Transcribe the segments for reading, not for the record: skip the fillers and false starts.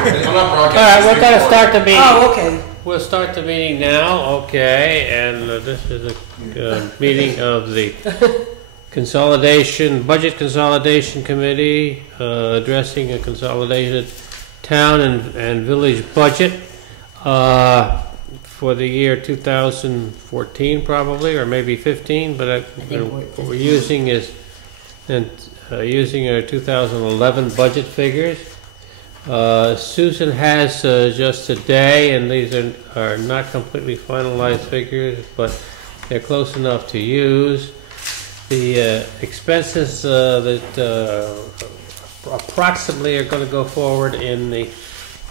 All right, we're going to start the meeting. Oh, okay. We'll start the meeting now, okay, and this is a meeting of the Budget Consolidation Committee, addressing a consolidated town and village budget for the year 2014 probably, or maybe 15, but what we're using is using our 2011 budget figures. Susan has just today, and these are not completely finalized figures, but they're close enough to use. The expenses that approximately are going to go forward in the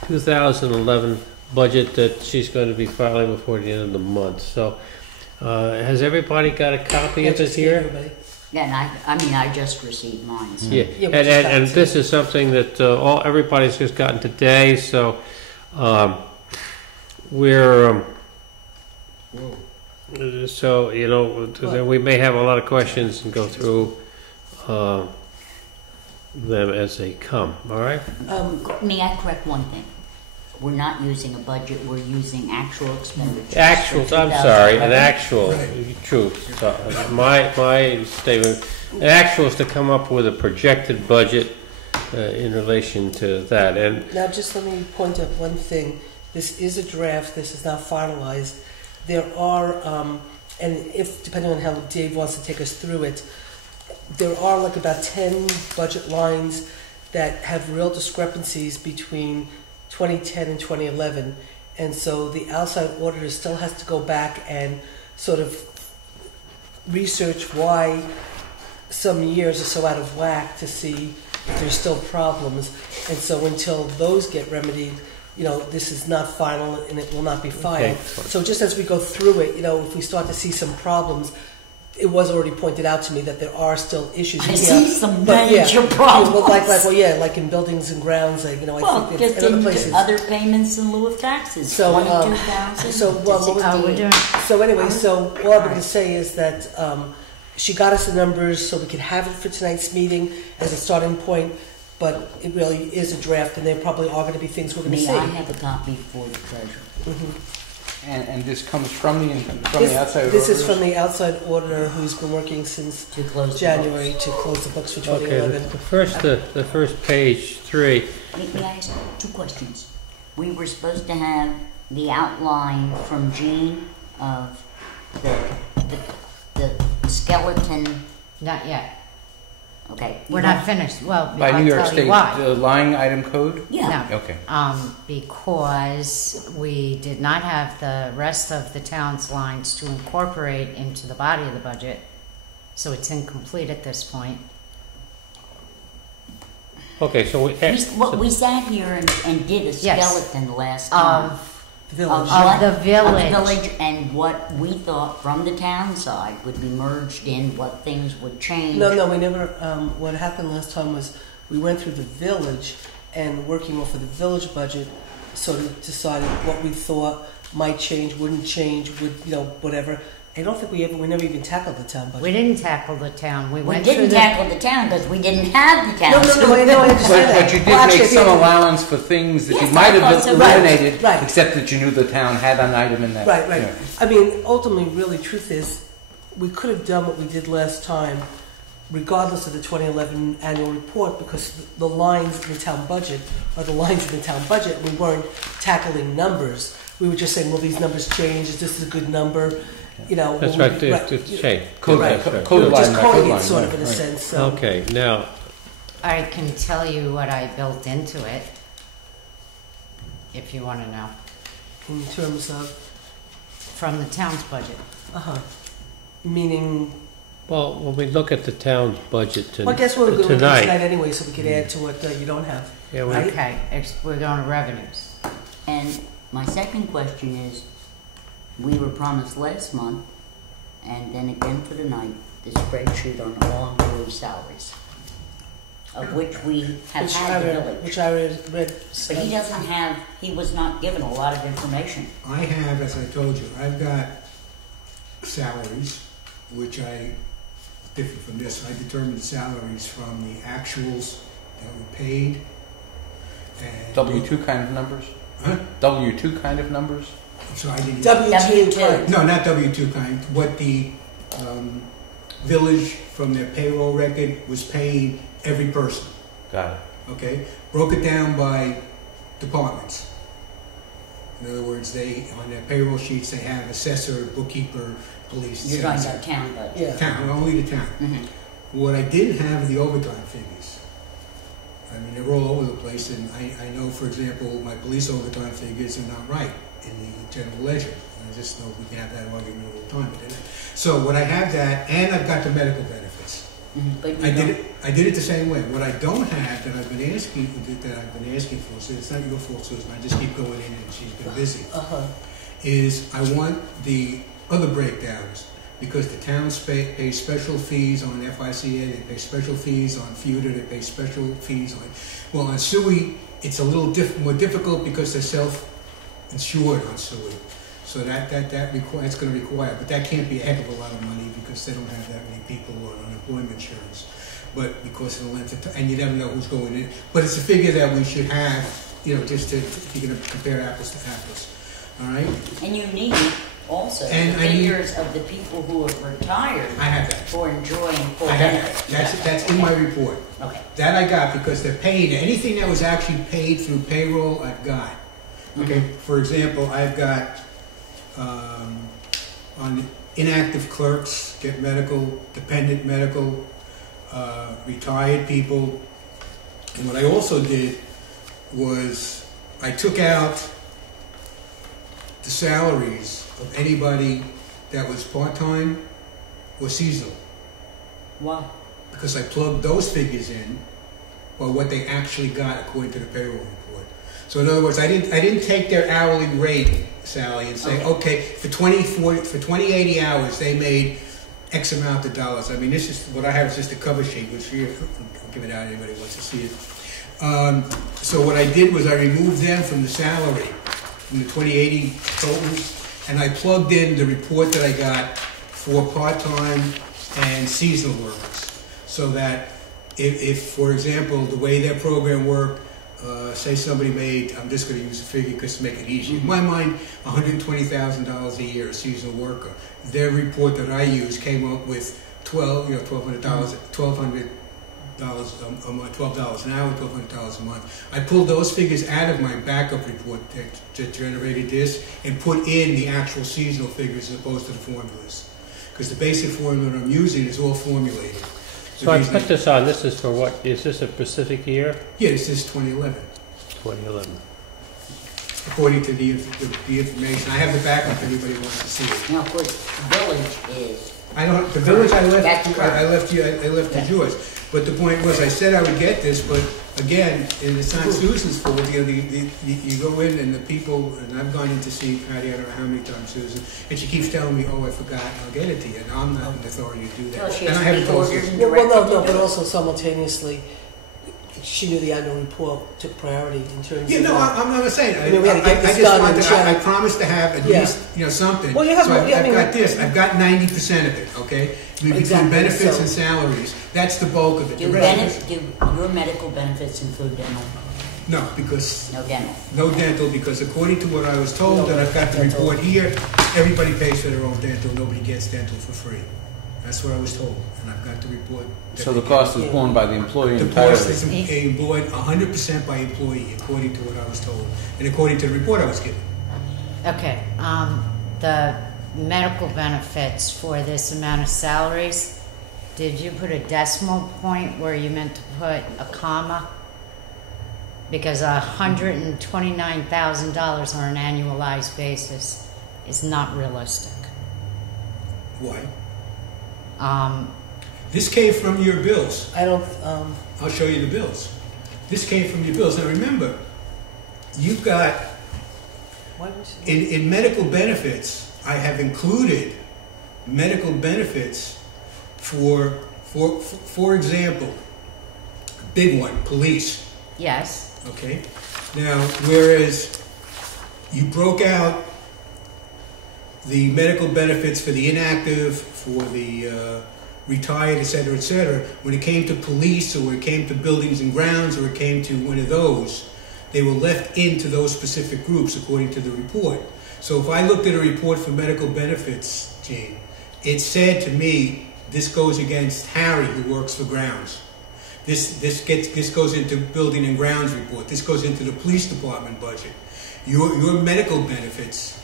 2011 budget that she's going to be filing before the end of the month. So, has everybody got a copy of this here? Yeah, and I just received mine. So. Yeah, and this is something that everybody's just gotten today. So, we're so we may have a lot of questions and go through them as they come. All right. May I correct one thing? We're not using a budget. We're using actual expenditures. Actuals. I'm sorry, an actual. Right. True. So my statement. An actual is to come up with a projected budget in relation to that. And now, just let me point out one thing. This is a draft. This is not finalized. There are, and if depending on how Dave wants to take us through it, there are like about 10 budget lines that have real discrepancies between 2010 and 2011, and so the outside auditor still has to go back and sort of research why some years are so out of whack to see if there's still problems. And so until those get remedied, this is not final and it will not be filed. Okay. So just as we go through it, if we start to see some problems, it was already pointed out to me that there are still issues. I see some major problems. Like in buildings and grounds, I think it's in other places. Other payments in lieu of taxes. So, 22,000. So all I'm going to say is that she got us the numbers so we could have it for tonight's meeting as a starting point. But it really is a draft, and there probably are going to be things we're going to see. May I have a copy for the treasurer? Mm-hmm. And this comes from the outside auditor? This is from the outside auditor who's been working since January to close the books for 2011. Okay, the first page, 3. May I ask 2 questions? We were supposed to have the outline from Jean of the skeleton. Not yet. Okay. We're not finished. Well, by New York State, why. the line item code? Yeah. No. Okay. Because we did not have the rest of the town's lines to incorporate into the body of the budget, so it's incomplete at this point. Okay, so we sat here and did a skeleton last time. Of the village. And what we thought from the town side would be merged in, what things would change. No, we never. What happened last time was we went through the village and working off of the village budget, sort of decided what we thought might change, wouldn't change, whatever. I don't think we never even tackled the town budget. We didn't tackle the town. We didn't tackle the town because we didn't have the town. No, I understand that. But you did make some allowance for things that you might have eliminated, right. Except that you knew the town had an item in that. Right. I mean, ultimately, really, truth is, we could have done what we did last time, regardless of the 2011 annual report, because the lines in the town budget are the lines in the town budget. We weren't tackling numbers. We were just saying, will these numbers change? Is this a good number? That's right. To change. Code line. Just coding it sort of in a sense. So. Okay, now I can tell you what I built into it, if you want to know. In terms of? From the town's budget. Meaning? Well, when we look at the town's budget tonight. Well, I guess we're going to look at tonight anyway, so we can add to what you don't have. Yeah, okay, we're going to revenues. And my second question is, we were promised last month, and then again for tonight, the spreadsheet on all employee salaries, of which we have had the village. Which I read. But he was not given a lot of information. I have, as I told you, I've got salaries, which I differ from this. I determined salaries from the actuals that were paid And W-2 kind of numbers? Huh? W-2 kind of numbers? So I didn't. W-2 kind. No, not W-2 kind. What the village from their payroll record was paying every person. Got it. Okay, broke it down by departments. In other words, they on their payroll sheets they have assessor, bookkeeper, police. You're talking about town budget. Yeah. Town, only the town. Mm-hmm. What I didn't have are the overtime figures. I mean, they're all over the place, and I know, for example, my police overtime figures are not right in the general ledger. And I just know we can have that argument all the time. So what I have that, and I've got the medical benefits. Mm-hmm. But I did it the same way. What I don't have that I've been asking for, so it's not your fault, Susan. I just keep going in, and she's been busy. Is I want the other breakdowns because the towns pay special fees on FICA, they pay special fees on FUTA, they pay special fees on. Well, on SUI, it's a little more difficult because they're self-insured on SUI. So that's going to require, but that can't be a heck of a lot of money because they don't have that many people on unemployment insurance. But because of the length of time, and you never know who's going in. But it's a figure that we should have, just to, if you're going to compare apples to apples. All right? And you need also And the figures of the people who have retired I have that. for enjoying full I have benefits. that. That's in my report. Okay. That I got because they're paid. Anything that was actually paid through payroll, I've got. Okay? For example, I've got on inactive clerks, get medical, dependent medical, retired people. And what I also did was I took out the salaries of anybody that was part-time or seasonal. Why? Because I plugged those figures in, or what they actually got according to the payroll report. So in other words, I didn't take their hourly rate, Sally, and say, okay, for 2080 hours they made X amount of dollars. I mean, this is what I have is just a cover sheet, which here I'll give it out. Anybody wants to see it. So what I did was I removed them from the salary, from the 2080 totals, and I plugged in the report that I got for part-time and seasonal workers, so that if for example, the way their program worked, say somebody made, I'm just going to use a figure because to make it easy. In my mind, $120,000 a year, a seasonal worker. Their report that I used came up with $1,200 a month, $12 an hour, $1,200 a month. I pulled those figures out of my backup report that generated this and put in the actual seasonal figures as opposed to the formulas. Because the basic formula that I'm using is all formulated. So I put this on, this is for what? Is this a specific year? Yeah, this is 2011. 2011. According to the information. I have the backup if anybody wants to see it. Now, of course, village is. I don't, the village I left, That's correct. I left to yours. But the point was, I said I would get this, but again, and it's not Susan's fault. You go in and the people, and I've gone in to see Patty, I don't know how many times, Susan, and she keeps telling me, oh, I forgot, I'll get it to you. And I'm not an authority to do that. Well, she and has I to haven't be told ordered Susan. and Well, no, directed to but do it. also simultaneously, she knew the annual report took priority in terms Yeah, of. no, I'm not saying. I mean, we had to get this done and I check. promised to have at Yeah. least something. Well, you have- so I've I mean- got this. I've got 90% of it. Okay, between Exactly, benefits so- and salaries, that's the bulk of it. Do The rest do your medical benefits include dental? no, because No dental. no dental. Because according to what I was told, No that I've got the dental. report here, everybody pays for their own dental. Nobody gets dental for free. That's what I was told, and I've got the report. that So the they cost get. is borne by the employee The entirely. cost is employed 100% by employee, according to what I was told, and according to the report I was given. Okay, the medical benefits for this amount of salaries, did you put a decimal point where you meant to put a comma? Because $129,000 on an annualized basis is not realistic. Why? Um, This came from your bills. I don't, I'll show you the bills. This came from your bills. Now remember, you've got, why was she? in medical benefits, I have included medical benefits for example, big one, police. yes, Okay? Now, whereas you broke out the medical benefits for the inactive, for the retired, et cetera, when it came to police, or when it came to buildings and grounds, or it came to one of those, they were left into those specific groups according to the report. So if I looked at a report for medical benefits, Gene, it said to me, this goes against Harry, who works for grounds. This goes into building and grounds report. This goes into the police department budget. Your medical benefits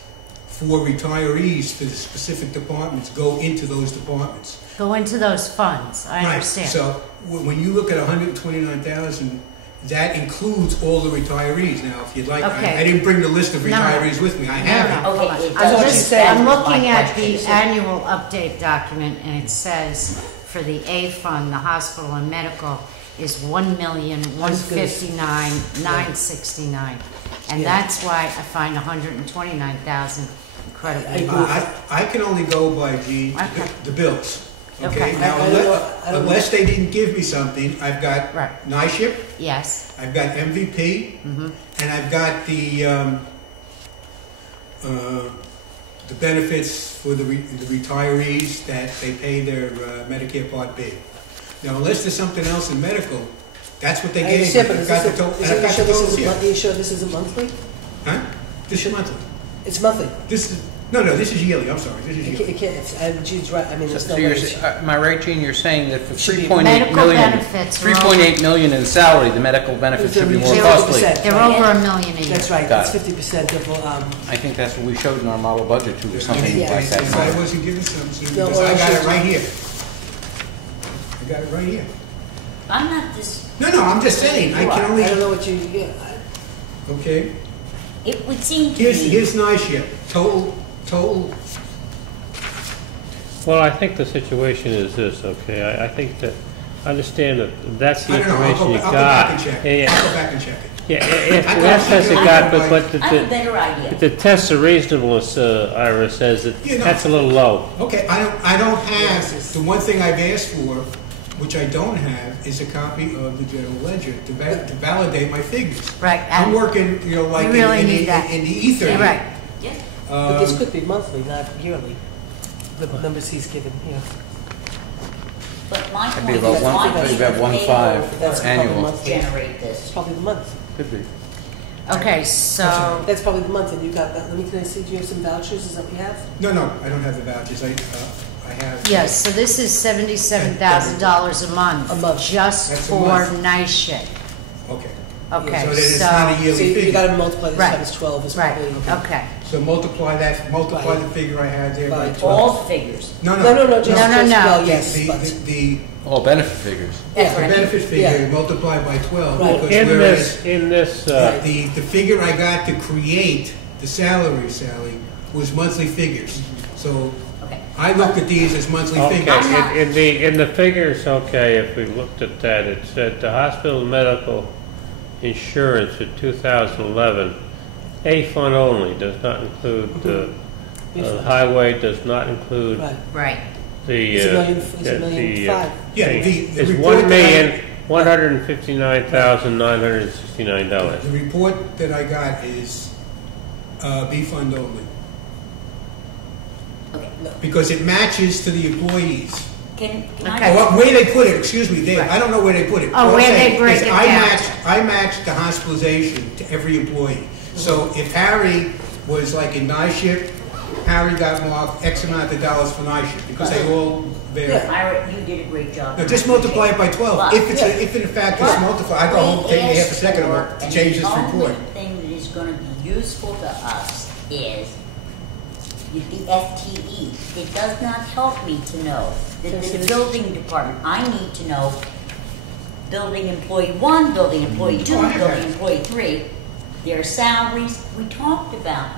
for retirees for the specific departments go into those departments. Go into those funds, I understand. So when you look at 129,000, that includes all the retirees. Now, if you'd like, Okay. I didn't bring the list of No. retirees with me. I have it. Okay, I it thought does- you said- I'm my looking at question. the annual update document, and it says for the A fund, the hospital and medical is 1,159,969, and Yeah. that's why I find 129,000 incredibly low. I can only go by Okay. the bills. Okay. Okay. Now, I don't know- I don't unless they didn't give me something, I've got Right. NISHIP, Yes. I've got MVP, and I've got the benefits for the retirees that they pay their Medicare Part B. Now, unless there's something else in medical, that's what they I gave me. understand, but I've is got the this total. a, And I've got the totals here. are you sure this isn't monthly? Huh? This is monthly. It's monthly. This is this is yearly. I'm sorry. This is yearly. It can't, Jude's right, I mean, there's no So you're, way. am I right, Gene? You're saying that for Should be 3.8 medical million, benefits are 3.8 million in salary, the medical benefits should be more They're costly. 0%. They're over $1 million a year. That's right, Got that's it. 50% of, I think that's what we showed in our model budget too, or something Yeah. like I that. wasn't given something No, because well, I got should- it right here. I got it right here. I'm not this, No, I'm just saying. I can I don't only. know what you, yeah, Okay. it would seem to Here's me, NISHIP. Total. Well, I think the situation is this, okay? I think that, understand that that's the I don't know. information you I'll go got. back and check. Yeah, I'll go back and check it. Yeah, I if got- that's as it I got, got but I have a better idea. the test of reasonableness, Ira says that Yeah, no. that's a little low. Okay. I don't have the one thing I've asked for, which I don't have, is a copy of the general ledger to validate my figures. Right, I'm and working, like you really in need that. the ether. You're right. Yeah. but this could be monthly, not yearly, the numbers he's given here. But my It'd point be is, about why it'd be does about the 1.5 payroll That's probably annual. monthly. generate It's this? probably the month. Could be. Okay, so, That's probably the month, and you got that. Can I see, do you have some vouchers, is that what you have? No, I don't have the vouchers. I have. yes, so this is $77,000 a month. A month. Just That's a for month. night shift. Okay. Okay, So then it's not a so, yearly So you figure. gotta multiply this Right. times 12 is right, probably. okay. So multiply By- the figure I had there by by 12. All figures. No, just, No, no, no. well, yes, The, but, the All benefit figures. That's Yeah. what I mean. benefit figure Yeah. multiplied by 12. Right. Because In whereas this, the figure I got to create the salary, Sally, was monthly figures. So Okay. I looked at these as monthly figures. okay, in the figures, okay, if we looked at that, it said the hospital medical insurance for 2011, A fund only, does not include, highway does not include right. Right. the, It's a million, it's a million five. Yeah, thing. the It's report $1,159,969. The report that I got is B fund only. Okay. Because it matches to the employees. Can Okay. Oh, where they put it, excuse me, Dave, Right. I don't know where they put it. Oh, All I'm where they saying break is it I down. matched the hospitalization to every employee. So if Harry was like in NISHIP, Harry got marked X amount of dollars for NISHIP, because they all vary. Yeah. Ira, you did a great job. Now, just multiply it by 12. But- If in fact it's multiplied, I go home, take me half a second to change this report. The only thing that is going to be useful to us is the FTE. It does not help me to know that the building department, I need to know building employee 1, building employee 2, Oh, I have building that. employee 3, their salaries. We talked about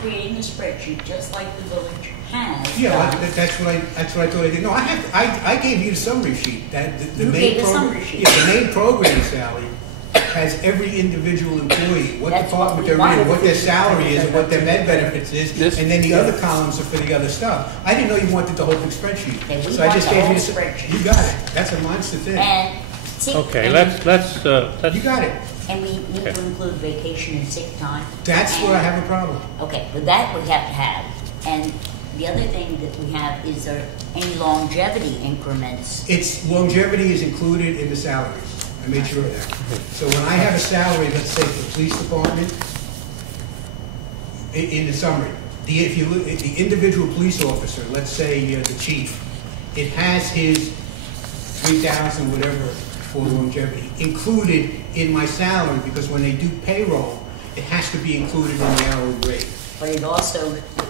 creating a spreadsheet just like the village has. Yeah, done. that's what I thought I did. No, I gave you the summary sheet. That the You main gave the program. summary sheet. Yeah, the main program, Sally, has every individual employee, what That's department what we they're wanted. in, what their salary is, and what their med benefits is, This- and then the other columns are for the other stuff. I didn't know you wanted the whole big spreadsheet, Okay, we so I want just the gave whole you. spreadsheet. You got it. That's a monster thing. And see, Okay, and- let's, You got it. And we need to include vacation and sick time. That's where I have a problem. Okay, but that we have to have. And the other thing that we have is there any longevity increments? Its longevity is included in the salaries. I made sure of that. So when I have a salary, let's say for the police department, in the summary, if you look at the individual police officer, let's say the chief, it has his 3,000 whatever for longevity included in my salary, because when they do payroll, it has to be included in the hourly rate. But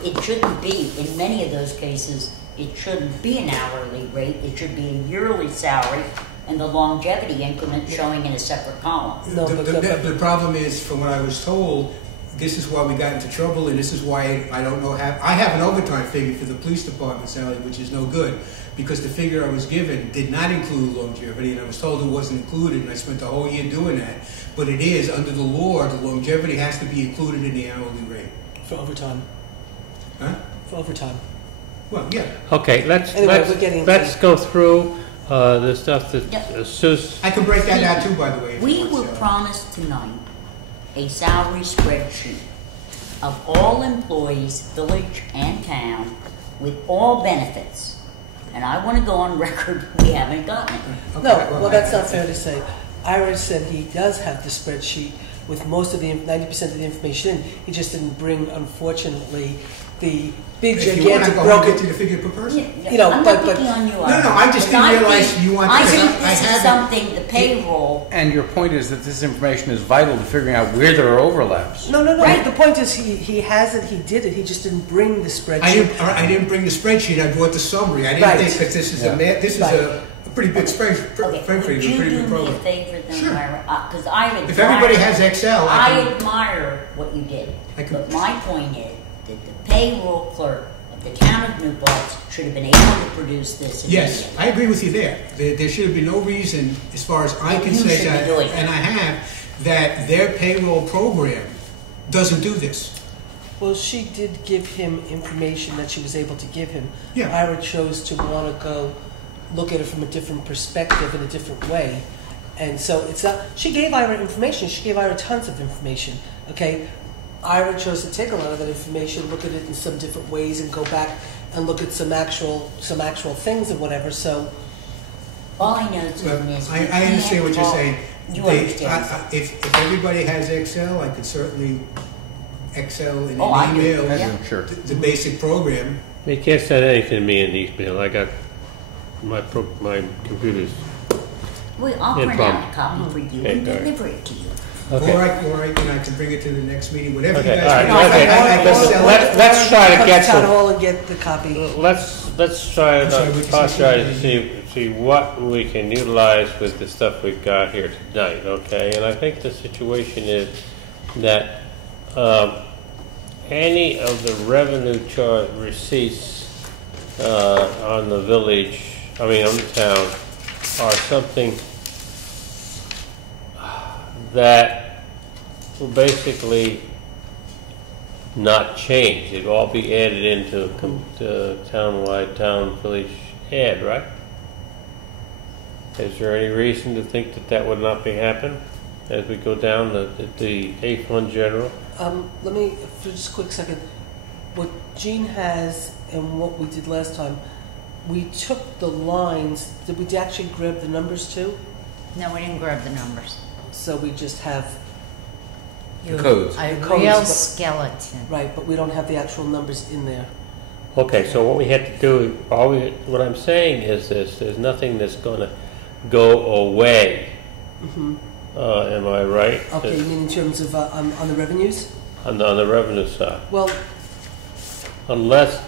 it shouldn't be, in many of those cases, it shouldn't be an hourly rate, it should be a yearly salary, and the longevity increment showing in a separate column. No, The problem is, from what I was told, this is why we got into trouble, and this is why I don't know how. I have an overtime figure for the police department salary, which is no good, because the figure I was given did not include longevity, and I was told it wasn't included, and I spent the whole year doing that. But it is, under the law, the longevity has to be included in the hourly rate. For overtime. Huh? For overtime. Well, yeah. Okay, Anyway, we're getting let's go through the stuff that Yep. Sue's. I can break that out too, by the way. if you We want, were Sally. promised tonight a salary spreadsheet of all employees, village and town, with all benefits. And I want to go on record, we haven't gotten it. Okay, No, well, that's I- not fair to say. Ira said he does have the spreadsheet with most of the 90% of the information in. He just didn't bring, unfortunately, the big If you want, I gigantic go home and broken. get you the figure per person. You know, I'm but- not picking on you. No, I just didn't realize you wanted I to- think I this is haven't- something, the payroll. And your point is that this information is vital to figuring out where there are overlaps. No. Right. The point is, he has it. He did it. He just didn't bring the spreadsheet. I didn't bring the spreadsheet. I brought the summary. I didn't Right. think that this is Yeah. this is Right. a pretty big spreadsheet. Okay, would Pretty you big do me a program. favor then, Sure. Because I admire. If everybody has Excel, I I can. admire what you did. I can- But my point is that the payroll clerk of the town of New Paltz should have been able to produce this Yes, immediately. I agree with you there. There should have been no reason, as far as I And can you say, should be that, doing it. and I have, that their payroll program doesn't do this. Well, she did give him information that she was able to give him. Yeah. Ira chose to want to go look at it from a different perspective in a different way. And so it's not, she gave Ira information. She gave Ira tons of information. Okay. Ira chose to take a lot of that information, look at it in some different ways, and go back and look at some actual things and whatever. So All I know, Well, Susan, is I understand what you're saying. You They- understand. If everybody has Excel, I could certainly Excel in Oh, I an do. email, Yeah. Sure. the basic program. You can't send anything to me in email. I got my computer's. Well, I'll No print problem. out a copy for you Okay, and all right. deliver it to you. Okay. Or I can bring it to the next meeting, whatever Okay, you guys all right, want. okay. I can sell it. Let's try to come get town some. hall and get the copy. Let's try I'm to sorry, we can try to see- see what we can utilize with the stuff we've got here tonight. Okay, and I think the situation is that any of the revenue charge receipts on the village, on the town, are something that will basically not change. It'll all be added into the town-wide, town-village ad, right? Is there any reason to think that that would not be happen as we go down the A-Fund General? Let me, for just a quick second, what Gene has and what we did last time, we took the lines, did we actually grab the numbers too? No, we didn't grab the numbers. So we just have, The codes. A The codes, real but- skeleton. right, but we don't have the actual numbers in there. Okay, so what we had to do, what I'm saying is this: there's nothing that's going to go away. Am I right? Okay, you mean in terms of, on the revenues? On the revenue side, Well, unless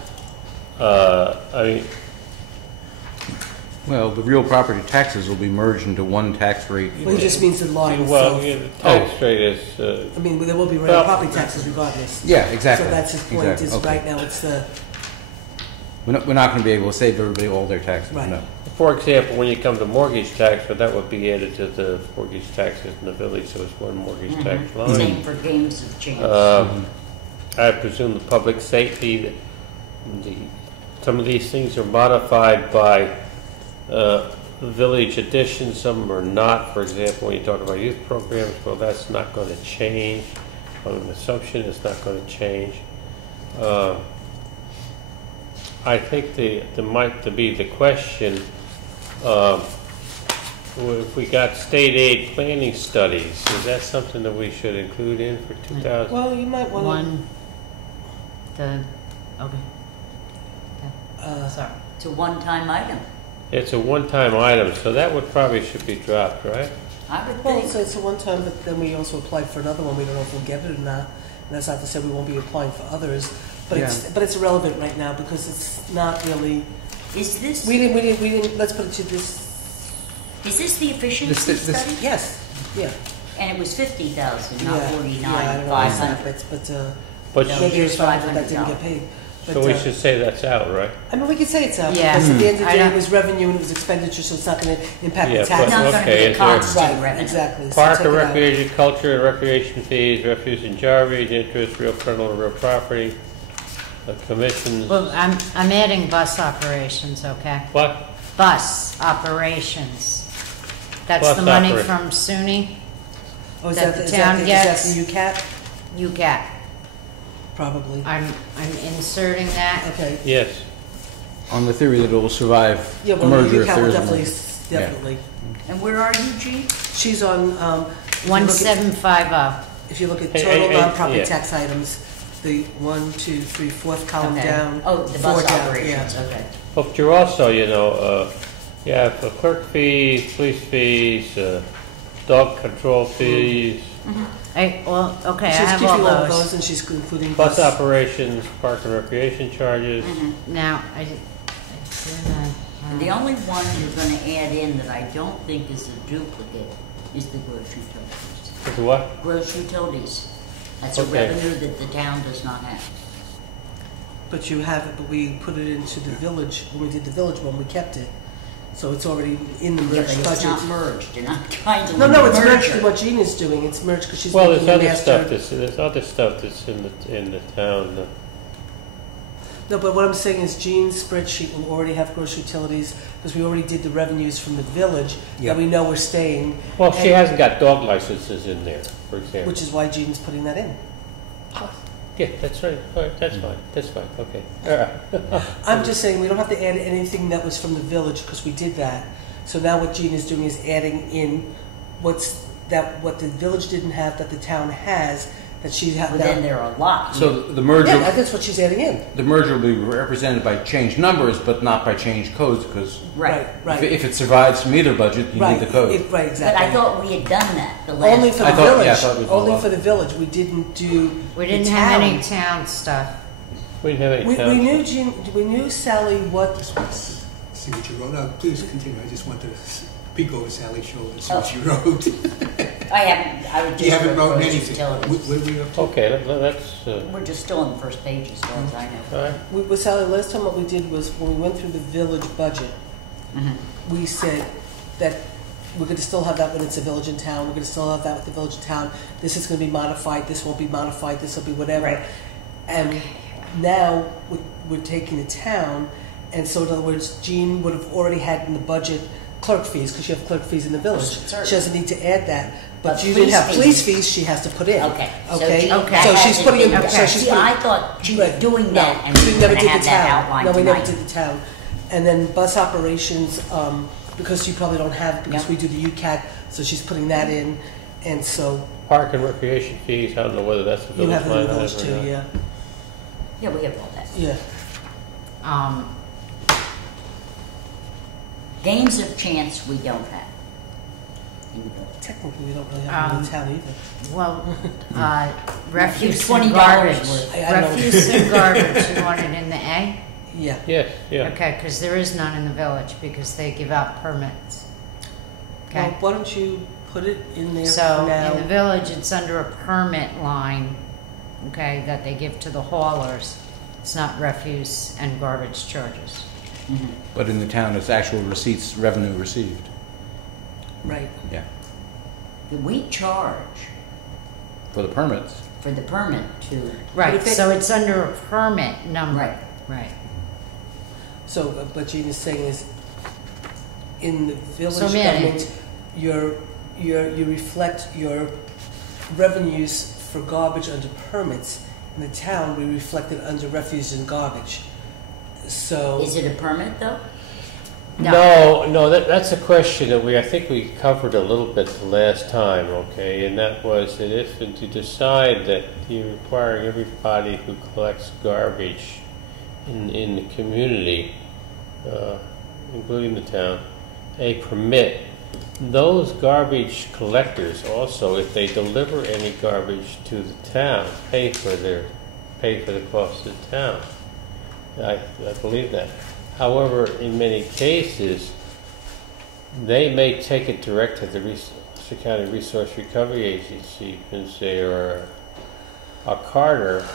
Well, the real property taxes will be merged into one tax rate. he just means the line well, itself. yeah, the tax rate is. I mean, there will be real Well- property taxes regardless. Yeah, exactly. So that's his point, Exactly. is Okay. right now it's the, We're not going to be able to save everybody all their taxes. Right. No. For example, when you come to mortgage tax, but that would be added to the mortgage taxes in the village, so it's one mortgage tax line. Same for games of chance. I presume the public safety, some of these things are modified by village additions, some are not. For example, when you talk about youth programs, well, that's not going to change. On an assumption, it's not going to change. I think the might to be the question if we got state aid planning studies, is that something that we should include in for 2000? Well, you might want One, okay, to. sorry. It's a one-time item. It's a one-time item, so that would probably should be dropped, right? I would Well, think. so it's a one time, but then we also applied for another one. We don't know if we'll get it or not. And that's not to say we won't be applying for others. But it's irrelevant right now because it's not really. Is this We didn't. Let's put it to this. is this the efficiency This- study? Yes. Yeah. And it was 50,000, not Yeah. 49, I don't know 500. exactly, but But No. maybe here's it's 500 that didn't $500. get paid. But, so we should say that's out, right? I mean, we could say it's out Yeah. because at the end of the I day, don't- it was revenue and it was expenditure, so it's not going to impact Yeah, the tax. It's not going to Okay, be a is there- constant Right. revenue. Exactly. So Park take and it out. recreation, culture and recreation fees, refuse and garbage, interest, real personal and real property, commissions. Well, I'm adding bus operations, okay? What? Bus operations. That's Bus the money operation. from SUNY, Oh, is that that, the is town that, is gets. that the UCAT? you get. Probably. I'm inserting that. Okay. Yes. On the theory that it will survive Yeah, a well, merger if UCAT there will is definitely, one. definitely. And where are you, Gene? She's on, if you look at- 1750. if you look at Hey, total hey, non-property yeah. tax items, the 1, 2, 3, 4th column Okay. down. Oh, the 4 bus down, operations, yeah. okay. But you're also, for clerk fees, police fees, dog control fees, Okay, I She's have keeping all all of those. those, and she's including bus operations, park and recreation charges. Now, And the only one you're going to add in that I don't think is a duplicate is the gross utilities. Is what? Gross utilities. That's a Okay. revenue that the town does not have. But you have it, but we put it into the village, when we did the village one, we kept it. So it's already in the Yeah, merged but it's budget. not merged. You're not trying to No, no, it's merged merge with what Jean is doing. It's merged because she's Well, making there's the other stuff master. there's other stuff that's in the town. No, but what I'm saying is Jean's spreadsheet will already have gross utilities because we already did the revenues from the village Yeah. that we know we're staying. Well, she and- hasn't got dog licenses in there, for example. Which is why Jean's putting that in. Yeah, that's right. All right, that's fine. That's fine. Okay. All right. I'm just saying we don't have to add anything that was from the village because we did that. So now what Jean is doing is adding in what the village didn't have that the town has that she has But now. then there are a lot. So the merger, Yeah, that's what she's adding in. the merger will be represented by changed numbers, but not by changed codes, because Right. Right. if it survives from either budget, you right. need the code. Right, But exactly. I thought we had done that the last Only for the I thought- village. yeah, I thought we did a Only lot. for the village. We didn't do. we didn't the have town. any town stuff. We didn't have any We town. knew Jean. We knew Sally what. Just want to see what you wrote. No, please continue. I just wanted to peek over Sally's shoulder and see what you wrote. I haven't. I would just You haven't read wrote gross anything. utilities. What are we up to? Okay, that's We're just still on the first page as far as I know. all right. With Sally, last time what we did was when we went through the village budget, we said that we're going to still have that when it's a village in town. We're going to still have that with the village in town. This is going to be modified. This won't be modified. This will be whatever. Right. And now we're taking the town, and so in other words, Jean would have already had in the budget clerk fees because you have clerk fees in the village. Certainly. She doesn't need to add that. But But you didn't have police police fees. She has to put in. Okay. Okay. Jean, Okay. that So she's hasn't putting in. been- Okay. So she's See, putting, I thought she was Right. doing that, and we we were never going did to have the that town. outlined No, we tonight. never did the town. And then bus operations, because you probably don't have, because Yeah. we do the UCAT, so she's putting that in. And so Park and recreation fees. I don't know whether that's a you village have it in line the item village or too, not. yeah. Yeah, we have all that. Yeah. Games of chance we don't have. In the village. Technically, we don't really have it in the town either. Well, refuse $20 and garbage. worth. I don't know. Refuse and garbage, you want it in the A? Yeah. Yes, yeah. Okay, because there is none in the village because they give out permits. Well, Okay, why don't you put it in there so for now? in the village, it's under a permit line, okay, that they give to the haulers. It's not refuse and garbage charges. But in the town, it's actual receipts, revenue received. Right. Yeah, We charge for the permits. for the permit to. Right, if it- so it's under a permit number. Right. Right. So what Jean is saying is, in the village So, Manny- government, you reflect your revenues for garbage under permits. In the town, we reflect it under refuse and garbage. So Is it a permit though? No, that's a question that I think we covered a little bit the last time, okay? And that was that if you decide that you're requiring everybody who collects garbage in the community, including the town, a permit, those garbage collectors also, if they deliver any garbage to the town, pay for the cost of the town. I believe that. However, in many cases, they may take it direct to the Worcester County Resource Recovery Agency since they are a carter,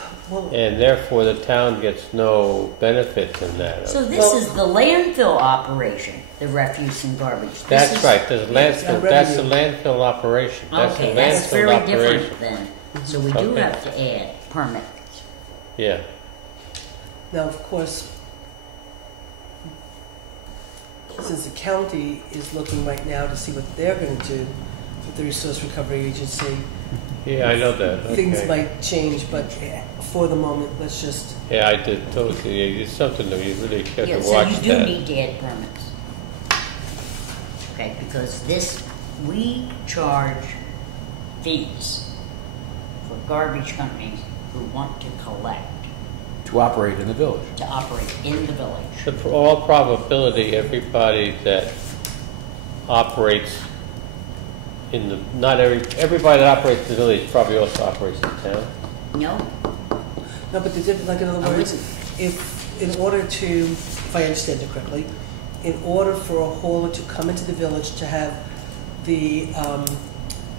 and therefore the town gets no benefit from that. So this is the landfill operation, the refuse and garbage. That's right. There's landfill. That's the landfill operation. That's Okay, the that's landfill very operation. different then. So we do Okay. have to add permits. Yeah. Now, of course, since the county is looking right now to see what they're going to do with the Resource Recovery Agency, Yeah, I know that. Okay. things might change, but for the moment, let's just... Yeah, I did totally. It's something that you really have Yeah, to so watch you do that. need to add permits. Okay, because we charge fees for garbage companies who want to collect, To operate in the village. to operate in the village. But for all probability, everybody that operates everybody that operates in the village probably also operates in town. No? No, but the difference, like in other I words, if in order to, if I understand it correctly, in order for a hauler to come into the village to have the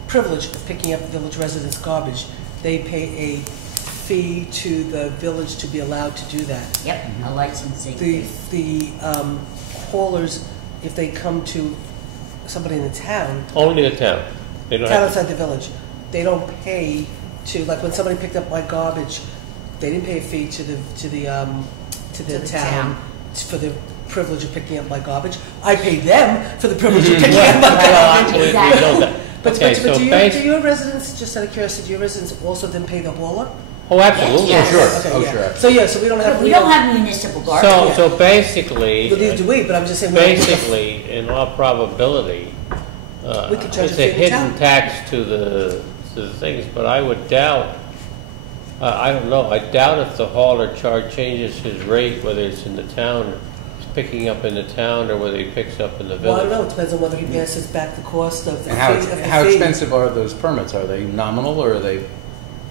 privilege of picking up village residents' garbage, they pay a fee to the village to be allowed to do that. Yep, a licensing The fee. haulers, if they come to somebody in the town, Only the town. They don't town have outside the village, they don't pay to, like when somebody picked up my garbage, they didn't pay a fee to the town for the privilege of picking up my garbage. I pay them for the privilege of picking up my garbage. We know that. But, Okay, but so do bas- your residents, just out of curiosity, do your residents also then pay the hauler? Oh, absolutely. Yes. Sure. Okay, Oh, yeah. sure. So yeah, so we don't have. We don't have municipal garbage. So basically, Neither do we, but I'm just saying. basically, in all probability, We could charge it's a a fee in the hidden town. tax to the things. But I would doubt. I don't know. I doubt if the hauler changes his rate, whether it's in the town, he's picking up in the town, or whether he picks up in the Well, I village. don't know. It depends on whether he passes back the cost of the And fee. how expensive are those permits? Are they nominal or are they?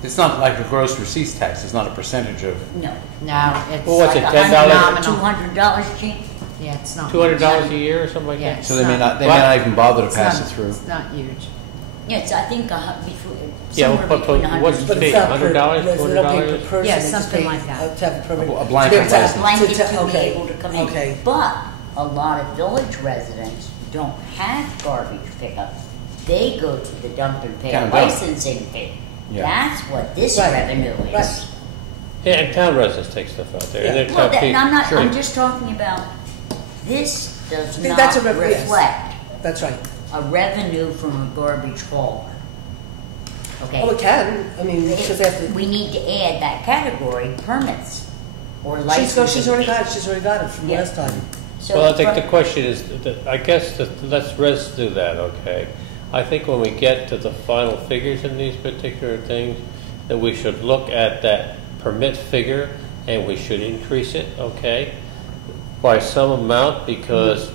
It's not like a gross receipts tax. It's not a percentage of. No. No, it's Well, what's it, like $10? nominal. $200, Gene? Yeah, it's not. $200 a year or something like Yeah. that. So they may not even bother to It's pass not- it through. It's not huge. Yes, I think Yeah, somewhere but between what's 100 the But fee? it's not per, $100, they don't pay per $200? person. Yeah, they just something pay, like that. To have a permit. A blanket To be able to- license. blanket to be okay, able to come in. Okay. But a lot of village residents don't have garbage pickup. They go to the dump and pay a Town dump. licensing fee. Yeah. That's what this Right. revenue is. Right. Yeah, and town residents take stuff out there. Yeah. And they're Well, town and I'm not. people. I'm just talking about. This does think not that's a yes. reflect That's right. a revenue from a garbage hauler. Okay. Oh, it can. I mean, because they have to. We need to add that category, permits or She's licensing. already got it. She's already got it from Yeah. last time. So Well, I think from- the question is, I guess, let's do that, okay? I think when we get to the final figures in these particular things, that we should look at that permit figure and we should increase it, okay? By some amount, because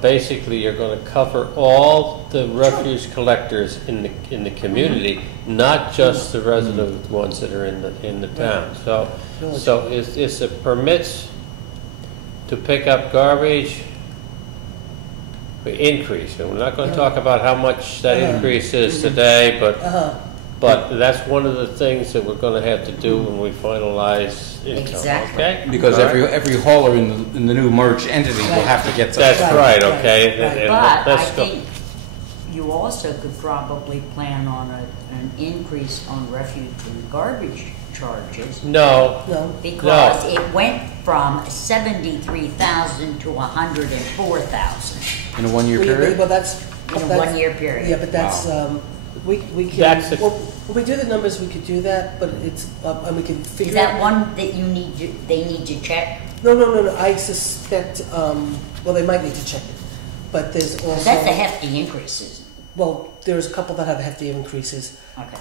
basically you're going to cover all the refuse collectors in the community, not just the resident ones that are in the town. So it's the permits to pick up garbage increase. And we're not going to talk about how much that increase is today, but that's one of the things that we're going to have to do when we finalize income. Exactly. Okay? Because All right? every hauler in the new merged entity will have to get That's something. right. Right, Okay. right. And But I let's go. think you also could probably plan on an increase on refuge and garbage charges No. No. because it went from 73,000 to 104,000 In a 1 year period? Well, that's in a 1 year period. Yeah, but that's we can. That's a- well, when we do the numbers, we could do that, but it's and we can figure. Is that one that they need to check No. I suspect, well, they might need to check it. But there's also... That's a hefty increase, isn't it? Well, there's a couple that have hefty increases. Okay.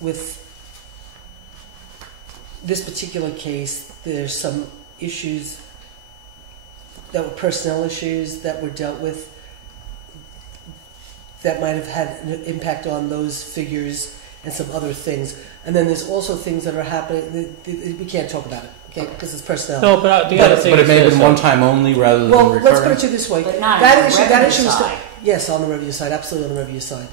With this particular case, there's some issues that were personnel issues that were dealt with that might have had an impact on those figures and some other things. And then there's also things that are happening. We can't talk about it, okay? Because it's personnel. No, but the other thing But it may have is been one time only rather than Well, recurring. let's put it to you this way. But not that on the issue, revenue that issue is side. yes, on the revenue side, absolutely on the revenue side.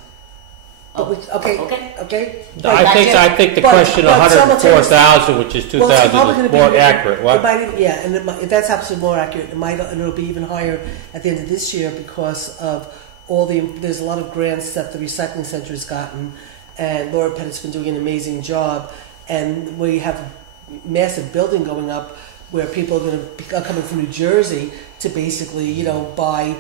But we, okay. I think the But- question but 104,000, which is Well, it's 2,000, probably is gonna be- more accurate. It What? might, yeah, and if that's absolutely more accurate. And it'll be even higher at the end of this year because of there's a lot of grants that the recycling center has gotten, and Laura Pettit's been doing an amazing job. And we have a massive building going up where people are going to be coming from New Jersey to basically, buy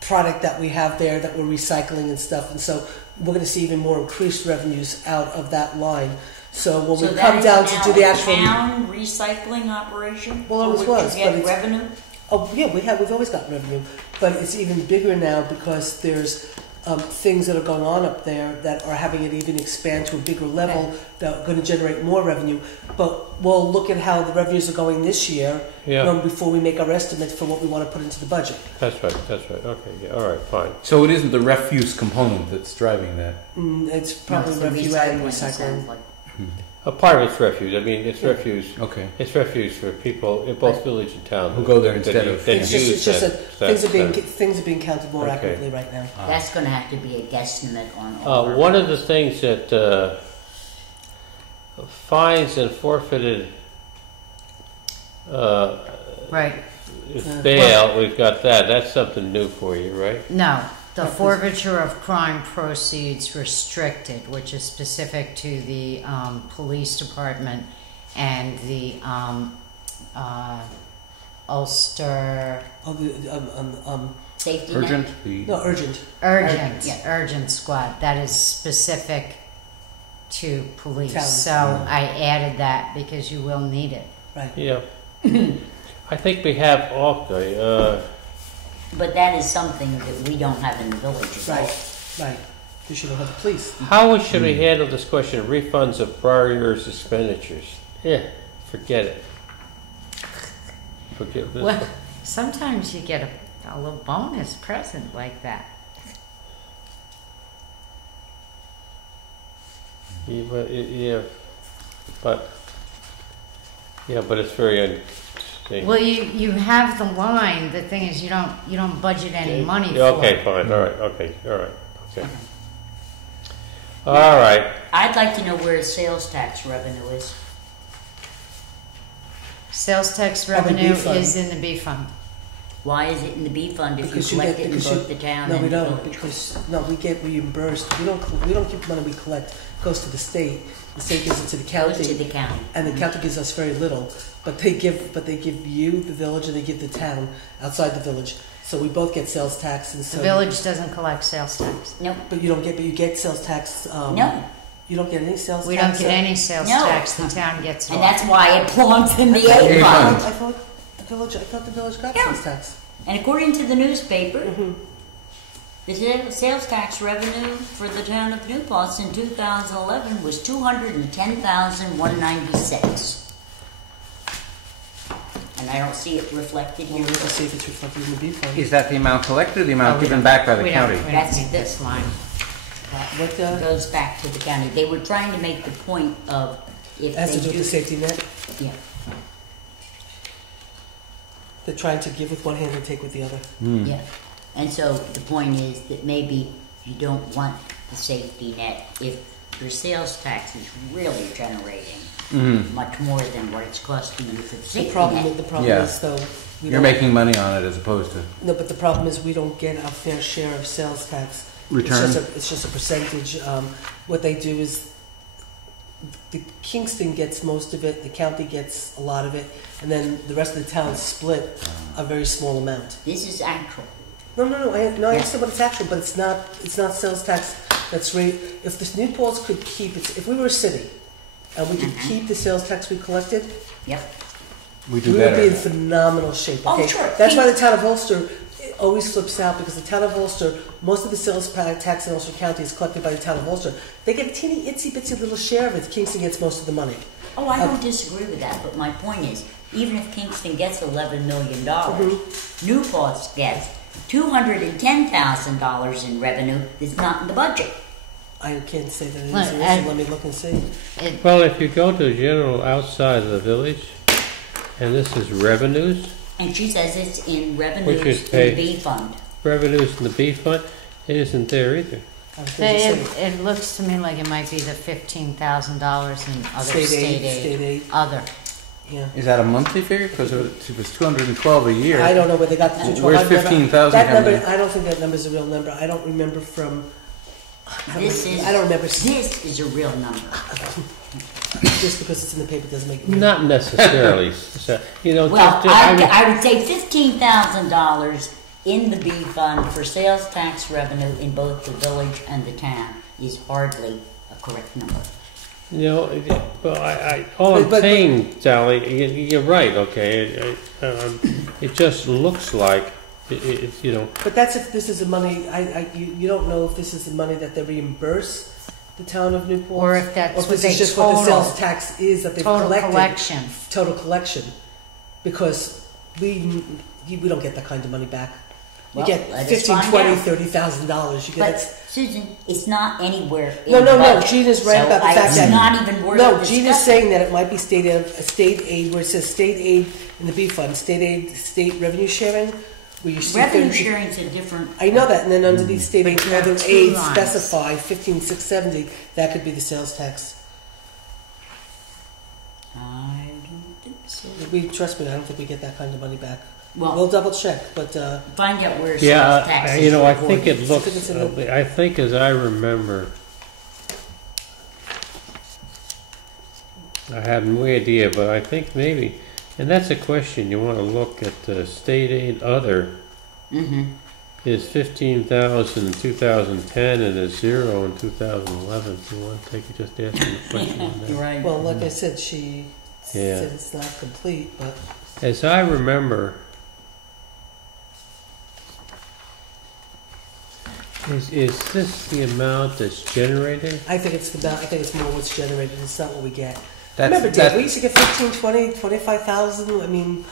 product that we have there that we're recycling and stuff. And so we're going to see even more increased revenues out of that line. So when we come down to do the actual town recycling operation, Well, it always for which was, you but get it's- revenue. Oh yeah, we've always got revenue, but it's even bigger now because there's things that are going on up there that are having it even expand to a bigger level that are going to generate more revenue. But we'll look at how the revenues are going this year before we make our estimates for what we want to put into the budget. That's right. Okay, yeah, all right, fine. So it isn't the refuse component that's driving that. It's probably No, it's the revenue and it sounds recycling. like. A part of it's refuse. I mean, it's refuse. Okay. It's refuse for people in both village and town Who go there instead of- that It's use just that things are being counted more Okay. accurately right now. That's going to have to be a guesstimate on all. our One of the things that fines and forfeited Right. bail, we've got that. That's something new for you, right? No, the forfeiture of crime proceeds restricted, which is specific to the police department and the Ulster safety net? Urgent? urgent. urgent Yeah. urgent squad. That is specific to police. Town. So I added that because you will need it. Right. Yeah. I think we have okay. But that is something that we don't have in the village at all. Right. You should have the police. How should we handle this question of refunds of prior year's expenditures? Yeah, forget it. Forget this. Well, sometimes you get a little bonus present like that. But it's very interesting. Well, you have the line. The thing is, you don't budget any money for Okay, it. fine. All right. Okay. All right. I'd like to know where sales tax revenue is. Sales tax Probably revenue B fund. is in the B fund. Why is it in the B fund if Because you you collect get- it in because both the town No, and we the don't, village? because, no, we get reimbursed. We don't keep the money we collect. It goes to the state. The state gives it to the Goes county. to the county. And the county gives us very little. But they give you, the village, and they give the town outside the village. So we both get sales tax. And so The village doesn't collect sales tax. Nope. But you get sales tax. No. You don't get any sales We tax. don't get any sales No. tax. The town gets it And all. that's why it belongs in the A A fund. fund. I thought the village got Yeah. sales tax. And according to the newspaper, Mm-hmm. the sales tax revenue for the town of New Paltz in 2011 was $210,196. And I don't see it reflected Well, here. let's see if it's reflected in the B fund. Is that the amount collected or the amount Oh, we given don't- back by the we county? Don't, we That's don't need this. this line. What Goes back to the county. They were trying to make the point of if has to they do with do, the safety net? yeah, They're trying to give with one hand and take with the other. yeah. And so the point is that maybe you don't want the safety net if your sales tax is really generating much more than what it's costing you for the The safety problem, net. the problem Yeah. is though, we You're don't- making money on it as opposed to No, but the problem is we don't get our fair share of sales tax. return. It's just a percentage. What they do is the Kingston gets most of it, the county gets a lot of it, and then the rest of the town split a very small amount. This is actual. No, I understand what it's actual, but it's not sales tax that's rate. If the New Paltz could keep it, if we were a city and we could keep the sales tax we collected, Yep. We do we would be in better. phenomenal shape. Oh, Okay? sure. That's why the town of Ulster always flips out, because the town of Ulster, most of the sales tax in Ulster County is collected by the town of Ulster. They get a teeny itsy bitsy little share of it. Kingston gets most of the money. Oh, I don't disagree with that, but my point is, even if Kingston gets $11 million, New Paltz gets $210,000 in revenue that's not in the budget. I can't say that it Well, is. and- Let me look and see. Well, if you go to general outside of the village, and this is revenues, And she says it's in Which revenues is in the paid. B fund. revenues in the B fund, it isn't there either. I was gonna say. It looks to me like it might be the $15,000 in other State state aid, state aid. Other. Yeah. Is that a monthly figure? Because it was 212 a year. I don't know where they got the 212. Where's I've never- 15,000 That number, coming in? I don't think that number's a real number. I don't remember from. I don't remember. This is a real number. Just because it's in the paper doesn't make it. Not necessarily. So, Well, I mean, I would say $15,000 in the B fund for sales tax revenue in both the village and the town is hardly a correct number. well, all I'm But- saying, Sally, you're right. Okay, it just looks like it. But that's if this is the money. You don't know if this is the money that they reimburse the town of Newport, Or if that's or if what this they is just what the total. sales tax is that they've Total collected. collection. Total collection, because we don't get that kind of money back. You Well, get let us 15, find 20, out. $30,000. You But get Susan, it's not anywhere in No, the no, no. budget. Gina's right So about the fact it's that not even worth no. discussing. Gina's saying that it might be state aid where it says state aid in the B fund, state aid, state revenue sharing, where you see Revenue 30 sharing is a different. I know that, and then under these state aid, you have other two aids lines. specify 15,670. That could be the sales tax. I don't think so. Trust me, I don't think we get that kind of money back. Well, We'll double check, but find out where Yeah, sales tax is I reported. think it looks. I think it's in the- I think, as I remember, I have no idea, but I think maybe, and that's a question you want to look at. State aid other Mm-hmm. is 15,000 in 2010 and is 0 in 2011. If you want to take it, just ask them the question on that. Right. well, like I said, she Yeah. said it's not complete, but As I remember, is this the amount that's generated? I think it's I think it's more what's generated. It's not what we get. That's, Remember, Dave, that- we used to get 15, 20, 25,000. I mean,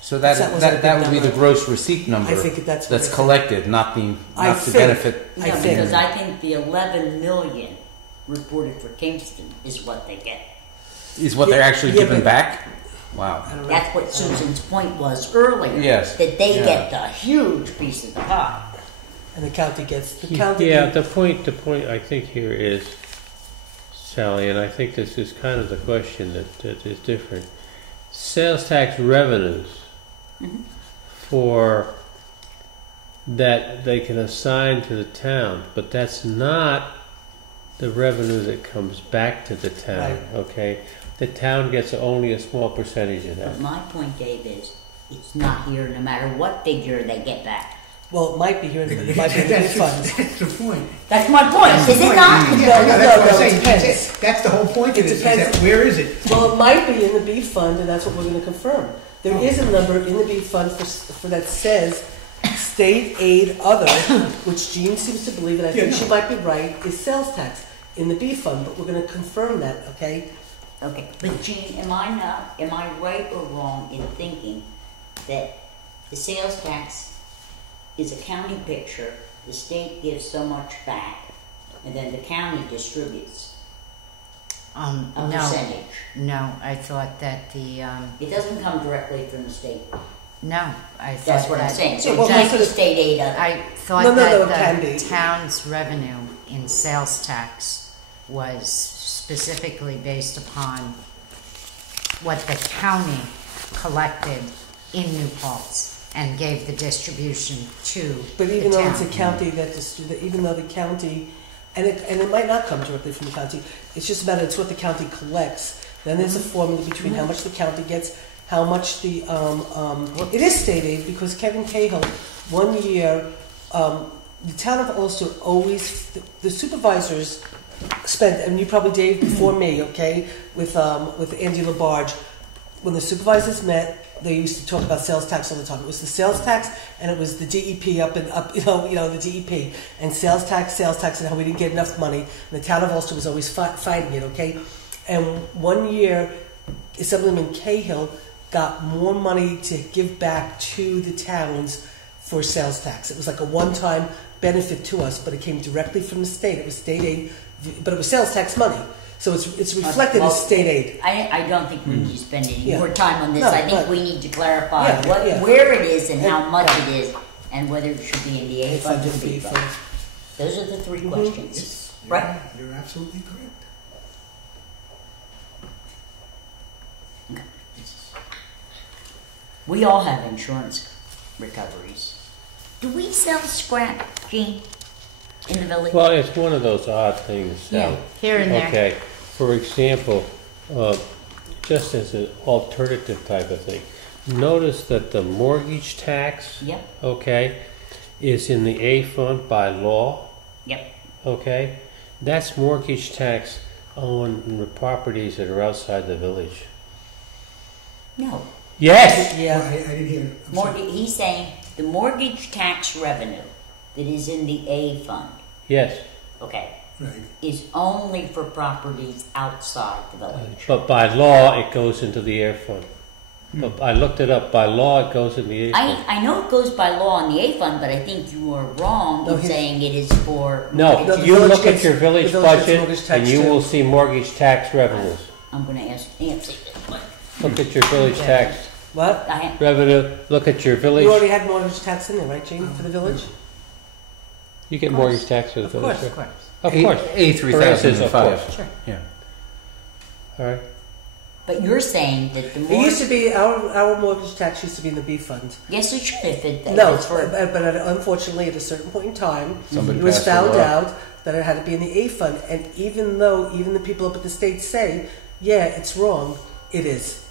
so that that was a big that would be the number. gross receipt number I think that's what that's it is. collected, not the I not the think- benefit. No, I think- because I think the 11 million reported for Kingston is what they get. Is what they're actually Yeah, giving but- back. Wow. I don't know. That's what Susan's point was earlier. Yes. That they Yeah. get the huge piece of the pie. And the county gets the county. Yeah, the point I think here is, Sally, and I think this is kind of the question that is different. Sales tax revenues Mhm. for that they can assign to the town, but that's not the revenue that comes back to the town. Right. Okay, the town gets only a small percentage of that. But my point, Dave, is it's not here no matter what figure they get back. Well, it might be here. It might be in the That's funds. the point. That's my point, is it not? Yeah, No, that's what no, I'm saying. it depends. That's the whole point It of this. Is depends. that where is it? Well, it might be in the B fund, and that's what we're going to confirm. There is a number in the B fund for that says state aid other, which Jean seems to believe, and I think Yeah, no. she might be right, is sales tax in the B fund. But we're going to confirm that, okay? Okay, but Jean, am I right or wrong in thinking that the sales tax is a county picture, the state gives so much back, and then the county distributes a No, percentage? no, I thought that It doesn't come directly from the state. no, I thought That's what I'm that- saying. So Yeah, well, it's most not of the the- state aid other. I thought No, it that can the be. town's revenue in sales tax was specifically based upon what the county collected in New Paltz and gave the distribution to But even the though town. it's a county even though the county, and it might not come directly from the county, it's just about it's what the county collects. Then there's a formula between how much the county gets, how much the it is state aid, because Kevin Cahill, one year, the town of Ulster always the supervisors spent, and you probably Dave before me, okay, with Andy Labarge. when the supervisors met, they used to talk about sales tax all the time. It was the sales tax, and it was the DEP up, the DEP, and sales tax, and how we didn't get enough money. And the town of Ulster was always fighting it, okay? And one year, Assemblyman Cahill got more money to give back to the towns for sales tax. It was like a one-time benefit to us, but it came directly from the state. It was state aid, but it was sales tax money. So it's reflected as state aid. I don't think we need to spend any Yeah. more time on this. No, I think but- we need to clarify Yeah. where it is and how And- much it is, and whether it should be in the A fund or Fund B B fund. fund. Those are the three Mhm. questions. Yes, Right. You're absolutely correct. We all have insurance recoveries. Do we sell scrap, Gene, in the village? Well, it's one of those odd things. Yeah. Here and there. Okay, for example, just as an alternative type of thing, notice that the mortgage tax, Yep, okay, is in the A fund by law, yep. okay? That's mortgage tax on the properties that are outside the village. No. Yes! Well, Yeah. I didn't hear. I'm sorry. He's saying the mortgage tax revenue that is in the A fund, Yes, okay, Right. is only for properties outside the village. but by law, it goes into the air fund. But I looked it up, by law, it goes in the A fund. I know it goes by law in the A fund, but I think you are wrong No, in he's- saying it is for No, No, the you village look at gets- your village the village gets budget, mortgage tax and you too. will see mortgage tax revenues. I'm going to ask Nancy this one. Look at your village Yeah. tax What? I have, revenue, look at your village. You already had mortgage tax in there, right, Gene, for the village? You get mortgage tax for the Of village, course. Of course. right? Of course. A For instance, of 3005. course. Sure. Yeah. All right. but you're saying that the It more... used to be, our mortgage tax used to be in the B fund. Yes, it should if it... if No, it's for, but unfortunately, at a certain point in time, Somebody it was passed a found law. out that it had to be in the A fund. And even though, even the people up at the state say, yeah, it's wrong, it is.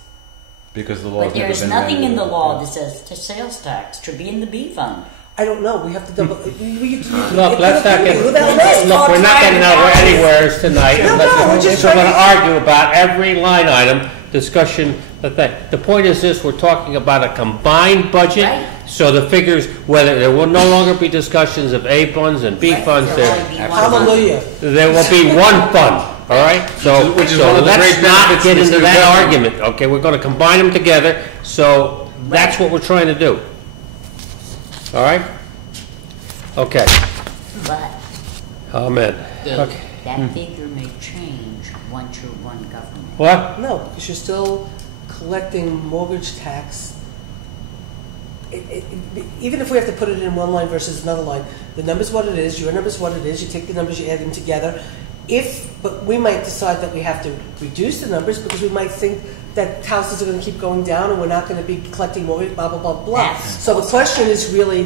Because the law. but there's nothing in the law that says the sales tax should be in the B fund. I don't know. We have to double. Look, let's not get. Without that. Look, we're not getting out anywhere tonight. No, unless no, we're we're just going to trying to- argue about every line item discussion. The point is this: we're talking about a combined budget. Right. So the figures, whether there will no longer be discussions of A funds and B Right. funds, There'll there only be one Hallelujah. there will be one fund. All right. So, Which is so one of the let's great not benefits get of this into new that government. argument. Okay, we're going to combine them together. So that's what we're trying to do. All right. Okay. But Amen. Dave, Okay. that figure may change once you're one government. What? No, because you're still collecting mortgage tax. Even if we have to put it in one line versus another line, the number's what it is, your number's what it is, you take the numbers, you add them together. But we might decide that we have to reduce the numbers because we might think that houses are going to keep going down and we're not going to be collecting mortgage, blah, blah, blah, blah. That's So the question is really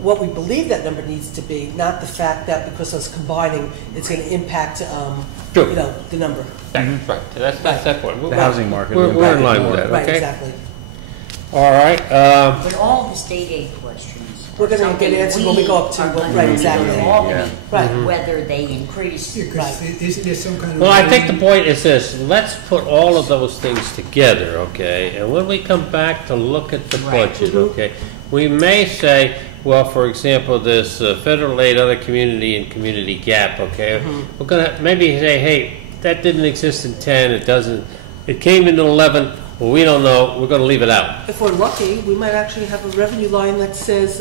what we believe that number needs to be, not the fact that because us combining, it's going to impact, Sure. the number. Right. That's that point. The housing market. We're will in impact line it with more. that. Right, Okay. exactly. All right. But all the state aid questions. We're gonna something get answered when we go up to- are gonna right, need exactly. to all Yeah. be- Right. Whether they increase. Yeah, because isn't there some kind of? Well, I think the point is this: let's put all of those things together, okay? And when we come back to look at the Right. budget, okay, we may say, well, for example, this federal aid, other community, and community gap, okay? We're gonna maybe say, hey, that didn't exist in 10. It doesn't. It came in 11. Well, we don't know. We're going to leave it out. If we're lucky, we might actually have a revenue line that says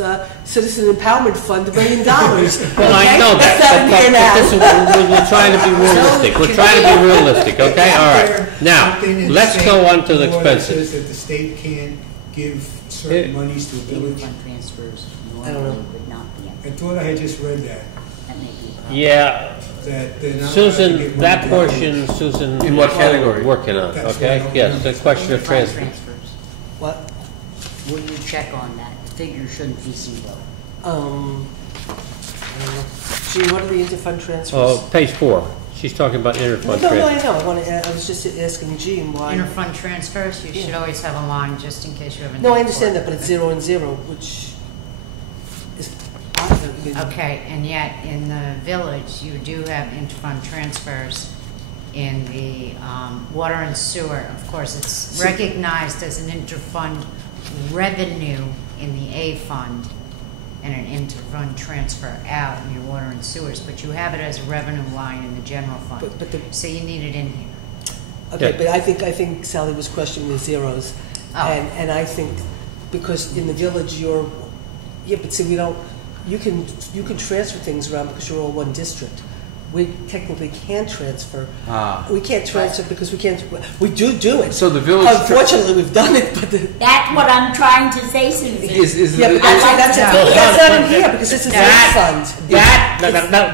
Citizen Empowerment Fund, $1 billion. Well, I know that, That's but not here now. we're trying to be realistic. We're trying to be realistic, okay? All right. Now, Something in the let's state go on to the law that expenses. says that the state can't give certain monies to a village. Fund transfers I don't know. normally would not be. I thought I had just read that, That may be a problem. Yeah, that they're not allowed to Susan, give that money to a portion, Susan. In what is category? Working on, That's okay? what I Yes, don't the know. question of Fund transfer. transfers. What? Will you check on that? The figure shouldn't be zero. I don't know. Gee, what are the interfund transfers? Oh, page 4. She's talking about no, interfund no, transfer. I know. I was just asking Jean why. Interfund transfers, you should Yeah. always have a line just in case you have a need No, I for understand it. that, but it's 0 and 0, which is positive. Okay, and yet in the village, you do have interfund transfers in the water and sewer. Of course, it's recognized as an interfund revenue in the A fund and an interfund transfer out in your water and sewers, but you have it as a revenue line in the general fund. So you need it in here. Okay, Yeah. but I think Sally was questioning the zeros, Oh. and I think because in the village but see, we don't. You can transfer things around because you're all one district. We technically can't transfer. We can't transfer because we can't. We do it. So the village. Unfortunately, we've done it, but That's what I'm trying to say, Susan. yeah, but that's not in here because this is a fund.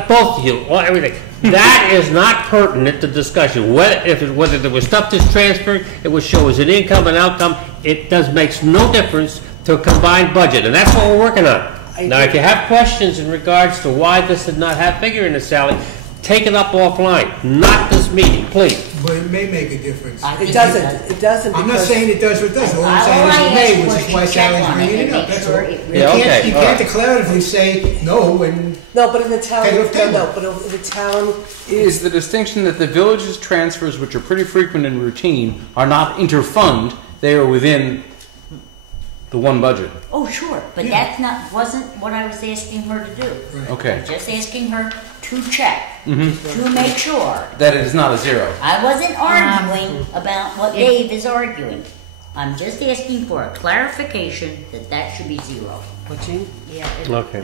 Both of you, everything. That is not pertinent to discussion. Whether there was stuff that's transferred, it would show as an income and outcome. It makes no difference to a combined budget, and that's what we're working on. Now, if you have questions in regards to why this did not have figure in the Sally, take it up offline, not this meeting, please. But it may make a difference. It doesn't. It doesn't. I'm not because- saying it does or it doesn't. All I'm saying is it may, which is why Sally's bringing it up. That's all. You can't declaratively say no when. No, but in the town, Take it off table. no, but in the town Is the distinction that the village's transfers, which are pretty frequent and routine, are not interfund, they are within the one budget. Oh, sure, but wasn't what I was asking her to do. Right. Okay. Just asking her to check, to make sure. That it is not a zero. I wasn't arguing about what Dave is arguing. I'm just asking for a clarification that should be zero. What, Gene? Yeah. Okay.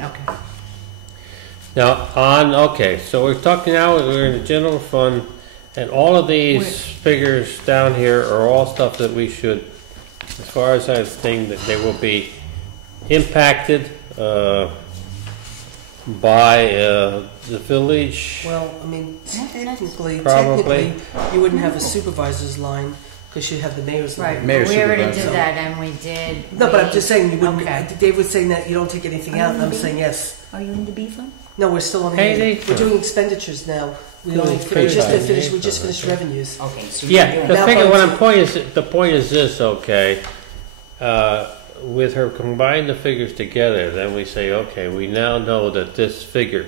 Now, so we're talking now, we're in the general fund, and all of these figures down here are all stuff that we should, as far as I think, that they will be impacted by the village. Well, I mean, technically, Probably. you wouldn't have a supervisor's line because you have the mayor's line. Right, Mayor we already supervisor. did that, and we did. No, but I'm just saying you wouldn't. Okay. Dave was saying that you don't take anything out, and I'm saying yes. Are you in the B fund? No, we're still on. Hey, We're doing expenditures now. We Doing just expenditures. finished. We just finished revenues. Okay, so Yeah, you're the doing figure. Now, What but- I'm point is this. Okay, with her combine the figures together, then we say, okay, we now know that this figure,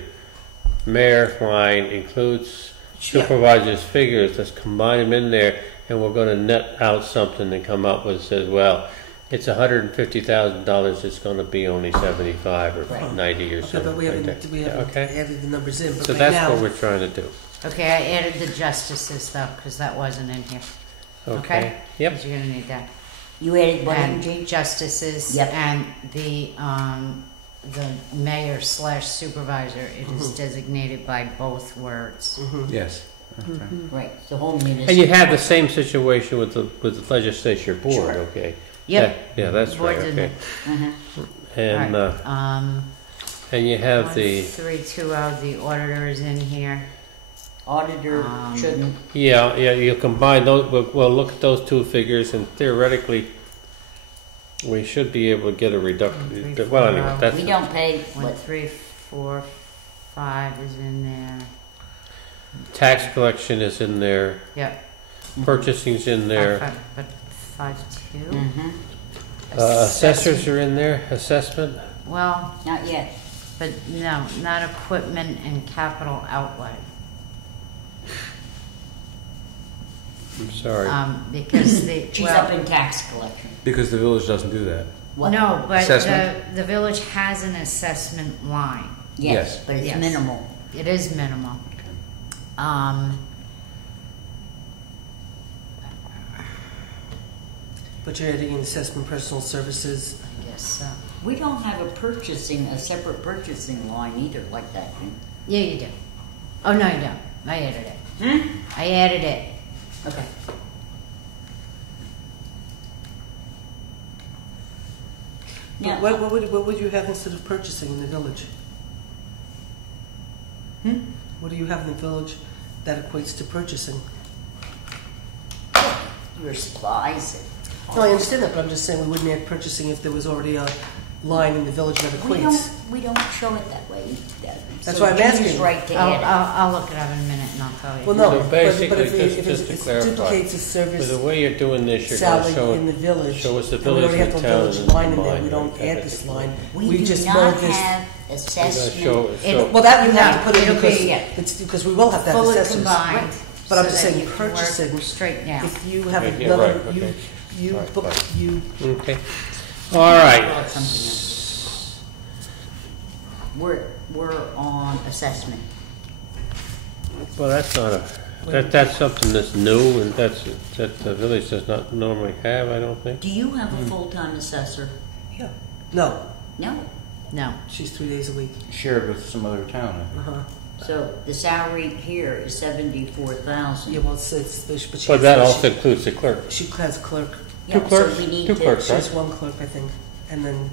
mayor's line, includes supervisor's figures. Let's combine them in there, and we're going to net out something and come up with says, well, it's $150,000. It's going to be only 75 or 90 or Okay, something. but we haven't like that. added the numbers in. But So right that's now, what we're trying to do. Okay, I added the justices though, because that wasn't in here. Okay. Yep. Because you're gonna need that. You added what, And Gene? justices Yep. and the mayor / supervisor. It is designated by both words. Yes. Okay. Right, the whole municipal. And you have the same situation with the legislature board. Sure. Okay. Yep. Yeah, that's Board right. didn't- Okay. And All right. and you have the 1320. The auditor is in here. Auditor shouldn't. yeah. You combine those. We'll look at those two figures, and theoretically, we should be able to get a reduction. Well, anyway, that's We don't pay, 1345 is in there. tax collection is in there. Yep. Purchasing's in there. But 52. Assessors are in there. Assessment. Well, not yet. but no, not equipment and capital outlay. I'm sorry. Because the She's up in tax collection. Because the village doesn't do that. What? no, but Assessment? the village has an assessment line. Yes, Yes. but it's Yes. minimal. It is minimal. but you're adding in assessment, personal services. I guess so. We don't have a separate purchasing line either like that. Yeah, you do. Oh no, you don't. I added it. I added it. Okay. But Now, what would you have instead of purchasing in the village? What do you have in the village that equates to purchasing? your supplies. No, I understand that, but I'm just saying we wouldn't add purchasing if there was already a line in the village that equates. We don't show it that way. That's So why I'm Judy's asking. right to add it. I'll look it up in a minute and I'll tell you. Well, no, So but basically, if just to it clarify, duplicates a For service the way you're doing this, you're going to salary in the show village, show us the and we village already and have the the town village and line in there, combine, we don't right? add That's this it. line. We do just know not this. have You're assessment. gonna show Well, that you have to No, put in it'll because be it's because we will have to have fully assessors. combined. But I'm so just that saying you can work purchasing. straight now. If you have Yeah, another, right, okay. you Right, book, right. you, Okay. All right. Something else. We're on assessment. Well, that's not that's something that's new, and that the village does not normally have, I don't think. Do you have a full-time assessor? yeah. No, No. No. she's 3 days a week. Shared with some other town. Uh-huh. So the salary here is 74,000. Yeah, well, but she But that has, also includes the clerk. she has a clerk. Yeah, Two clerks? So we need Two to, clerks, She right? has one clerk, I think, and then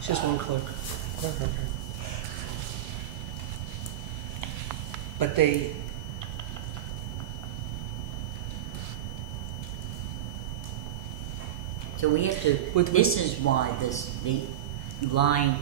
she has one clerk. But they, So we have to. This is why the line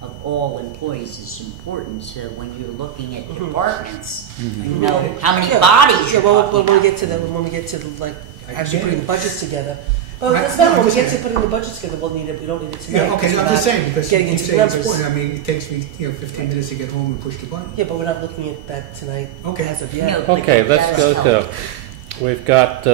of all employees is important. So when you're looking at departments, you know how many bodies yeah, you're well, talking when we about. get to when we get to like actually get putting it. the budgets together. Well, I- that's not no, when we I'm get just to putting the budgets together. We'll need it. We don't need it tonight. Yeah, okay, because so I'm we're just not saying, because getting you into say the it's numbers. important. I mean, it takes me 15 minutes to get home and push the button. Yeah, but we're not looking at that tonight. Okay. As of yet. No. Okay, But let's go that'll to. We've got.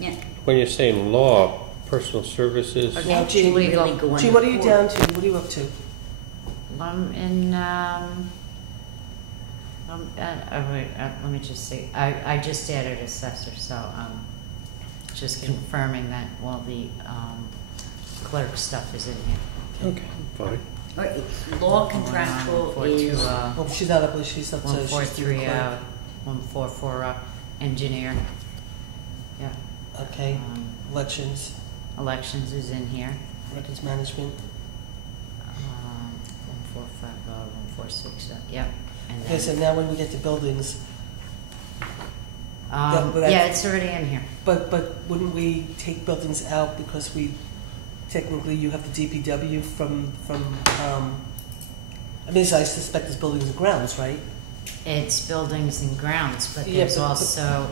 Yeah. When you're saying law, personal services. Okay. Now, Gene, Really going Gene, what are you forward. down to? What are you up to? I'm in, wait, let me just see. I just added assessor, so just confirming that all the clerk stuff is in here. Okay, fine. All right, law contractual is. Well, she's not up. She's up to. she's through 1430, clerk. 144 engineer. Yeah. Okay. Elections, Elections is in here. records management. 1450, 146, yep. And Okay, so then, now when we get to buildings, but that- yeah, it's already in here. but wouldn't we take buildings out because we technically you have the DPW from I mean, I suspect it's buildings and grounds, right? It's buildings and grounds, but Yeah, there's but- also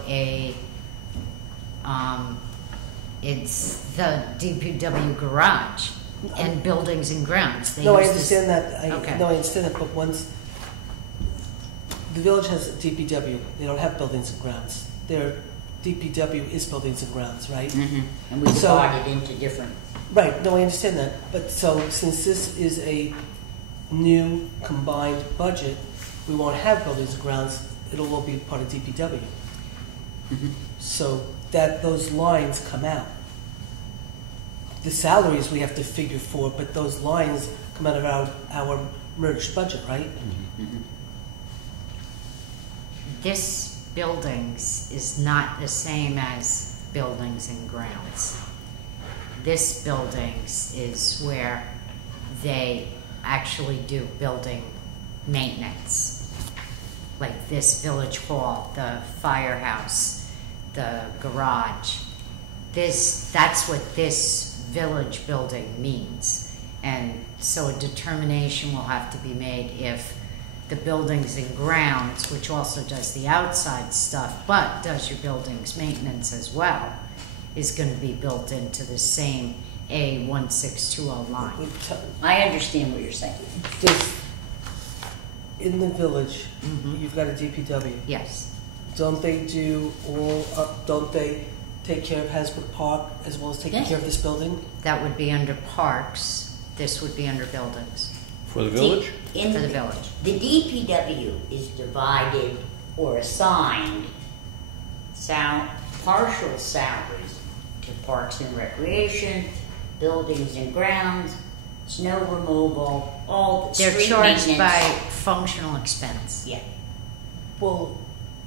it's the DPW garage and buildings and grounds. They No, I use this- understand that. Okay. No, I understand that. But once the village has a DPW, they don't have buildings and grounds. Their DPW is buildings and grounds, right? And we So- divide it into different. Right. No, I understand that. But so since this is a new combined budget, we won't have buildings and grounds. It'll all be part of DPW. So that those lines come out. The salaries we have to figure for, but those lines come out of our merged budget, right? This buildings is not the same as buildings and grounds. This buildings is where they actually do building maintenance. Like this village hall, the firehouse, the garage. That's what this village building means. And so a determination will have to be made if the buildings and grounds, which also does the outside stuff, but does your buildings maintenance as well, is going to be built into the same A1620 line. I understand what you're saying. In the village, Mhm. you've got a DPW. Yes. Don't they do all? Don't they take care of Hasbrook Park as well as taking Yeah. care of this building? That would be under parks. This would be under buildings For the village? In for the village. The DPW is divided or assigned partial salaries to parks and recreation, buildings and grounds, snow removal, all the They're street charged maintenance. by functional expense. Yeah. Well,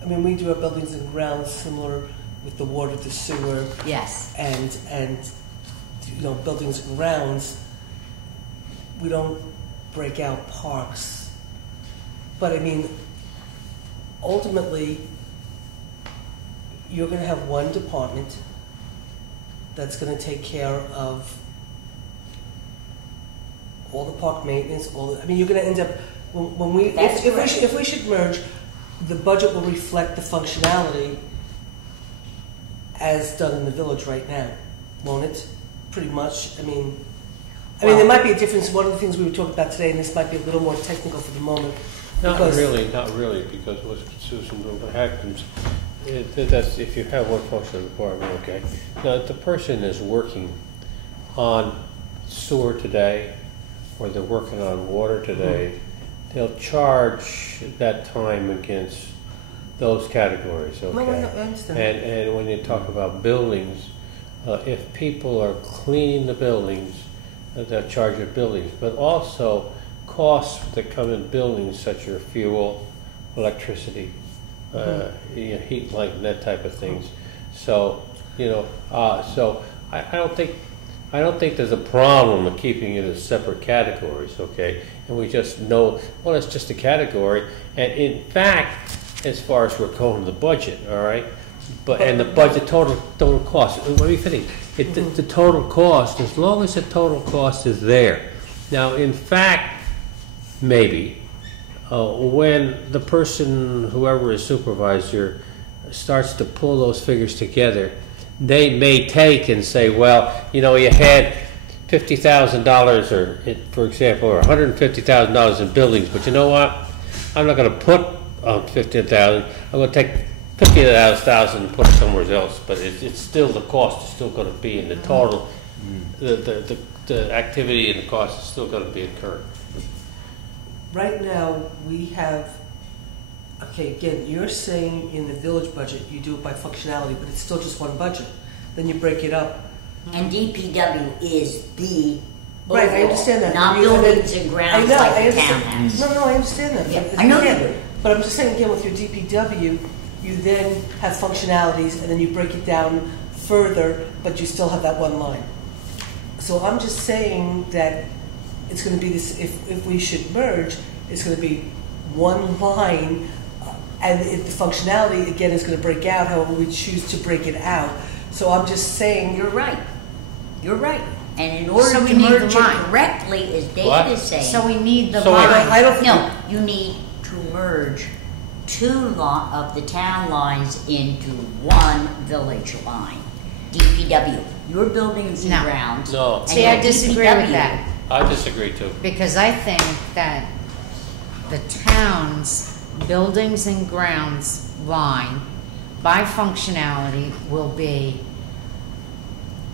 I mean, we do our buildings and grounds similar with the water, the sewer, Yes. and buildings and grounds. We don't break out parks, but I mean, ultimately, you're going to have one department that's going to take care of all the park maintenance. I mean, you're going to end up when we That's if correct. we should merge, the budget will reflect the functionality as done in the village right now, won't it? Pretty much. I mean, there might be a difference. One of the things we were talking about today, and this might be a little more technical for the moment. Not really, because what Susan happens, that's if you have one functional department, okay. Now, if the person is working on sewer today, or they're working on water today, they'll charge that time against those categories, okay? No, I understand. And when you talk about buildings, if people are cleaning the buildings, they'll charge your buildings, but also costs that come in buildings such as fuel, electricity, heat, light, and that type of things. So, so I don't think there's a problem with keeping it as separate categories, okay? And we just know, well, it's just a category. And in fact, as far as we're going to the budget, all right? And the budget total cost. Let me finish. The total cost, as long as the total cost is there. Now, in fact, maybe when the person, whoever is supervisor, starts to pull those figures together, they may take and say, well, you had $50,000, or for example, or $150,000 in buildings, but you know what? I'm not going to put $50,000. I'm going to take $50,000 and put it somewhere else. But it's still, the cost is still going to be in the total. The activity and the cost is still going to be incurred. Right now, we have, okay, again, you're saying in the village budget, you do it by functionality, but it's still just one budget. Then you break it up. And DPW is the Right, I overall, understand that. not buildings and grounds like the town has. No, I understand that. Yeah, But I know again, you do. But I'm just saying, again, with your DPW, you then have functionalities, and then you break it down further, but you still have that one line. So I'm just saying that it's going to be this, if we should merge, it's going to be one line, and the functionality, again, is going to break out however we choose to break it out. So I'm just saying... You're right. You're right. And in order So we to need the merge it line. correctly, as David What? is saying... So we need the So line. I don't think... No, you need to merge two of the town lines into one village line. DPW. Your buildings and No. grounds. No. and See, your I disagree with DPW. that. I disagree too. Because I think that the town's buildings and grounds line by functionality will be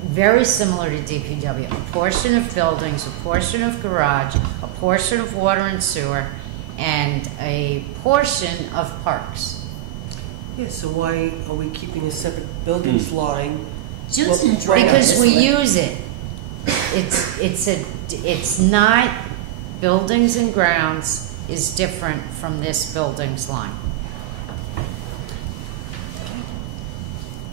very similar to DPW. A portion of buildings, a portion of garage, a portion of water and sewer, and a portion of parks. Yeah, so why are we keeping a separate buildings line? Susan's Well, right on Because this we one. use it. It's not buildings and grounds is different from this buildings line.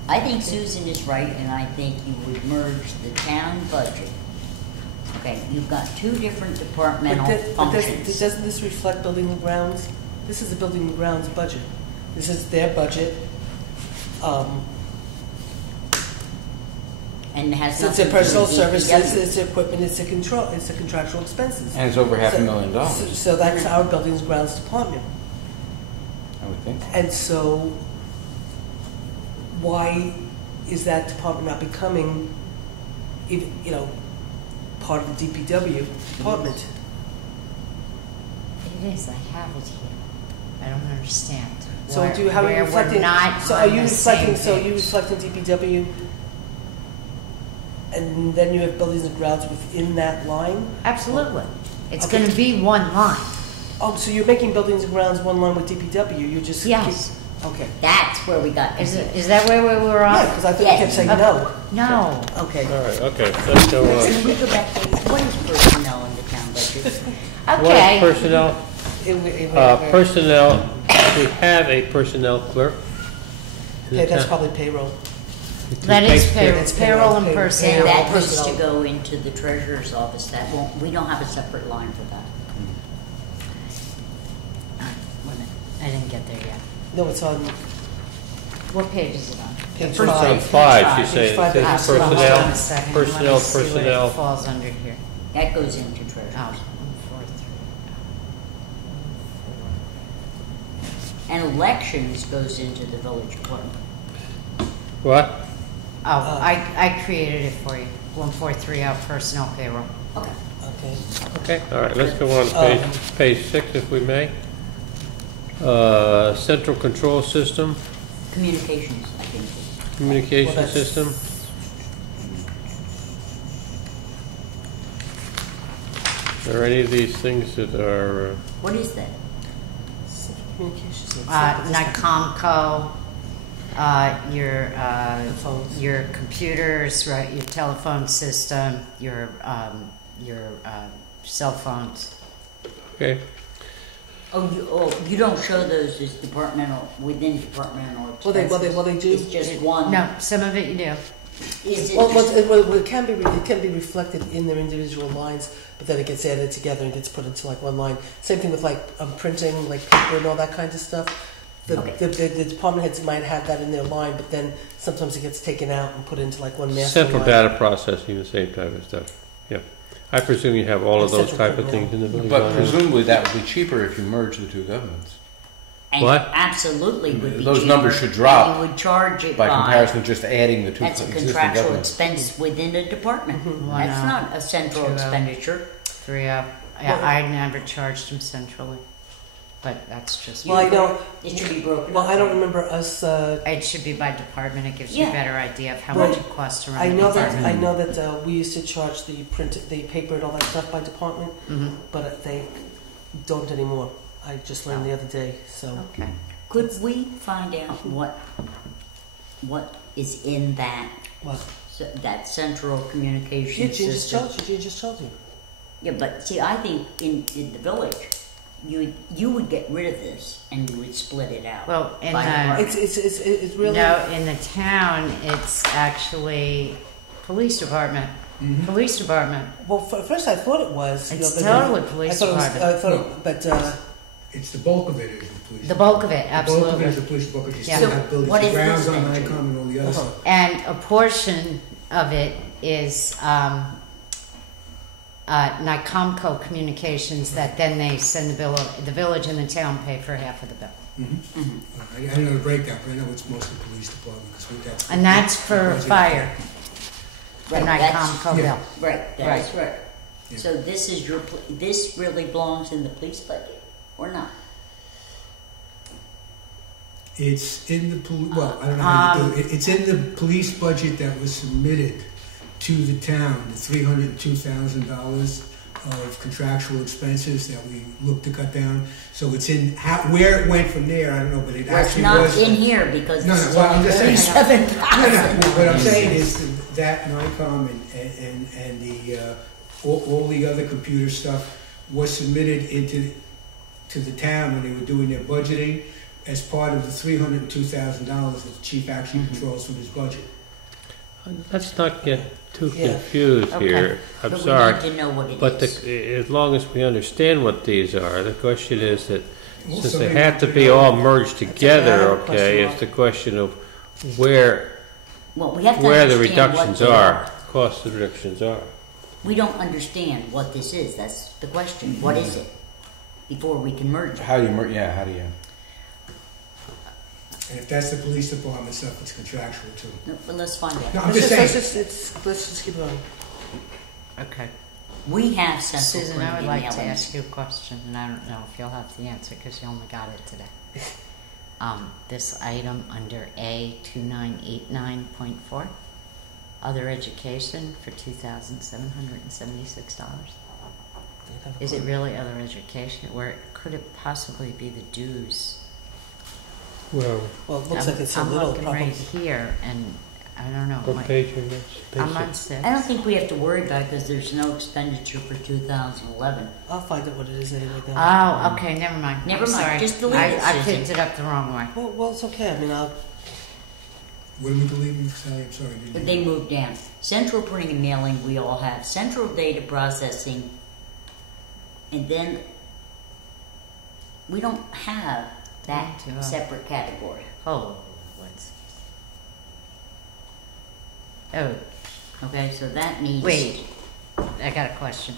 I think Susan is right, and I think you would merge the town budget. Okay, you've got two different departmental functions. Doesn't this reflect building and grounds? This is the building and grounds budget. This is their budget. And it has It's nothing a personal to do with services, DPW. it's equipment, it's a contractual expenses. And it's over $500,000. So that's our buildings and grounds department. I would think. And so, why is that department not becoming, even, part of the DPW department? It is, I have it here. I don't understand. So Where- how are you where reflecting? We're not So on are you the reflecting? same So you page. reflecting DPW, and then you have buildings and grounds within that line. Absolutely. It's Okay. going to be one line. Oh, so you're making buildings and grounds one line with DPW. You're just Yes. Okay. That's where we got Is that where we were Yeah, on? because I thought you Yes. kept saying no. No. Okay. All right, okay, let's go on. Can we go back to what is personnel in the town budget? Okay. What is personnel? Personnel, we have a personnel clerk. in the Okay, that's town. probably payroll. That is Takes care- That's payroll and payroll. personnel. And that needs personnel. to go into the treasurer's office. That won't. We don't have a separate line for that. Wait a minute. I didn't get there yet. No, it's on What page is it on? page First on 5. five, you Page say, it five, says page five. Hold on personnel, a second. personnel, Let me see what personnel. it falls under here. That goes into treasurer's. Oh, 143. And elections goes into the village clerk. What? I created it for you. 1430 personnel payroll. Okay. Okay. Okay, all right, let's go on to page 6 if we may. Central control system, Communications, I think. communication Well, that's- system. Are any of these things that are, What is that? Communications. NICOMCO, Phones. your computers, right? Your telephone system, your cell phones. okay, You don't show those as departmental, within departmental Well, they expenses? do. It's just one. No, some of it you do. Is it Well, just- it can be reflected in their individual lines, but then it gets added together and gets put into like one line. Same thing with like printing, like paper and all that kind of stuff. The department heads might have that in their line, but then sometimes it gets taken out and put into like one master central line. data processing, the same type of stuff, yeah. I presume you have all of those Central type of command. things in the village. But line. presumably that would be cheaper if you merge the two governments. and What? absolutely would be Those cheaper, numbers should drop and you would charge it By comparison to just adding the two That's a existing contractual governments. expense within a department. That's Wow. not a central 2-0. expenditure. 3-0. Yeah, I never charged them centrally, but that's just. Well, I don't. It should be broken. Well, up. I don't remember us. It should be by department. It gives you a Yeah. better idea of how Well, much it costs to run I the know department. that we used to charge the paper and all that stuff by department, Mhm. but they don't anymore. I just learned the other day. So Okay. Could we find out what is in that well, that central communication yeah, Gene just system? told you. Gene just told you. Yeah, but see, I think in the village, you would get rid of this and you would split it out. Well, in by the department. It's really no, in the town, it's actually police department. Police department. well. First, I thought it was. It's but totally then police I thought department. It was, I thought, but It's the bulk of it is the police. The bulk of it, The bulk of it absolutely. is the police department. You Yeah. still So have buildings, what the is grounds this on then? ICOM and all the other stuff. And a portion of it is NICOMCO communications that then they send the bill. The village and the town pay for half of the bill, I don't know the breakdown, but I know it's mostly police department because that's. and that's for fire. The Right, that's- NICOMCO yeah. bill. Right, that's right. Yeah. So this is this really belongs in the police budget or not? It's in the well, I don't know how you do it. It's in the police budget that was submitted to the town, the $302,000 of contractual expenses that we looked to cut down. So it's in where it went from there. I don't know, but it Well, it's actually not was in here because No, this is well, I'm only just saying- 37,000. No, what I'm saying is that NICOM and the all the other computer stuff was submitted to the town when they were doing their budgeting as part of the $302,000 that the chief actually controls from his budget. let's not get too Yeah. confused Okay. here. I'm But sorry. we need to know what it is. But as long as we understand what these are, the question is that Well, since they somebody have to wanted be know- all merged I have together, a okay, question it's the question of where well, we have to where the understand reductions what are, cost reductions are. We don't understand what this is. That's the question. What is it? Before we can merge it. How do you? How do you? And if that's the police department stuff, it's contractual too. No, but let's find out. No, I'm just saying. let's just keep going. Okay. We have central Susan, I would printing like to elements. ask you a question, and I don't know if you'll have the answer because you only got it today. This item under A2989.4, other education for $2,776. Is it really other education? Where could it possibly be the dues? Well, Well, it looks like it's a I'm little looking probably. right here, and I don't know. what page are you on? I'm on 6. I don't think we have to worry about it because there's no expenditure for 2011. I'll find out what it is anyway. Then. Oh, okay, never mind. Never I'm mind, sorry. just delete it, I Susan. picked it up the wrong way. Well, it's okay. I mean, I'll. What are we deleting, Sally? I'm sorry. But they moved down. Central printing and mailing, we all have. Central data processing, and then we don't have that Yeah. separate category. Oh, what's... Oh, Okay, so that needs. wait. I got a question.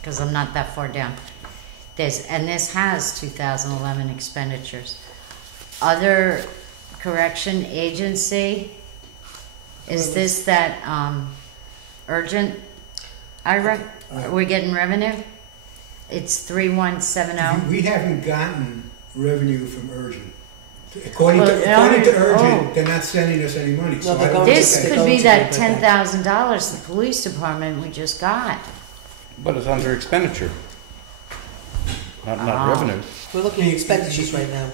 Because I'm not that far down. This has 2011 expenditures. Other correction agency, Is this that urgent, Ira? Are we getting revenue? It's 3170. We haven't gotten revenue from Urgent. According Well, to Urgent, oh. they're not sending us any money. So they're I don't going This to- could be that $10,000 the police department we just got. But it's under expenditure, not Oh. revenue. We're looking at expenditures right now.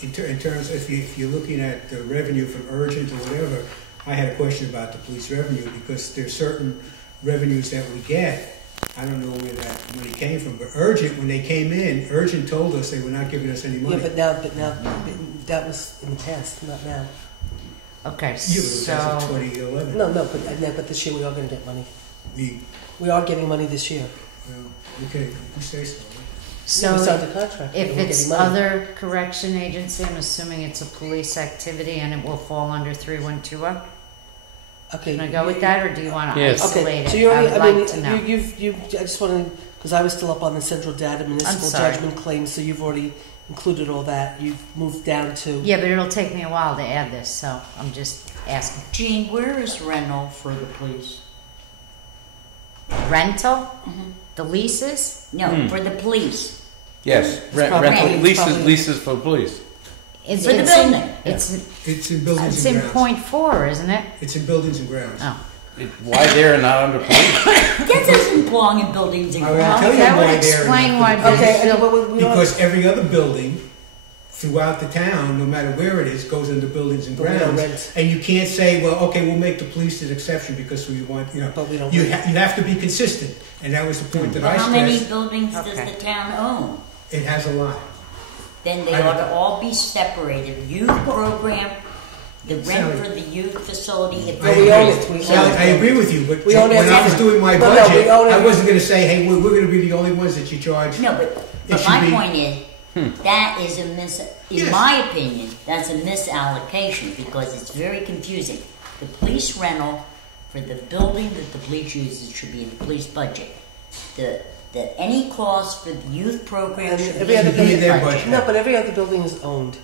in terms, if you're looking at the revenue from Urgent or whatever, I had a question about the police revenue because there's certain revenues that we get. I don't know where that money came from, but Urgent, when they came in, Urgent told us they were not giving us any money. Yeah, but now, that was in the past, not now. Okay, Yeah, but it was as of so 2011. No, but this year we are going to get money. We, We are getting money this year. well, okay, you say so. We signed so a contract. if We're it's getting money. other correction agency, I'm assuming it's a police activity and it will fall under 3120. Okay. Can I go with that, or do you want to Yes. isolate Okay, it? so you already, I would I like to know. mean, I just want to, because I was still up on the central data municipal sorry. judgment claims, so you've already included all that. You've moved down to. Yeah, but it'll take me a while to add this, so I'm just asking. Gene, where is rental for the police? Rental? The leases? No, for the police. Yes, probably- rental it's leases, probably- leases for police. It's, For the it's building. In, it's It's in buildings it's and in grounds. point 4, isn't it? It's in buildings and grounds. Oh. Why they're not under police? That doesn't belong in buildings and I will grounds. tell you that would why they're explain not why in there's Okay, still- but we don't. Because every other building throughout the town, no matter where it is, goes into buildings and But we don't grounds. rent. And you can't say, well, okay, we'll make the police an exception because we want, But we don't you, rent. you have to be consistent. And that was the point that But I how many stressed. buildings Okay. does the town own? It has a lot. Then they I- ought to all be separated. Youth program, the rent Sally. for the youth facility. If No, we there own is- it. We Sally, own it. I agree with you, but We own when I was everything. doing my No, we budget, own I it. wasn't going to say, hey, we're going to be the only ones that you charge. No, It but should my be- point is, that is in Yes. my opinion, that's a misallocation because it's very confusing. The police rental for the building that the police uses should be in the police budget. The any cost for the youth program And should every be in other the building- budget. budget. No, but every other building is owned.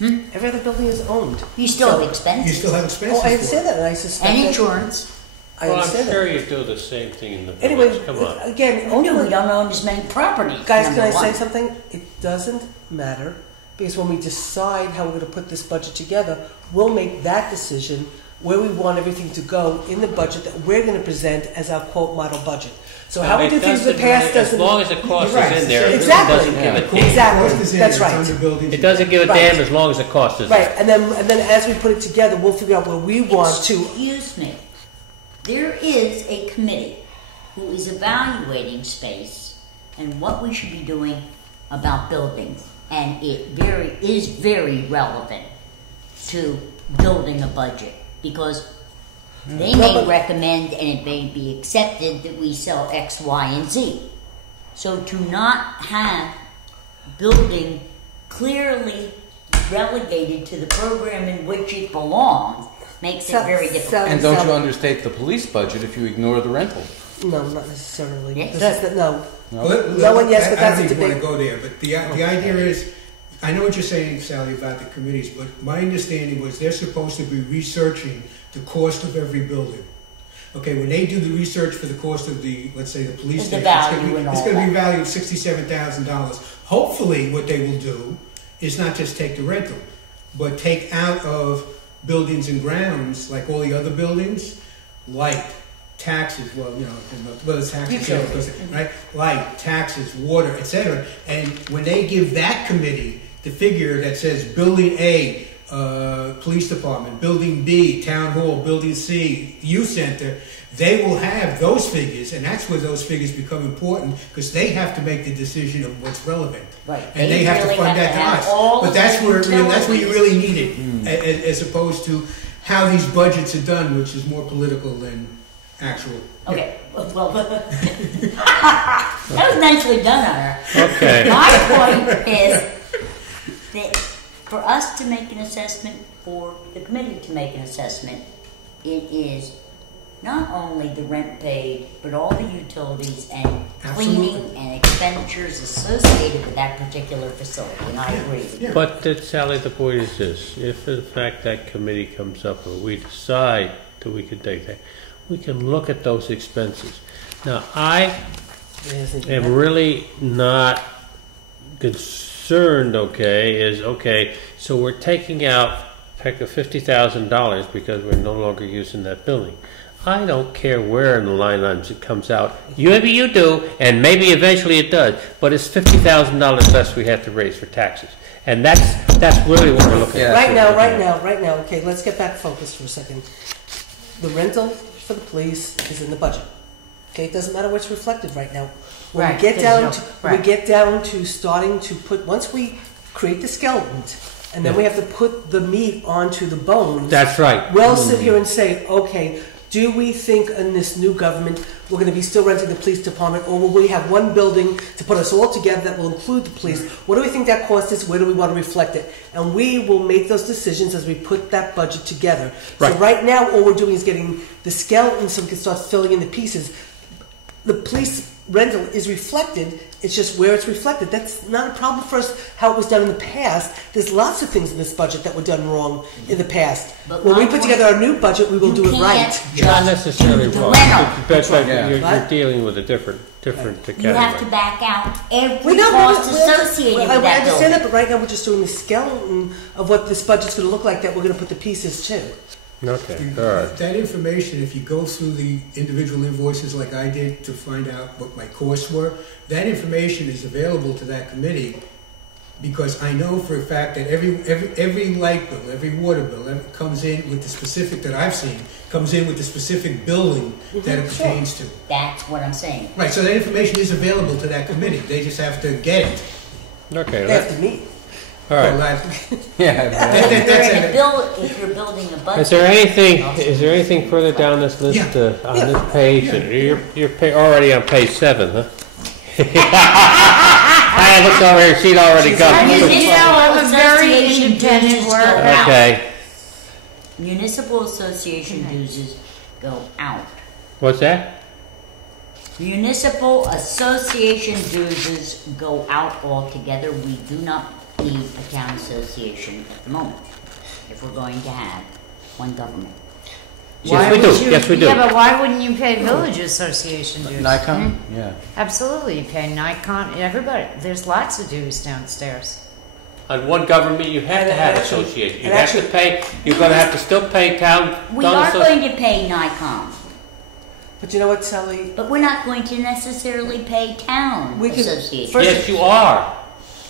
Every other building is owned. You still So- have expenses. You still have expenses Oh, I for understand it. that, and I suspect and that- insurance. I Well, I'm understand sure that. you do the same thing in the village. Anyway, Come on. again, Oh, no, we ultimately, don't own as many properties. guys, can I number say one. something? It doesn't matter because when we decide how we're going to put this budget together, we'll make that decision where we want everything to go in the budget that we're going to present as our quote model budget. So how we It did things in the doesn't past really- doesn't. As long as the cost You're right. is in there, it really Exactly. doesn't give a Cost- damn. Exactly. cost is in That's there, right. It's under buildings It doesn't give a Right. damn as long as the cost is Right, there. and then as we put it together, we'll figure out where we want to. Excuse me. There is a committee who is evaluating space and what we should be doing about buildings. And it is very relevant to building a budget because they No, may but- recommend and it may be accepted that we sell X, Y, and Z. So to not have building clearly relegated to the program in which it belongs makes it very difficult. And don't you understate the police budget if you ignore the rental? No, not necessarily. Yes. This is the- no. Well, No one, yes, but I that's don't a even want to debate. go there, but the idea is, I know what you're saying, Sally, about the committees, but my understanding was they're supposed to be researching the cost of every building. Okay, when they do the research for the cost of the, let's say, the police The station, value and it's all going to be that. valued at $67,000. Hopefully, what they will do is not just take the rental, but take out of buildings and grounds, like all the other buildings, light, taxes, well, it's taxes, Utilities. right? Light, taxes, water, etc. And when they give that committee the figure that says Building A, police department, Building B, town hall, Building C, youth center, they will have those figures, and that's where those figures become important because they have to make the decision of what's relevant. Right. And they have to really fund have that to have to us. all But of that's the where that's where you utilities. really need it, as opposed to how these budgets are done, which is more political than actual. Okay, well, that was nicely done, Ira. Okay. My point is that for us to make an assessment, for the committee to make an assessment, it is not only the rent paid, but all the utilities and Absolutely. cleaning and expenditures associated with that particular facility, and I agree. Yeah. But Sally, the point is this: if in fact that committee comes up and we decide that we can take that, we can look at those expenses. Now, I am really not concerned. So we're taking out $50,000 because we're no longer using that building. I don't care where in the line items it comes out. Maybe you do, and maybe eventually it does. But it's $50,000 less we have to raise for taxes, and that's really what we're looking at. Right now. Okay, let's get back focused for a second. The rental for the police is in the budget. Okay, it doesn't matter what's reflected right now. When we get down to starting to put, once we create the skeleton, and then we have to put the meat onto the bones. That's right. We'll sit here and say, okay, do we think in this new government we're going to be still renting the police department, or will we have one building to put us all together that will include the police? What do we think that cost is? Where do we want to reflect it? And we will make those decisions as we put that budget together. Right. So right now, all we're doing is getting the skeleton so we can start filling in the pieces. The police rental is reflected. It's just where it's reflected. That's not a problem for us, how it was done in the past. There's lots of things in this budget that were done wrong in the past. But when we my put point- together our new budget, we will do it right. Not necessarily do the wrong. rental. But Yeah. you're dealing with a different category. You have to back out every We know, cost associated with I that understand building. that, but right now we're just doing the skeleton of what this budget's going to look like that we're going to put the pieces to. Okay, all right. That information, if you go through the individual invoices like I did to find out what my costs were, that information is available to that committee, because I know for a fact that every light bill, every water bill comes in with the specific that I've seen, comes in with the specific building that it pertains to. That's what I'm saying. Right, so that information is available to that committee. They just have to get it. Okay, They have to meet. all right. Yeah. If you're building a budget. Is there anything further down this list on this page? You're already on page 7, huh? I looked over here. She'd already got I'm a very Association independent dues worker. go out. Okay. Municipal association dues go out. What's that? Municipal association dues go out altogether. We do not need a town association at the moment, if we're going to have one government. Yes, we do. Yes, we do. Yeah, but why wouldn't you pay village association dues? Nikon? Yeah. Absolutely, you pay Nikon. Everybody, there's lots of dues downstairs. On one government, you have to have association. You and have to pay. You're going to have to still pay town. We are going to pay NICOM, But you know what, Sally? but we're not going to necessarily pay town We could- association. first- Yes, you are.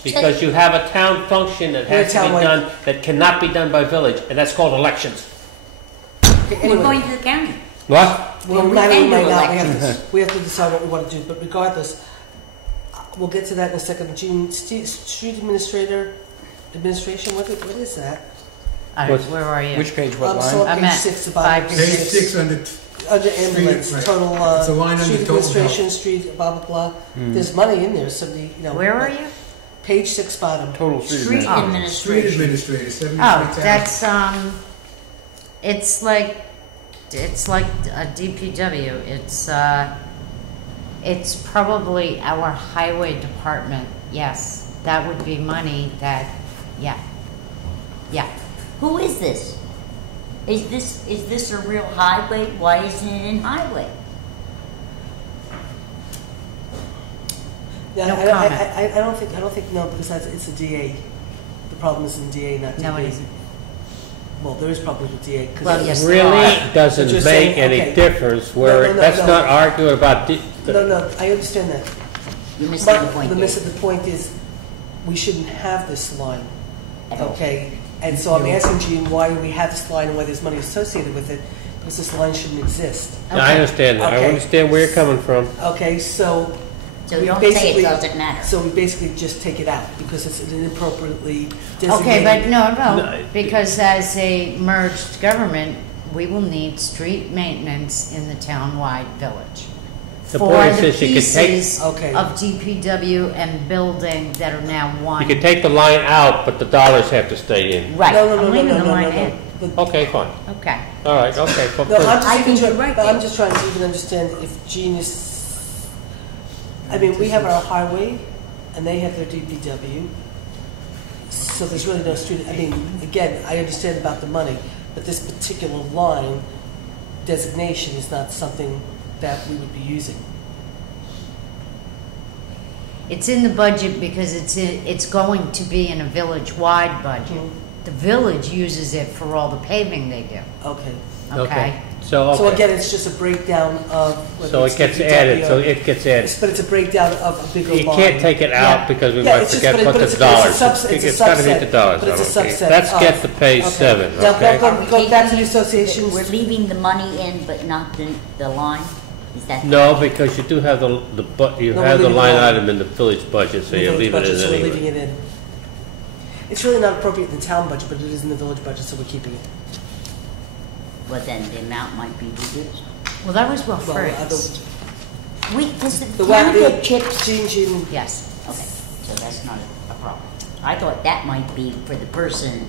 Because you have a town function that has to be We're a town done, that cannot be done by village, and that's called elections. Okay, We're anyway, going to the county. What? well, we might can or might do not. elections. We have to decide what we want to do. But regardless, we'll get to that in a second. Gene, street administration. What is that? What's- Where are you? Which page, what So line? on I'm page at 6, about 5 page to Page 6. 6 under Under ambulance, right. total It's a line under street total administration, street blah blah blah. There's money in there. Somebody, Where are you? Page 6 bottom. Total Street street. street administration. administrator, 73,000. Oh, that's it's like a DPW. It's probably our highway department. Yes, that would be money that, yeah. Who is this? Is this a real highway? Why isn't it in highway? Yeah, No I comment. don't think no, because it's a DA. The problem is in DA, not DB. No, it isn't. Well, there is probably with DA. 'cause Well, it- yes. Really But doesn't you're make saying, any okay. difference where, No, let's no. not argue about No, I understand that. You're missing the But point. the Dave. point is, we shouldn't have this line, At all. okay? And so I'm asking Gene why we have this line and why there's money associated with it, because this line shouldn't exist. I understand that. I Okay. understand where you're coming from. Okay, so So we don't say it basically- doesn't matter. So we basically just take it out because it's an inappropriately designated. Okay, but no, No, because as a merged government, we will need street maintenance in the town-wide village. The For point the is you could take- pieces Okay. of DPW and building that are now one. You can take the line out, but the dollars have to stay in. Right, No, no, no, I'm no, leaving no, the no, line no, no. in. Okay, fine. Okay. All right, okay. No, I'm just, I even think try- you're right but I'm there. just trying to even understand if Gene is. I mean, we have our highway, and they have their DPW. So there's really no street. I mean, again, I understand about the money, but this particular line designation is not something that we would be using. It's in the budget because it's going to be in a village-wide budget. The village uses it for all the paving they do. Okay. Okay. So, So okay. again, it's just a breakdown of. whether So it's it gets DPW added, so or- it gets added. But it's a breakdown of a bigger You line. can't take it out Yeah. because we Yeah, might it's just- forget but what it's the a dollars. subset- it's a It's gotta be subset, the dollars. but it's a okay. subset Let's of- get to page Okay. 7, Now, okay? go back to the associations. We're leaving the money in, but not the line? Is that? No, because you do have you No, have we're the leaving line it on. item in the village budget, so you Village leave it budget, in so we're leaving anyway. it in. It's really not appropriate in the town budget, but it is in the village budget, so we're keeping it. Well, then the amount might be reduced. Well, that was well Well, phrased. Does the The town way get chips? Gene, Yes. Okay, so that's not a problem. I thought that might be for the person.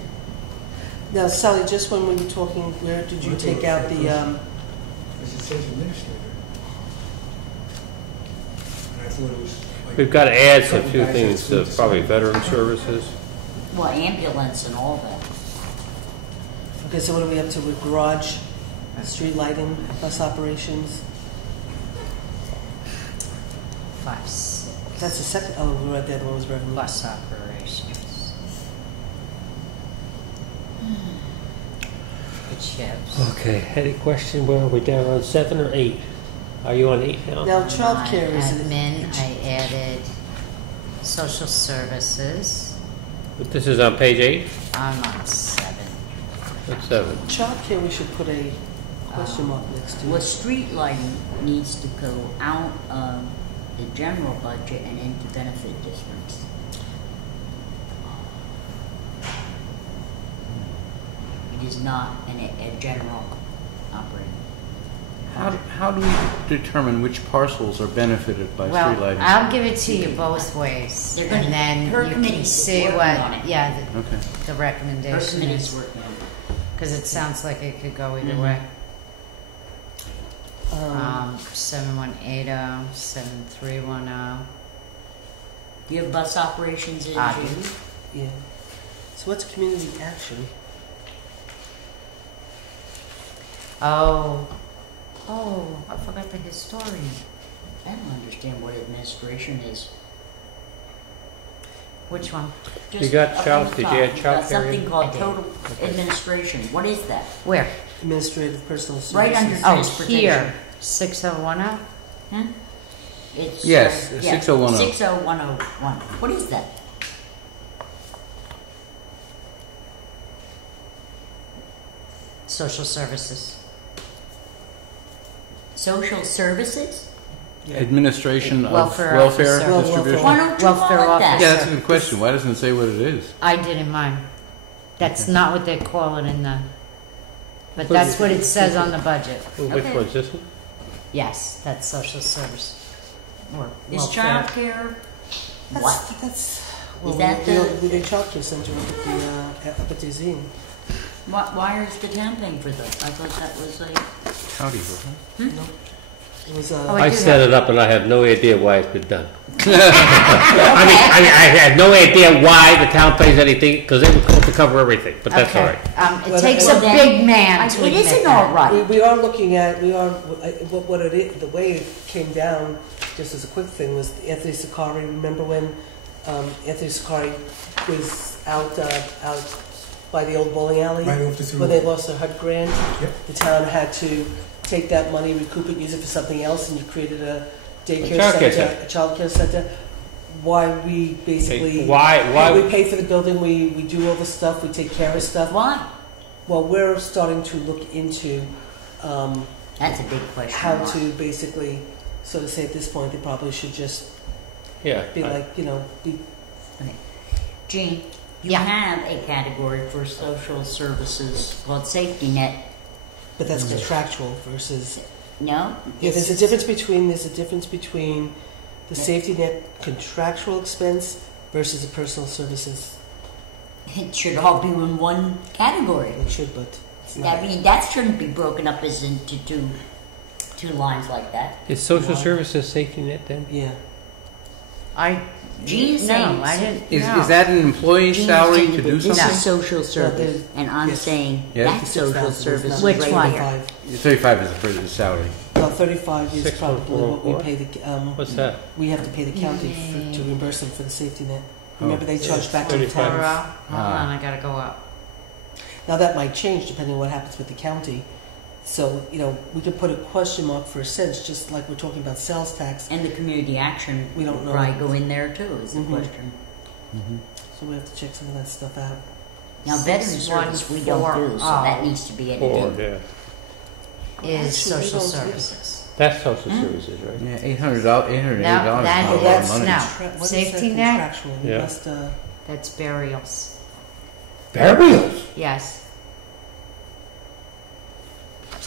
now Sally, just when we were talking, where did you take out the, Because it says administrator. And I thought it was like. We've got to add a Couple few guys things, that speak probably to veteran services. Well, ambulance and all that. okay, so what are we up to with garage, street lighting, bus operations? 5, 6. That's the second, oh, we read the other one was revenue. Bus operations. The chips. Okay, any question, where are we down on 7 or 8? Are you on 8 now? Now, childcare is. Admin, I added social services. But this is on page 8? I'm on 7. That's 7. Childcare, we should put a question mark next to Well, it. street lighting needs to go out of the general budget and into benefit districts. It is not a general operating. How do we determine which parcels are benefited by Well, street lighting? I'll give it to you both ways, They're gonna- and then her you can committee's see working what, on it. yeah, Okay. the Her recommendation committee's is, working on it. because it sounds like it could go either Mhm. way. Um, 7180, 7310. Do you have bus operations in I June? yeah. So what's community action? Oh, I forgot the historian. I don't understand what administration is. Which one? Just got up child- on the did you top, add you've child got care something in? called I did. total administration. What is that? Where? Administrative personal services. Right under Oh, transportation. here, 6010. Hmm? It's Yes, yeah, 6010. 60101. What is that? Social services. Social services? Yeah. Administration of Welfare welfare officer. Well, distribution. Why don't you Welfare call it that? Yeah, that's a good question. Why doesn't it say what it is? I did in mine. That's not what they call it in the, but that's what it says on the budget. Which Okay. one's this one? Yes, that's social service. Or Is welfare. child care what? That's, well, that we do childcare center up at the zine. Why is the town paying for that? I thought that was a. County, wasn't No. It was, Oh, I do set have- it up and I have no idea why it's been done. I had no idea why the town pays anything, because they were supposed to cover everything, but that's all Okay. right. It Well, takes well, a then- big man to It admit isn't that. all right. we are looking at, what it is, the way it came down, just as a quick thing, was Anthony Sakari. Remember when Anthony Sakari was out by the old bowling alley? Right off the through. When they lost their HUD grant, Yep. the town had to take that money, recoup it, use it for something else, and you created a daycare childcare center, a childcare center. Why we basically Why we pay for the building, we do all the stuff, we take care of stuff. Why? Well, we're starting to look into That's a big question. how mark. to basically, so to say at this point, they probably should just Yeah. be like, be Jean, you Yeah. have a category for social services called safety net. but that's contractual versus. No? Yeah, there's a difference between the safety net contractual expense versus the personal services. It should all be in one category. It should, but it's not. I mean, that shouldn't be broken up as into two lines like that. Is social Why? services safety net then? Yeah. Gene's no, saying I didn't. Is no. that an employee's Gene's salary saying to that do this something? is social there's- service, and I'm yes. saying Yeah. that's social 56,000 is service not Which right one? there. 35 is the person's salary. No, 35 is probably what we 6,144? pay the. What's that? We have to pay the county to reimburse them for the safety net. Remember, they Oh. charge back to the 35. Hold towns. on, I gotta go up. Now that might change depending on what happens with the county. So we could put a question mark for a sense, just like we're talking about sales tax. And the community action We don't will know. probably go in there too, is the Mhm. question. So we have to check some of that stuff out. Now, veteran service we don't do, so that needs to be edited Or, in. yeah. Is Actually, we social don't do services. That's social services, right? Yeah, $800, $880 Now, is that not a lot is- of money. no. What is Safety that net? contractual? We Yeah. must, That's burials. Burials? Yes.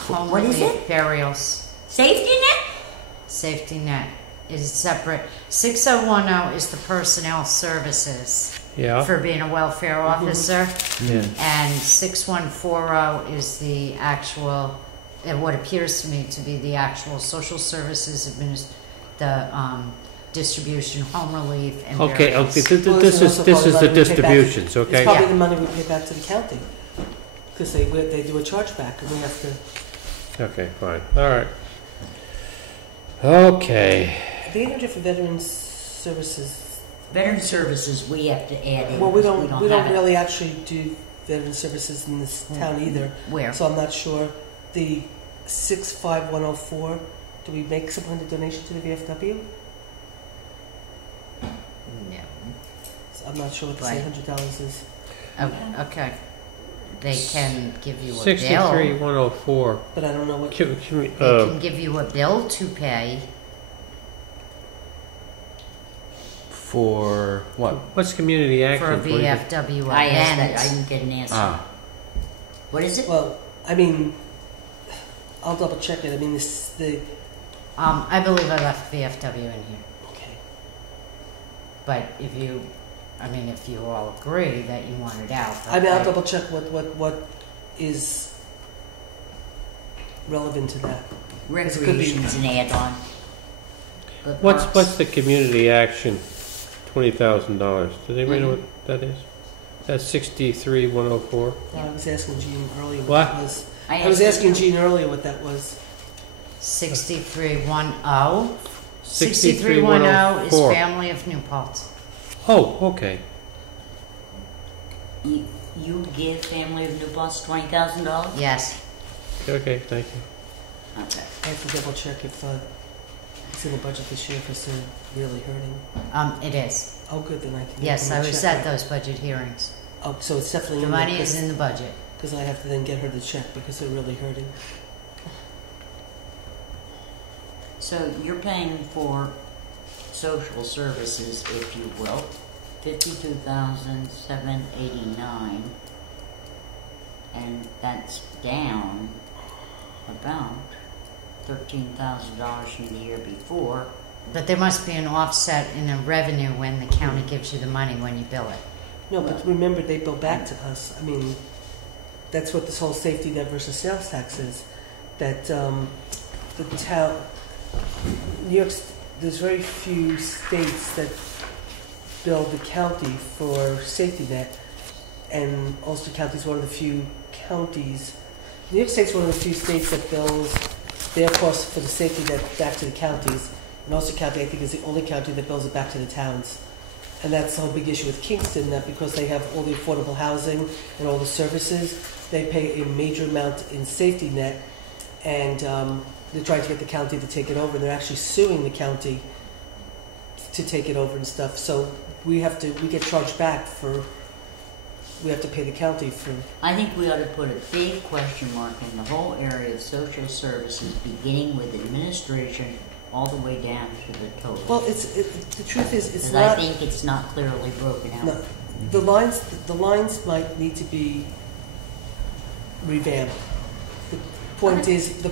What is Home it? burials. Safety net? Safety net is separate. 6010 is the personnel services Yeah. for being a welfare officer, Yeah. and 6140 is the actual, what appears to me to be the actual social services distribution, home relief, and Okay, burials. okay. Well, This it's is also this probably is the money we pay back. distributions, It's okay? probably Yeah. the money we pay back to the county because they do a chargeback and we have to. Okay, fine. All right. Okay. The 800 for veterans services. Veteran services we have to add in. Well, we because don't have it. really actually do veteran services in this town either. Where? So I'm not sure. The 65104. Do we make some kind of donation to the VFW? No. So I'm not sure what the Right. $800 is. Oh, okay. They can give you a bill. 63104. But I don't know what. They can give you a bill to pay. For what? What's community action? For a What do you- VFW I asked that. I event. didn't get an answer. Ah, What is it? Well, I mean, I'll double check it. I mean, I believe I left VFW in here. okay. But if you all agree that you want it out. I mean, I'll okay. double check what is relevant to that. Recreation's an add-on. But What's parks- the community action? $20,000. Does anybody know what that is? That's 63104. I was asking Jean earlier what What? that was. I I was asked asking you- Jean earlier what that was. 6310. 6310 is 63104. Family of New Paltz. Oh, okay. You give Family of New Paltz $20,000? Yes. Okay, thank you. Okay. I have to double check if it's in the budget this year because they're really hurting. It is. Oh, good, then I can. Yes, give I them a was check. at those budget hearings. Oh, so it's definitely The in money is in the budget. because I have to then get her the check because they're really hurting. So you're paying for social services, if you will, $52,789, and that's down about $13,000 from the year before. But there must be an offset in the revenue when the county gives you the money when you bill it. No, but remember they bill back to us. I mean, that's what this whole safety net versus sales tax is. That the town, New York, there's very few states that bill the county for safety net, and Ulster County is one of the few counties. New York State's one of the few states that bills their costs for the safety net back to the counties. And Ulster County, I think, is the only county that bills it back to the towns. And that's the whole big issue with Kingston, that because they have all the affordable housing and all the services, they pay a major amount in safety net, and they're trying to get the county to take it over. And they're actually suing the county to take it over and stuff. So we get charged back for, we have to pay the county for. I think we ought to put a big question mark in the whole area of social services, beginning with administration all the way down to the total. Well, the truth is, it's Because not. I think it's not clearly broken out. No, the lines might need to be revamped. The point is,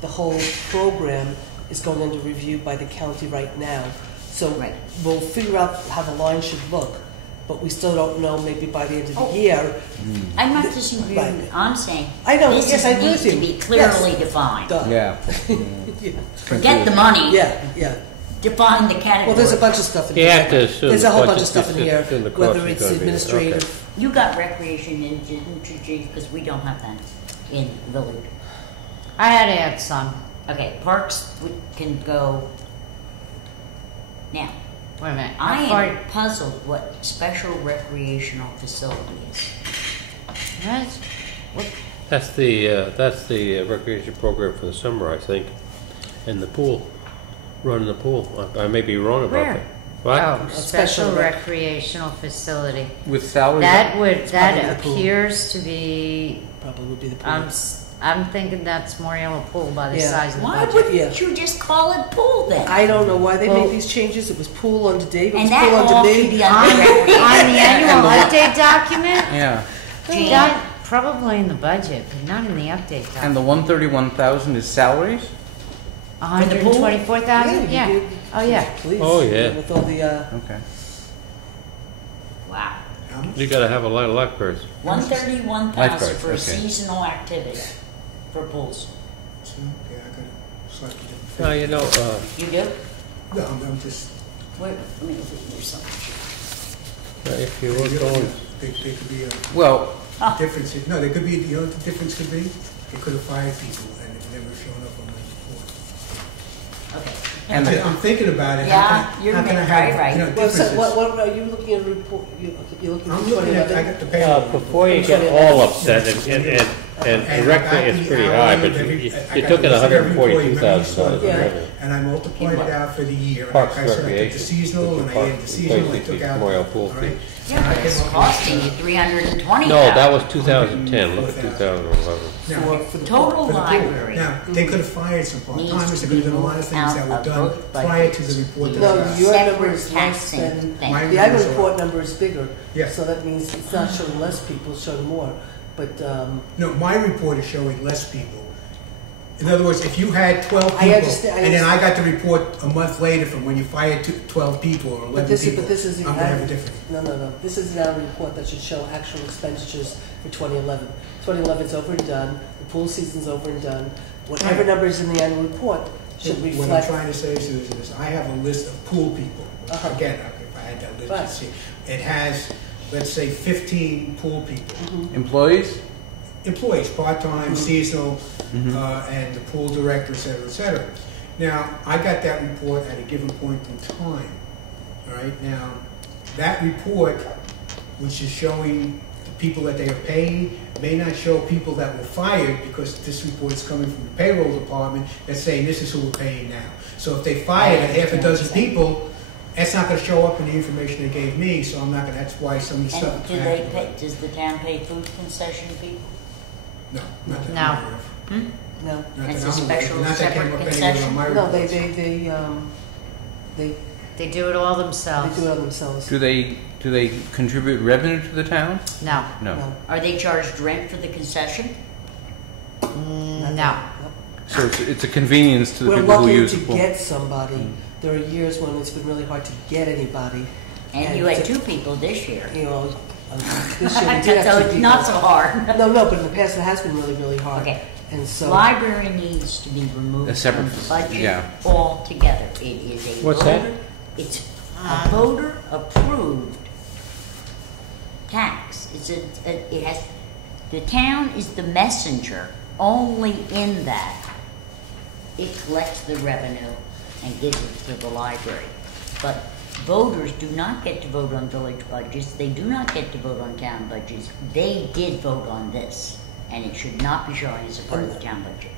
the whole program is going under review by the county right now. So Right. we'll figure out how the line should look, but we still don't know maybe by the end of the Oh. year. I'm not disagreeing. Right. I'm saying I know, this yes, I agree needs with to you. be clearly Yes. defined. Duh. Yeah. Yeah, Forget the money. yeah. Define the category. Well, there's a bunch of stuff in You here. have to assume There's the a whole bunch of budget's stuff in just here, assume the cost whether is it's gonna be there. administrative. You got recreation in because we don't have that in village. I had to add some. Okay, parks we can go. Now, Wait a minute. I How far- am puzzled what special recreational facility is. What? That's the recreation program for the summer, I think, and the pool, running the pool. I may be wrong about Where? that. What? Oh, special special rec- recreational facility. With salaries. That probably that the pool. appears to be. Probably would be the pool. I'm thinking that's Moriello Pool by the Yeah. size of the Why budget. wouldn't Yeah. you just call it pool then? I don't know why they Well- made these changes. It was pool under Dave, it was and that pool all under should me. be under On recreation. the annual update document, Yeah. Gene, that probably in the budget, but not in the update And document. the 131,000 is salaries? pool? 124,000. Yeah, you Yeah. did. Oh yeah. Please. Oh, yeah. With all the, Okay. Wow. How much? You got to have a lot of lifeguards. 131,000 Lifeguards, for a okay. seasonal activity for pools. So, yeah, I got a slightly different. Now you know. You do? No, I'm just. Wait, let me there's something. If you were going, They could be a Well, Ah. difference. No, there could be. You know what the difference could be? They could have fired people and it never shown up on my report. Okay. And I'm thinking about it. Yeah, how you're can I very have, right. You know, well, so differences? what are you looking at a report? You're looking I'm at looking at. 2011? I got the payroll. before you get all upset, and recre is pretty high, but you took it $142,000 Yeah. in revenue. And I multiplied it out for the year. Parks I said I took the recreation, seasonal and I added the seasonal. I took out. Memorial pool all right? fee. Yeah, but it's costing you 320. No, that was 2010. Look at 2011. Now, For the Total pool. for the pool. library. Now, they could have fired some part-timers, Needs they to could have be done a lot of things that were moved out done of both prior to the budgets. report that No, I got. your Separate number is less taxing than, thing. Mine the annual was, report number is bigger. Yeah. So that means it's not showing less people, it's showing more. But, No, my report is showing less people. In other words, if you had 12 I people, understand- and then I got the report a month later from when you fired 12 people or 11 but this is, people, but this is the I'm gonna have a annual, different. no. This is the annual report that should show actual expenditures for 2011. 2011 is over and done, the pool season's over and done. Whatever Right. numbers in the annual report should What I'm reflect. trying to say, Susan, is I have a list of pool people. Uh-huh. Again, if I had that list, Right. you'd see. It has, let's say, 15 pool people. employees? Employees, part-time, seasonal, Mhm. and the pool director, et cetera, et cetera. Now, I got that report at a given point in time, all right? Now, that report, which is showing the people that they are paying, may not show people that were fired, because this report is coming from the payroll department that's saying this is who we're paying now. So if they fired a half a dozen people, that's not gonna show up in the information they gave me, so I'm not gonna, that's why some of the stuff. And do they pay, does the town pay food concession people? No, not that No. I'm aware of. No, Not that It's a I'm aware of. special Not that separate came up anywhere concession? on my no, reports. they They do it all do themselves. it on themselves. Do they contribute revenue to the town? No. No. No. Are they charged rent for the concession? No. So it's a convenience to the We're people who lucky use to the pool. get somebody. There are years when it's been really hard to get anybody. And you had 2 people this year. You know, this year we did So have it's two not people. so hard. No, but in the past it has been really, really hard. Okay. And so, Library needs to be removed A separate- from the budget yeah. altogether. It is a What's that? voter, it's a voter approved tax. It has, the town is the messenger only in that it collects the revenue and gives it to the library. But voters do not get to vote on village budgets. They do not get to vote on town budgets. They did vote on this, and it should not be showing as a part of the town budget.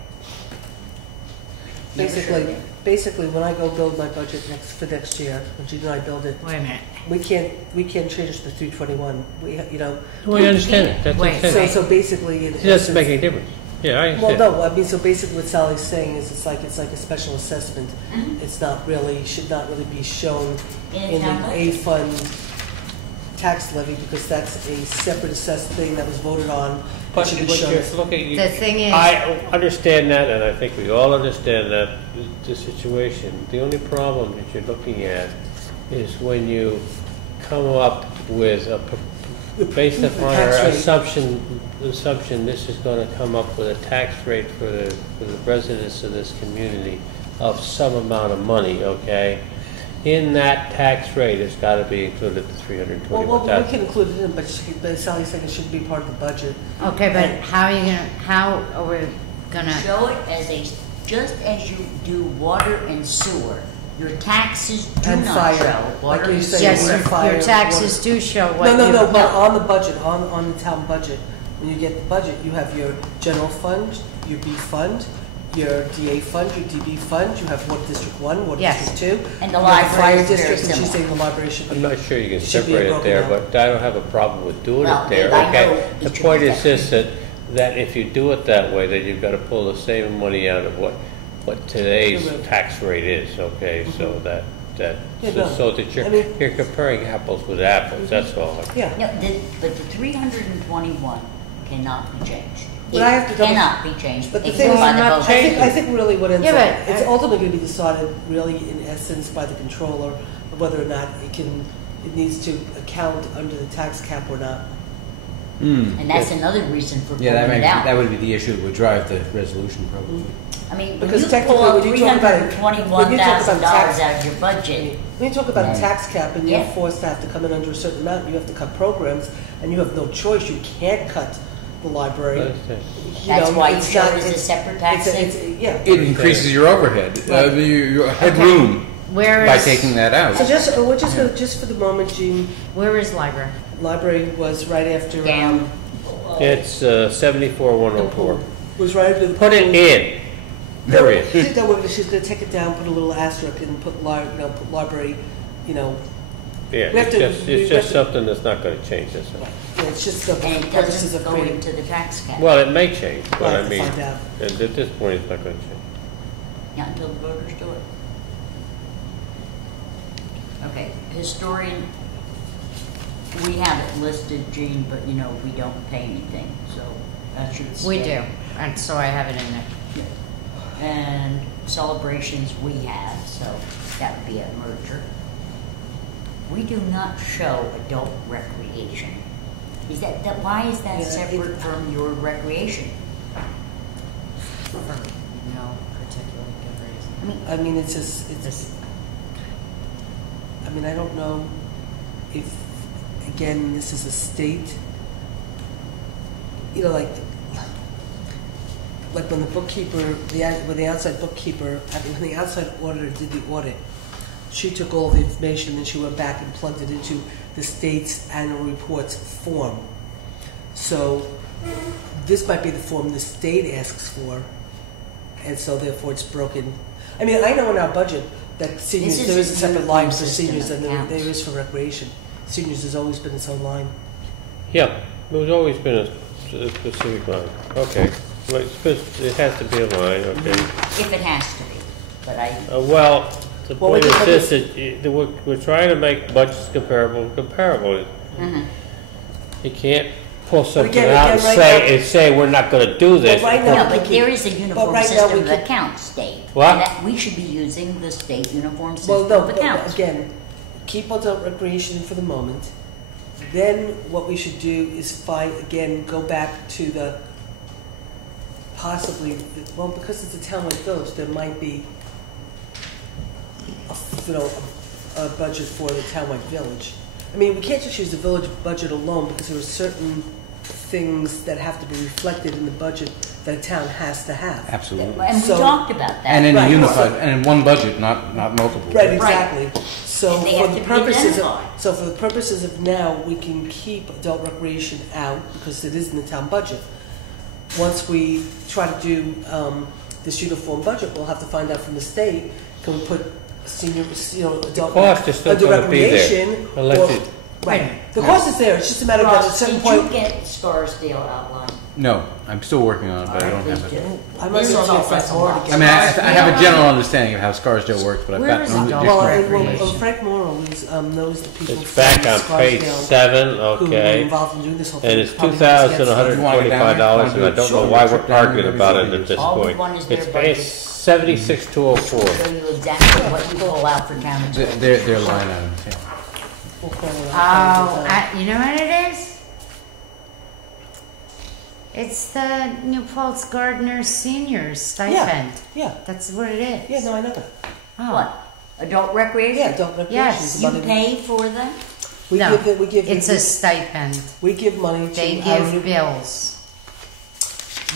Never should have been. basically, when I go build my budget for next year, when Gina and I build it, Wait a minute. we can't change the 321. We understand it. That's Wait, understand. So basically, It doesn't make any difference. Yeah, I well, understand. no, I mean, so basically what Sally's saying is it's like a special assessment. It's not really, should not really be shown In in town the budget. A fund tax levy because that's a separate assessed thing that was voted on. It But should be but shown. you're looking. The thing is- I understand that, and I think we all understand that the situation. The only problem that you're looking at is when you come up with based upon tax our rate. assumption, this is going to come up with a tax rate for the residents of this community of some amount of money. Okay, in that tax rate, it's got to be included the $321,000. Well, we can include it in, but Sally's saying it should be part of the budget. Okay, but how are we gonna? Show it as just as you do water and sewer. Your taxes do And not fire. show water Like you and say, sewer. Yes, Sewer, fire, your taxes water. do show what No, you. but on the budget, on the town budget, when you get the budget, you have your general fund, your B fund, your DA fund, your DB fund, you have Water District 1, Water Yes. District 2. And the you have library Fire is very District, and she's similar. saying the library should be. I'm not sure you can should be separate it broken there, out. but I don't have a problem with doing Well, it there. I know Okay, it the should point be is this: that if you do it that way, then you've got to pull the same money out of what today's Correct. tax rate is. Okay, so that Yeah, no. so that I mean- you're comparing apples with apples. That's all. Yeah. No, but the 321 cannot be changed. But It I have to double- cannot be changed. But the except thing is, by the not vote. I think really what ends Yeah, up, but- it's ultimately going to be decided really in essence by the controller of whether or not it needs to account under the tax cap or not. And that's another reason for pulling Yeah, it out. that would be the issue that would drive the resolution probably. I mean, when Because you technically, pull when you talk about- when you talk about $321,000 tax- out of your budget, When you talk about a tax cap and you're Yeah. forced to have to come in under a certain amount, you have to cut programs, and you have no choice. You can't cut the library. that's why you it's show not- it as a it's- separate tax it's- thing? Yeah. It increases your overhead, Right. your headroom Where by is taking that out. So we're just going to, just for the moment, Jean, where is library? library was right after, Down. It's 74,104. was right after the. Put it in. Period. She's going to take it down, put a little asterisk, and put library, Yeah, We have it's to- just, we it's have just to- something that's not going to change this. yeah, it's just the And it purposes doesn't of go creating. into the tax cap. Well, it may change, but We'll I have to mean, find out. at this point, it's not going to change. Not until the voters do it. Okay, historian, we have it listed, Gene, but you know, we don't pay anything, so that should stay. We do, and so I have it in there. And celebrations we have, so that would be a merger. We do not show adult recreation. Is that why is that Yeah, separate from your recreation? For no particular good reason. I mean, I mean, it's just, I mean, I don't know if, again, this is a state, like when the bookkeeper, when the outside bookkeeper, when the outside auditor did the audit, she took all the information and she went back and plugged it into the state's annual reports form. So this might be the form the state asks for, and so therefore it's broken. I mean, I know in our budget that seniors, This there is is a a separate uniform line for system seniors of and there accounts. is for recreation. Seniors has always been its own line. Yeah, there's always been a specific line. Okay, well, it has to be a line, okay. if it has to be, but I, Well, the Well, we point is can- this, we're trying to make budgets comparable. mhm. You can't pull something again, out and right say, now- we're not going to do this. right no, now- but there is a uniform right now system we of can- accounts, state. What? And that we should be using the state uniform Well, system no, of but accounts. again, keep adult recreation for the moment. Then what we should do is go back to the possibly, well, because it's a townwide village, there might be a budget for the townwide village. I mean, we can't just use the village budget alone because there are certain things that have to be reflected in the budget that a town has to have. Absolutely. And we So- talked about that. And in a Right. unified, and in one budget, not multiple. Right, exactly. So And they for have the to be purposes of, identified. so for the purposes of now, we can keep adult recreation out because it is in the town budget. Once we try to do this uniform budget, we'll have to find out from the state, can we put senior, adult cost is still adult gonna be there, recreation, unless or- it- Right, the cost is there, it's just a matter of at a Ross, certain did point. you get Scarsdale outlined? No, I'm still working on it, but I don't Please have do. it. I must This have is to all get Frank flexible. Moore to get I mean, I it. have a general understanding of how Scarsdale works, but I've Where got is no adult Well, additional. recreation? Frank Moore always knows the people It's from back on page Scarsdale 7, who were okay. involved in doing this whole thing. And it's Probably just gets them. $2,125, and I don't know why we're arguing about it at this All we point. want is their It's budget. 76,204. Show you exactly what you pull out for town. Their line items, yeah. We'll call it Oh, out. you know what it is? It's the New Paltz Gardeners Seniors stipend. Yeah, That's what it is. yeah, no, I know that. Oh. What? Adult recreation? Yeah, adult recreation. Yes, is You money. pay for that? We No, give, we give, it's a stipend. we give money to They our give new, bills.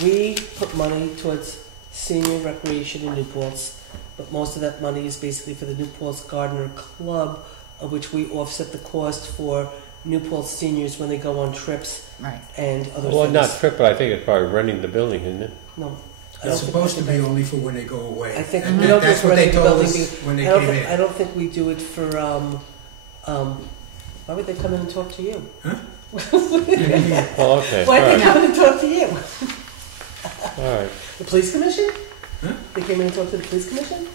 we put money towards senior recreation in New Paltz, but most of that money is basically for the New Paltz Gardener Club, of which we offset the cost for New Paltz seniors when they go on trips Right. and other Well, things. not trip, but I think it's probably renting the building, isn't it? No. I don't It's think supposed to we be do only for when they go away. that. I think And we don't that's just what they rent the told building. us when they I don't came think, in. I don't think we do it for, why would they come in and talk to you? Well, okay, Why all did they right, come in and talk to you? all right. The police commission? Huh? They came in and talked to the police commission?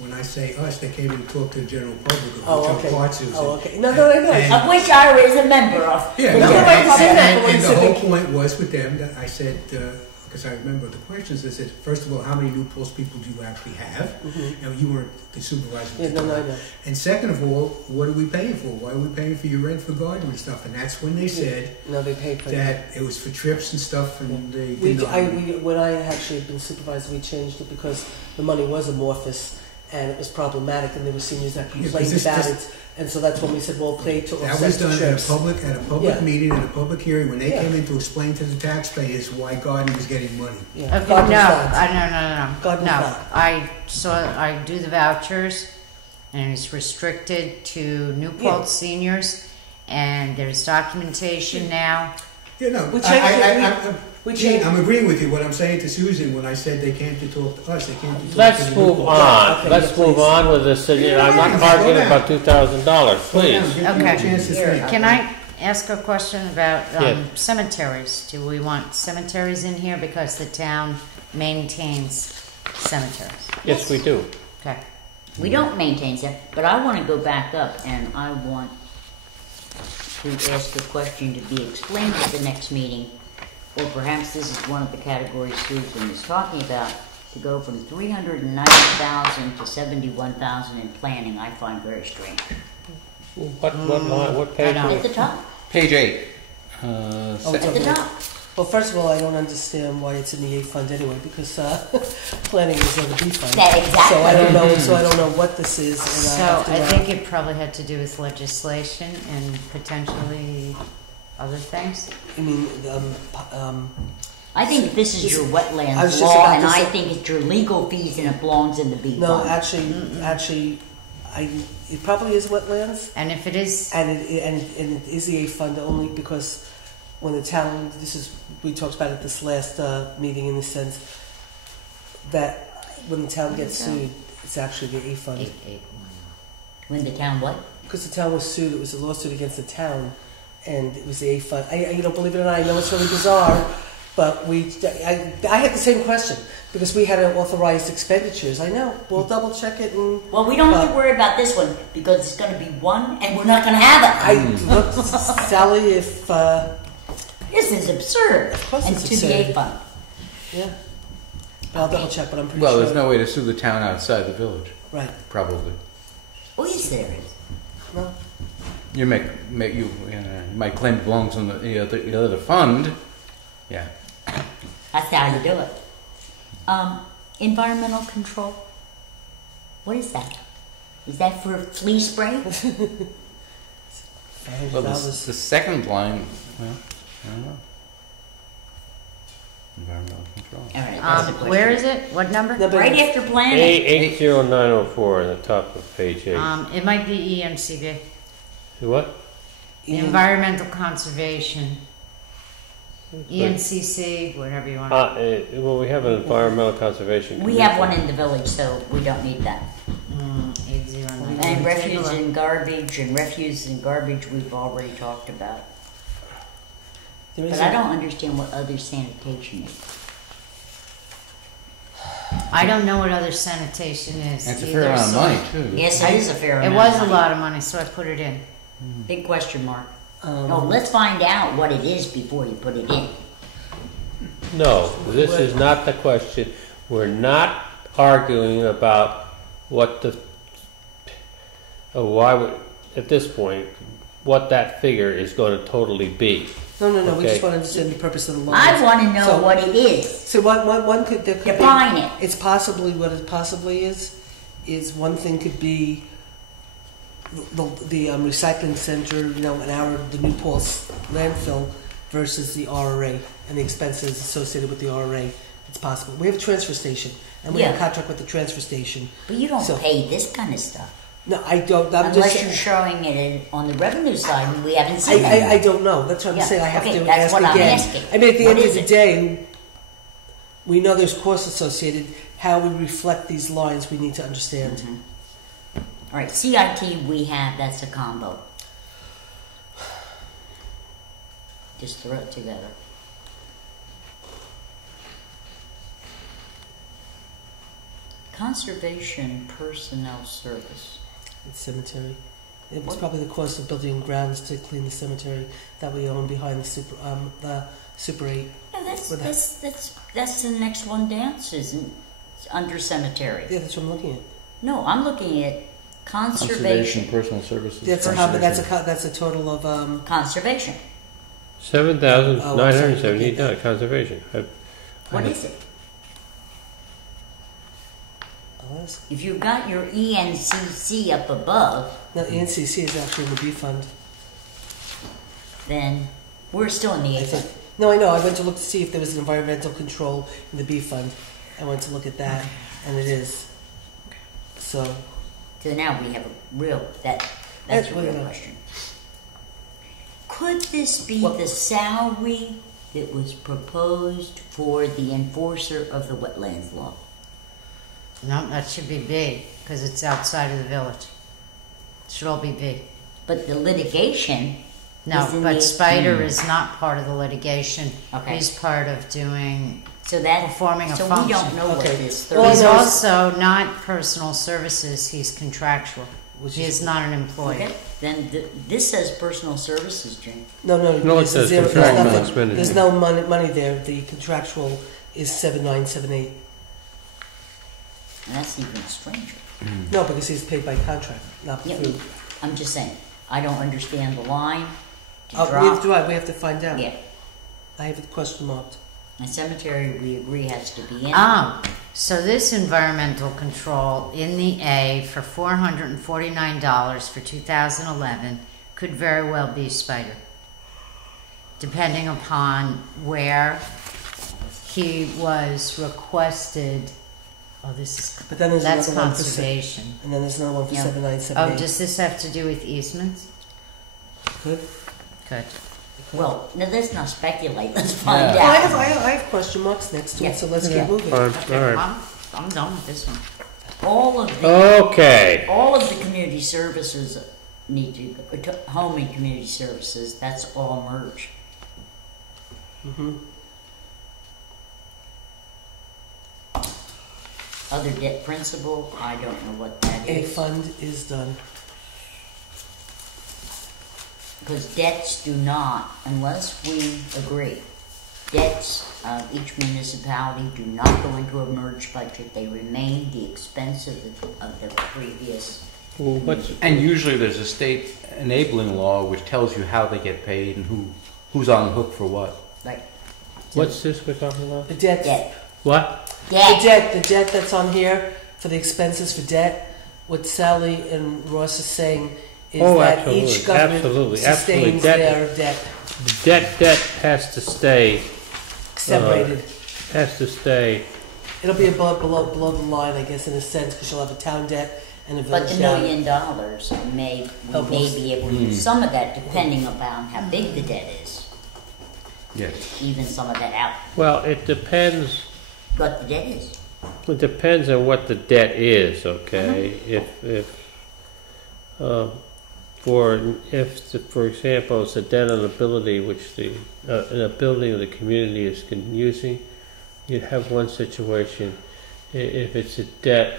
When I say us, they came in and talked to the general public of Oh, which okay. our Paltz is. Oh, okay. No, I know. And- Of which I was a member of. Yeah, Well, no, no, I said that, but when and you the said whole point was with them that I said, because I remember the questions, I said, first of all, how many New Paltz people do you actually have? Mm-hmm. And you weren't the supervisor. Yeah, no, I know. And second of all, what are we paying for? Why are we paying for your rent for garden and stuff? And that's when they said No, they paid for that it was for trips and stuff, and they We, didn't. when I actually had been supervisor, we changed it because the money was amorphous and it was problematic, and there were seniors that complained this- about this- it, and so that's when we said, well, pay to That offset was the done trips. at a public Yeah. meeting, at a public hearing, when they Yeah. came in to explain to the taxpayers why garden was getting money. Yeah. Okay, God was no, not. no. God was No, not. I do the vouchers, and it's restricted to New Yeah. Paltz seniors, and there's documentation now. Yeah, no, We changed it. I'm- We Gene, changed. I'm agreeing with you. What I'm saying to Susan when I said they came to talk to us, they came to talk to Let's the move people. on, Okay, let's yeah, move please. on with this, I'm not arguing about $2,000, Slow down, please. give them a Okay. chance to think. Can I ask a question about Yes. cemeteries? Do we want cemeteries in here because the town maintains cemeteries? Yes, we do. Okay. We don't maintain that, but I want to go back up and I want to ask a question to be explained at the next meeting, or perhaps this is one of the categories Susan is talking about, to go from 390,000 to 71,000 in planning. I find very strange. What line, what page? I know. At the top, Page 8. Oh, it's at the over there. top. Well, first of all, I don't understand why it's in the A fund anyway, because planning is in the B fund. Yeah, exactly. So I don't know. So I don't know what this is. And So have to, I think it probably had to do with legislation and potentially other things. I mean, I think this is your I was wetlands just law, about and to I say- think it's your legal fees, and it belongs in the B no, fund. actually, it probably is wetlands. And if it is, And it is the A fund only because when the town, we talked about it this last meeting in the sense that when the town gets sued, it's actually the A fund. 881. When the town what? Because the town was sued, it was a lawsuit against the town, and it was the A fund. You don't believe it or not, I know it's really bizarre, but I had the same question because we had authorized expenditures. I know, we'll double check it and. Well, we don't have But- to worry about this one because it's going to be one, and we're not going to have it. I looked, Sally, if This is absurd. Of course And it's to the absurd. A fund. yeah, I'll double check, but I'm pretty Well, sure. there's no way to sue the town outside the village, Right. probably. Oh, yes, there is. No. You might claim it belongs in the other fund. Yeah. That's how you do it. Environmental control. What is that? Is that for flea spray? Well, the $500. second line, well, I don't know. Environmental control. All right, that's a question. where is it? What number? No, but- Right after planning. 80904 on the top of page 8. It might be EMCB. What? Environmental conservation. ENCC, whatever you want. Well, we have an environmental conservation. We have one in the village, so we don't need that. 809. And refuse and garbage we've already talked about. There is But I don't understand what other sanitation is. I don't know what other sanitation is. That's a either, fair amount of so- money, too. Yes, it is a fair It amount. was of a money. lot of money, so I put it in. Big question mark. No, let's find out what it is before you put it in. No, this is not the question. We're not arguing about what the, why would, at this point, what that figure is going to totally be. No, we Okay. just want to understand the purpose of the loan. I want to know So- what it is. So one could, there could Define be, it. It's possibly, what it possibly is one thing could be the recycling center, the New Paltz landfill versus the RRA and the expenses associated with the RRA. It's possible. We have a transfer station, and we have a Yeah. contract with the transfer station. But you don't So- pay this kind of stuff. No, I don't. I'm Unless just you're showing it on the revenue side, and we haven't seen it. I don't know. That's what I'm Yeah. saying. I have Okay, to that's ask what I'm again. asking. I mean, at the What end of is the it? day, we know there's costs associated. How we reflect these lines, we need to understand. Mm-hmm. All right, CIT we have, that's a combo. Just throw it together. Conservation Personnel Service. It's cemetery. It was probably the cost of building grounds to clean the cemetery that we own behind the Super 8. No, that's With that's the next one down, Susan. It's under cemetery. Yeah, that's what I'm looking at. No, I'm looking at Conservation, conservation. personal services. That's a total of Conservation. $7,970 conservation. What is it? If you've got your ENCC up above, no, NCC is actually in the B fund. then we're still in the A I think. fund. No, I know. I went to look to see if there was an environmental control in the B fund. I went to look at that, and it is. So So now we have a real that's That's a what real it is. question. Could this be Well- the salary that was proposed for the enforcer of the wetlands law? No, that should be B, because it's outside of the village. It should all be B. But the litigation No, is in but the- Spider is not part of the litigation. Okay. He's part of doing, so that performing a so function. we don't know what Okay. this Well, third he's no, also not personal services, he's contractual. Which He is- is not an employee. Okay, then this says personal services, Jim. no, No, it there's says zero- contractual nothing. expenditure. There's no money there. The contractual is 7978. And that's even stranger. No, because he's paid by contract, not Yeah, through. I'm just saying, I don't understand the line to We drop. have to find out. Yeah, I have it question marked. a cemetery we agree has to be in. So this environmental control in the A for $449 for 2011 could very well be Spider, depending upon where he was requested. Oh, this is But then there's that's another one for conservation. And then there's another one for Yeah. 7978. Oh, does this have to do with easements? Good. Good. Well, no, let's not speculate. Let's find Well, out. I have question marks next to Yeah. it, so let's Yeah. keep moving. All right. I'm done with this one. All of the Okay. all of the community services need to home and community services. That's all merged. Mm-hmm. Other debt principal, I don't know what that A is. fund is done. Because debts do not, unless we agree, debts of each municipality do not go into a merged budget. They remain the expense of the previous. Well, what's, And usually there's a state enabling law which tells you how they get paid and who's on the hook for what. Like what's this we're talking about? The debt. debt. What? Debt. The debt that's on here for the expenses for debt. What Sally and Ross is saying is Oh, that absolutely, each government absolutely. sustains Debt- their debt Debt has to stay, separated. has to stay. It'll be below the line, I guess, in a sense, because you'll have a town debt and a But village the debt. $1 million may Help we may us. be able to use some of that depending upon how big the debt is. Yes. Even some of that out. Well, it depends. What the debt is. It depends on what the debt is. Okay, for example, it's a debt on ability which an ability of the community is using. You'd have one situation. If it's a debt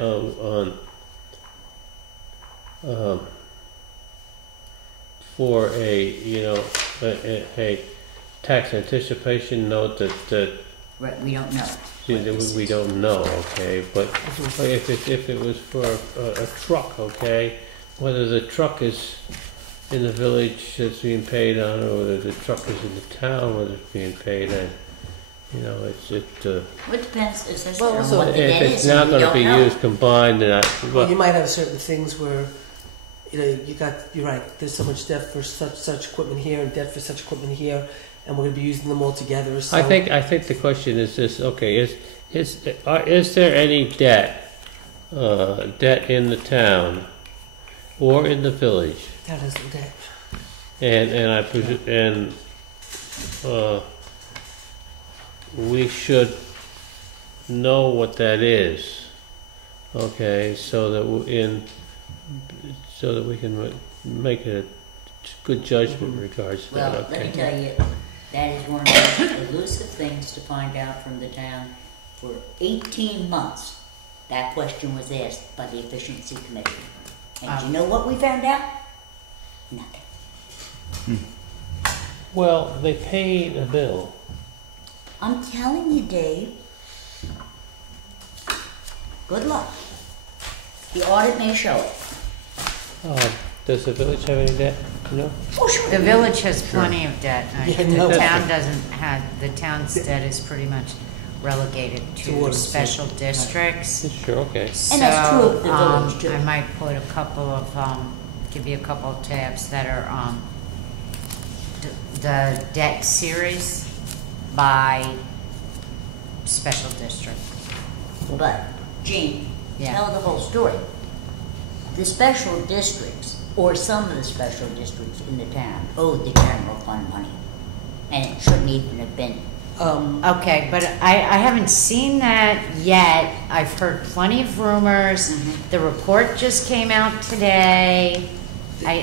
for a tax anticipation note that Right, we don't know. we don't know, okay, but if it was for a truck, okay, whether the truck is in the village that's being paid on, or whether the truck is in the town, whether it's being paid on. You know, Well, it depends, as Well, on also, what the if debt it's is, not and we going to don't be know. used combined, then Well, you might have certain things where, you know, you're right, there's so much debt for such equipment here and debt for such equipment here, and we're going to be using them all together. So I think the question is this: okay, is there any debt in the town or in the village? that is the debt. And I presume we should know what that is, okay, so that we can make a good judgment in regards to Well, that. let me Okay. tell you, that is one of the most elusive things to find out from the town. For 18 months, that question was asked by the Efficiency Committee. And do you know what we found out? Nothing. Well, they paid a bill. I'm telling you, Dave. Good luck. The audit may show it. Does the village have any debt? No. Oh, sure. The village has plenty of debt. Yeah, The no. town doesn't have, the town's debt is pretty much relegated to Towards special districts. Sure. Okay. So, that's true of the village, too. I might put a couple of, give you a couple of tabs that are, the debt series by special district. But, Gene, Yeah. tell the whole story. The special districts, or some of the special districts in the town, owed the general fund money. And it shouldn't even have been. Okay, but I haven't seen that yet. I've heard plenty of rumors. Mhm. The report just came out today. Well,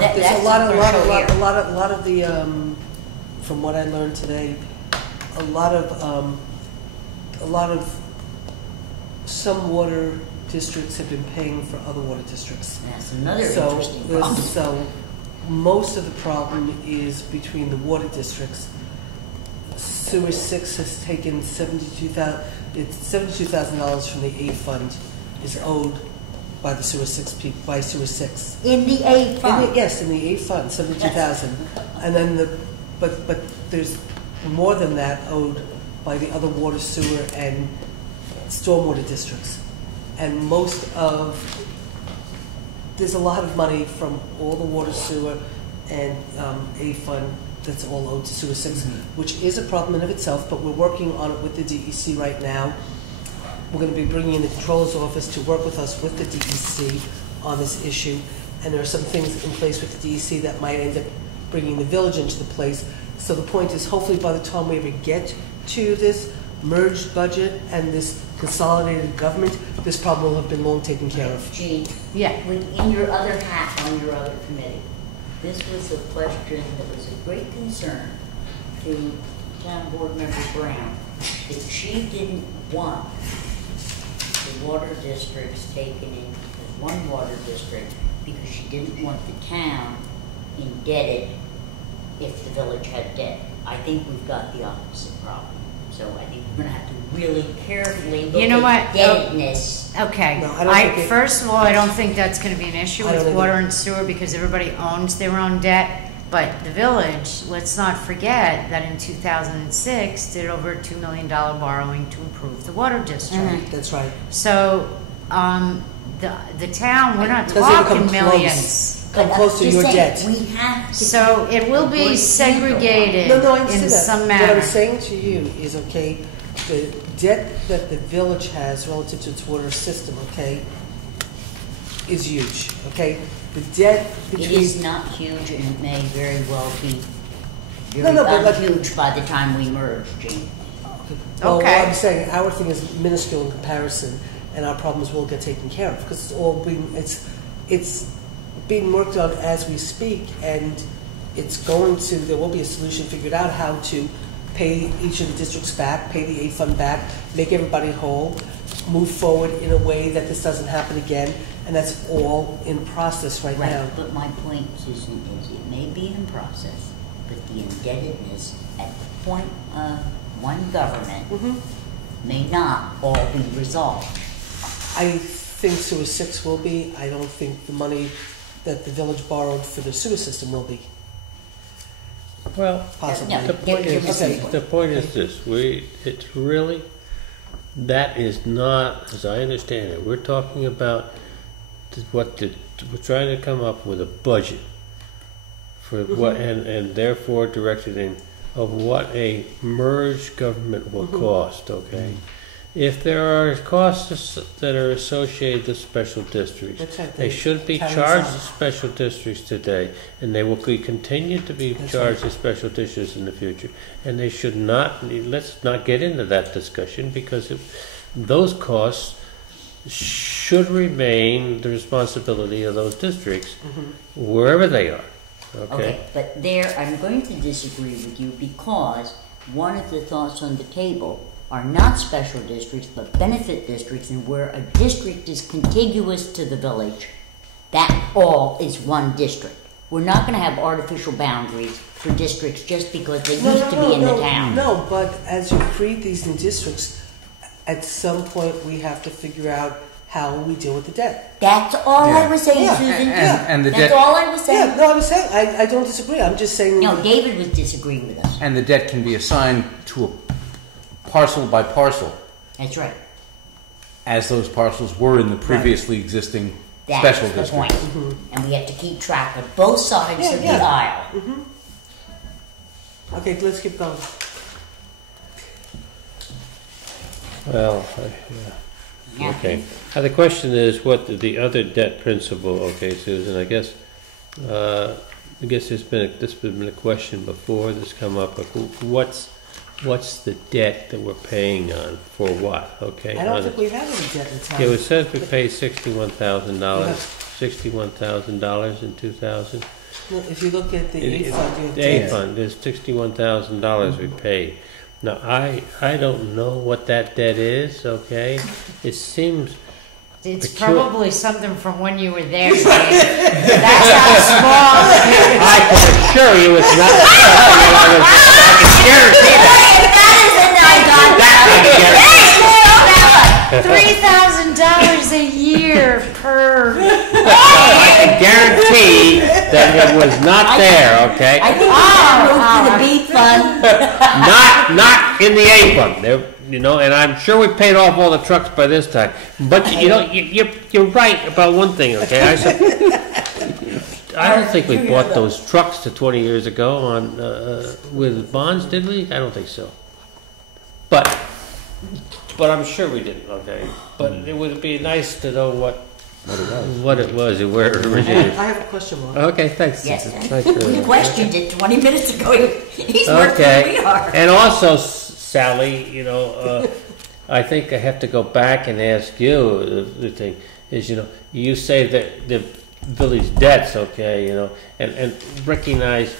that- There's that's a lot of controversial here. the from what I learned today, a lot of some water districts have been paying for other water districts. That's another So, interesting problem. so most of the problem is between the water districts. Sewer 6 has taken $72,000 from the A fund is owed by the Sewer 6 people, by Sewer 6. In the A fund. Yes, in the A fund, 72,000. And then but there's more than that owed by the other water, sewer, and stormwater districts. And there's a lot of money from all the water, sewer, and A fund that's all owed to Sewer 6, which is a problem in of itself, but we're working on it with the DEC right now. We're going to be bringing in the Controller's Office to work with us with the DEC on this issue. And there are some things in place with the DEC that might end up bringing the village into the place. So the point is, hopefully by the time we ever get to this merged budget and this consolidated government, this problem will have been long taken care of. Gene, Yeah. in your other hat on your other committee, this was a question that was a great concern to town board member Brown, that she didn't want the water districts taken in as one water district because she didn't want the town indebted if the village had debt. I think we've got the opposite problem. So I think we're going to have to really carefully look You know at what? indebtedness. Okay. No, I don't think it- First of all, I don't think that's going to be an issue I don't with think water it- and sewer because everybody owns their own debt. But the village, let's not forget that in 2006 did over a $2 million borrowing to improve the water district. That's right. So the town, we're not Doesn't even come talking close. millions. Come close to Just your saying, debt. We have to. So it will be segregated No, I understand in that. some What manner. I'm saying to you is, okay, the debt that the village has relative to its water system, okay, is huge, okay? The debt It between... is not huge, and it may very well be No, but huge by the time we merge, Gene. Well, Okay. what I'm saying, our thing is minuscule in comparison, and our problems will get taken care of, because it's being worked on as we speak, and there will be a solution figured out how to pay each of the districts back, pay the aid fund back, make everybody whole, move forward in a way that this doesn't happen again, and that's all in process right now. But my point, Susan, is it may be in process, but the indebtedness at the point of one government may not all be resolved. I think Sewer 6 will be. I don't think the money that the village borrowed for the sewer system will be, Well, possibly. No. the point Give is, me the point is this, it's really, that is not, as I understand it, we're talking about we're trying to come up with a budget for what, and therefore directed in of what a merged government will cost, okay? If there are costs that are associated with special districts, That's right, they should be carries charged on. as special districts today, and they will continue to be That's charged right. as special districts in the future. And they should not, let's not get into that discussion, because those costs should remain the responsibility of those districts, wherever they are. Okay, but there, I'm going to disagree with you because one of the thoughts on the table are not special districts, but benefit districts, and where a district is contiguous to the village, that all is one district. We're not going to have artificial boundaries for districts just because they used to be in the town. No, but as you create these new districts, at some point we have to figure out how we deal with the debt. That's all I Yeah. was saying, Yeah. Susan. And the That's debt all I was saying. Yeah, no, I'm saying, I don't disagree, I'm just saying. No, David was disagreeing with us. and the debt can be assigned to a parcel by parcel, That's right. as those parcels were in the previously existing That's special the district. point. And we have to keep track of both sides Yeah, of yeah. the aisle. Okay, let's keep going. Well, Yeah. okay. Now, the question is what the other debt principle, okay, Susan, I guess this has been a question before, this come up, but what's the debt that we're paying on for what, okay? I don't think we have any debt in town. It says we pay $61,000 in 2000. No, if you look at the It- A fund, you have The A debt. fund, there's $61,000 we paid. Now, I don't know what that debt is, okay? It seems, It's Peculiar. probably something from when you were there, Dave. That's how small it is. I can assure you it's not something that I can guarantee $3,000 a year per. I can guarantee that it was not there, okay? I think we should move to the B fund. Not in the A fund. There, you know, and I'm sure we paid off all the trucks by this time. But you know, you're right about one thing, okay? I don't think we bought those trucks to 20 years ago on with bonds, did we? I don't think so. But I'm sure we didn't, okay? But it would be nice to know what it was and where it originated. I have a question, Ron. Okay, thanks. Yes. Thanks for We that. questioned it 20 minutes ago. He's worse than Okay, we are. and also, Sally, you know, I think I have to go back and ask you, the thing is, you know, you say that the village debts, okay, you know, and recognize,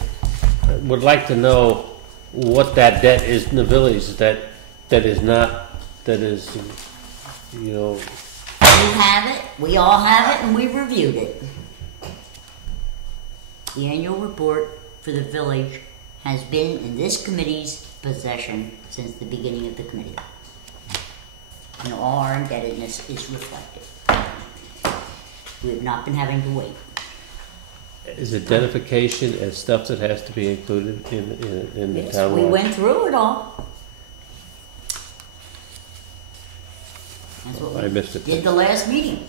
would like to know what that debt is in the village that is not, that is, you know. You have it, we all have it, and we reviewed it. The annual report for the village has been in this committee's possession since the beginning of the committee. And all our indebtedness is reflected. We have not been having to wait. Is identification and stuff that has to be included in the Yes, town we law? went through it all. That's what I we missed it. did the last meeting.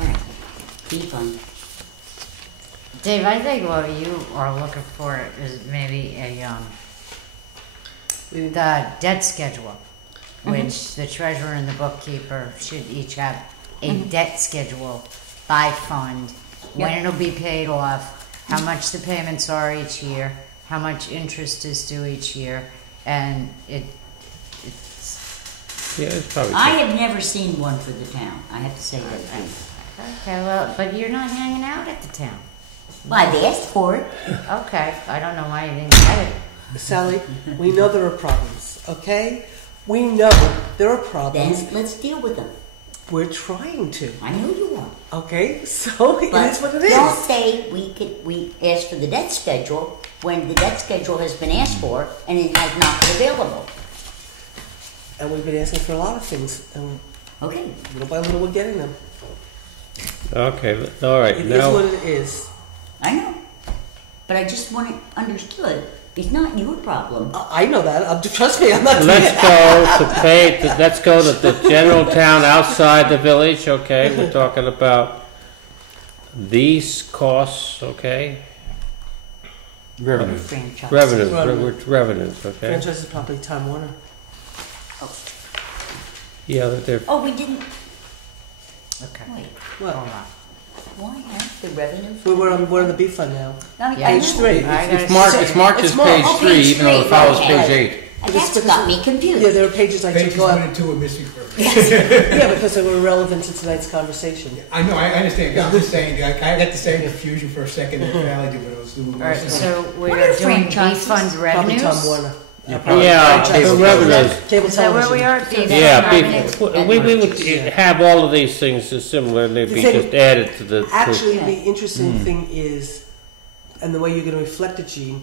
All right, B fund. Dave, I think what you are looking for is maybe the debt schedule, which the treasurer and the bookkeeper should each have a debt schedule by fund, when Yep. it'll be paid off, how much the payments are each year, how much interest is due each year, and it's Yeah, it's probably. I have never seen one for the town. I have to say that too. okay. Well, but you're not hanging out at the town. Well, I've asked for it. Okay, I don't know why you didn't get it. Sally, we know there are problems, okay? We know there are problems. Then let's deal with them. We're trying to, I know you are. okay? So it But is what it don't is. say we asked for the debt schedule when the debt schedule has been asked for and it has not been available. And we've been asking for a lot of things, and Okay. little by little we're getting them. Okay, all right. It is Now, what it is. I know. But I just want it understood. It's not your problem. I know that. Trust me, I'm not doing let's it. go to pay. Let's go to the general town outside the village. Okay, we're talking about these costs. Okay, Revenue. Franchise. revenues. Okay, Franchise is probably Time Warner. yeah, they're Oh, we didn't. Okay. Wait. What? Hold on. Why aren't the revenue? We're on the B fund now. Yeah. Page 3. It's marked. It's marked It's as marked. page Oh, 3, page even though it 3, follows okay. page 8. That's got me confused. Yeah, there are pages I Pages took 1 off. and 2 are missing for Yeah, because they were relevant to tonight's conversation. I know, I understand. I'm just saying, I got the same confusion for a second that Valley did when I was doing All right, so What we're are doing B franchises? fund Probably revenues. Time Warner. yeah, Franchise. the revenues. Cable Is that where we television. are? B Yeah, fund revenues? we would have all of these things as similar, and they'd be The thing- just added to the. Actually, the Yeah. interesting thing is, and the way you're going to reflect it, Gene,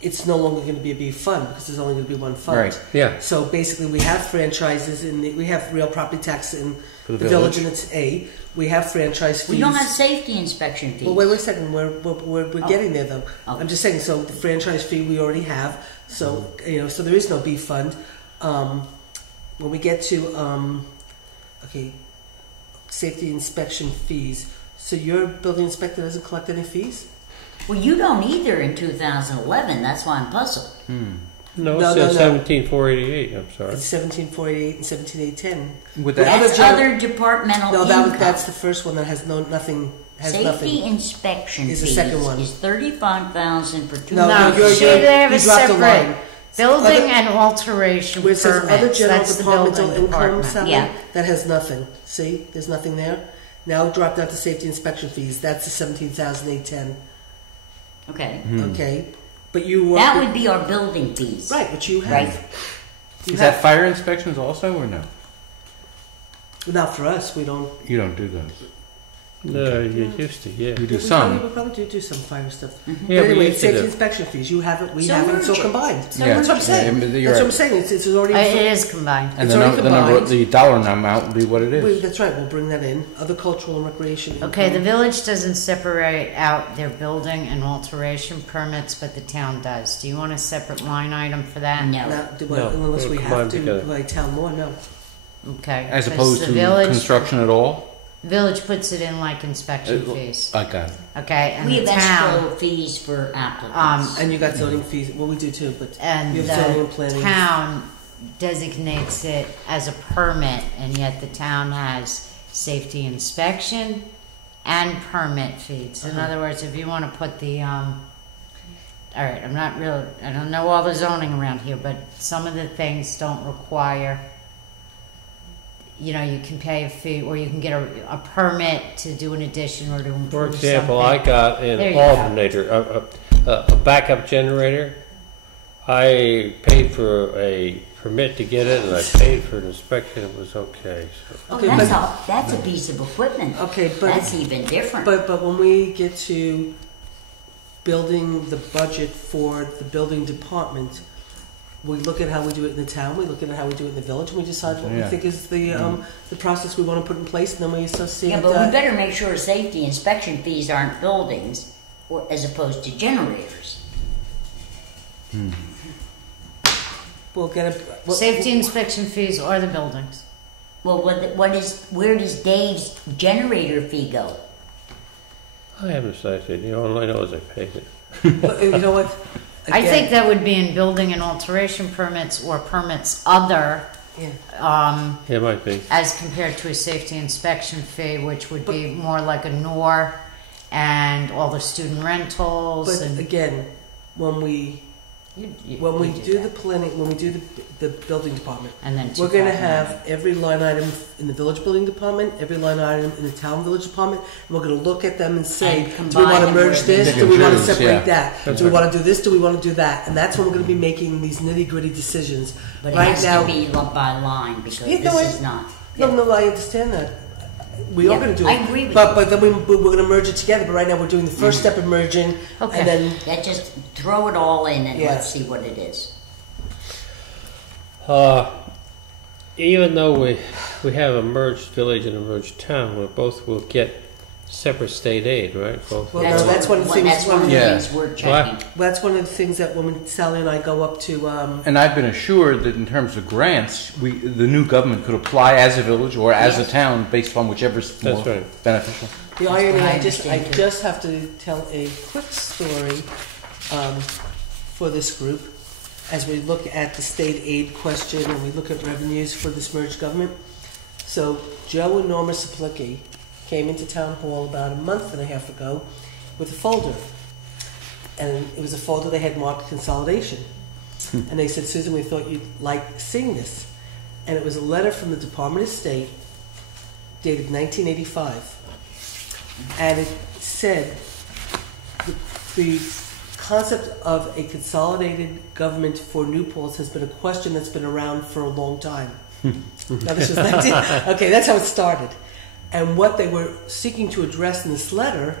it's no longer going to be a B fund because there's only going to be one fund. Right. Yeah. So basically, we have franchises we have real property tax in For the the village, and it's A. We have franchise fees. We don't have safety inspection fees. Well, wait a second. We're getting there though. Oh. I'm just saying. So the franchise fee we already have. So so there is no B fund. When we get to safety inspection fees. So your building inspector doesn't collect any fees? Well, you don't either in 2011. That's why I'm puzzled. No, No, it says no, no. 17,488. I'm sorry. It's 17,488 and 17,810. With The that, other That's gen- other departmental No, income. that's the first one that has nothing. Has Safety nothing. inspection Is the fees second one. is 35,000 for No, No, you're- should they have you a dropped a line. separate building Other- and alteration Where it says other permits? general That's the departmental building income, department. Sally, Yeah. that has nothing. See, there's nothing there. Now drop down to safety inspection fees. That's the 17,810. Okay. Okay, but you That would be our building fees. right, but you have. Right. You is have that fire inspections also, or no? not for us. We don't. You don't do those. No, you used to, yeah. You do We some. probably do some fire stuff. Yeah, But we anyway, used to safety do. inspection fees. You have it. We So have it. It's all merge it. combined. So That's what I'm saying. Yeah, you're That's what right. I'm saying. It's already. It is combined. And It's the, already the number, combined. the dollar amount would be what it is. That's right. We'll bring that in. Other cultural and recreation. Okay, the income. village doesn't separate out their building and alteration permits, but the town does. Do you want a separate line item for that? No. Unless we it'll have combine to, together. like town law. No. Okay. As 'cause opposed the to village, construction at all? village puts it in like inspection Uh, fees. I got it. Okay, and We the have town, escrow fees for applicants. And you got zoning fees. Well, we do too, but and you have zoning and the planning. town designates it as a permit, and yet the town has safety inspection and permit fees. In other words, if you want to put the, all right, I don't know all the zoning around here, but some of the things don't require, you can pay a fee, or you can get a permit to do an addition or to improve For example, something. I got There an you go. alternator, a backup generator. I paid for a permit to get it, and I paid for an inspection. It was okay. So. Okay, That's a piece of equipment. Okay, but That's even different. but when we get to building the budget for the building department, we look at how we do it in the town. We look at how we do it in the village, and we decide what we Yeah. think is the process we want to put in place, and then we associate yeah, but we that. better make sure safety inspection fees aren't buildings, or as opposed to generators. We'll get a Safety inspection fees or the buildings. Well, where does Dave's generator fee go? I haven't decided. All I know is I paid it. But you know what? I Again, think that would be in building and alteration permits or permits other, yeah. It might be. as compared to a safety inspection fee, which would be more like a NOR and all the student rentals. But and again, when we you do the that. planning, when we do the building department, And then we're going to 259. have every line item in the village building department, every line item in the town village department, and we're going to look at them and say, And do we combine want to them merge where this? they Do we want to converge, separate yeah. that? That's Do we right. want to do this? Do we want to do that? And that's when we're going to be making these nitty gritty decisions. But it right has now, to be by line because Yeah, no, this is not. no, I understand that. We are Yeah, going to do I it, agree with but then we're going to merge it together. But right now, we're doing the first step of merging, Okay. and then That just throw it all in and Yeah. let's see what it is. Even though we have a merged village and a merged town, we both will get separate state aid, right? Both. Well, no, that's one of the things. That's one of the Yeah. things we're checking. That's one of the things that when Sally and I go up to. And I've been assured that in terms of grants, the new government could apply as a village or as a town based upon whichever's more That's right. beneficial. The irony, I I understand, too. just have to tell a quick story for this group as we look at the state aid question and we look at revenues for this merged government. So Joe and Norma Saplicki came into town hall about a month and a half ago with a folder. And it was a folder they had marked consolidation. And they said, Susan, we thought you'd like seeing this. And it was a letter from the Department of State dated 1985. And it said the concept of a consolidated government for New Paltz has been a question that's been around for a long time. Now this was 19, okay, that's how it started. And what they were seeking to address in this letter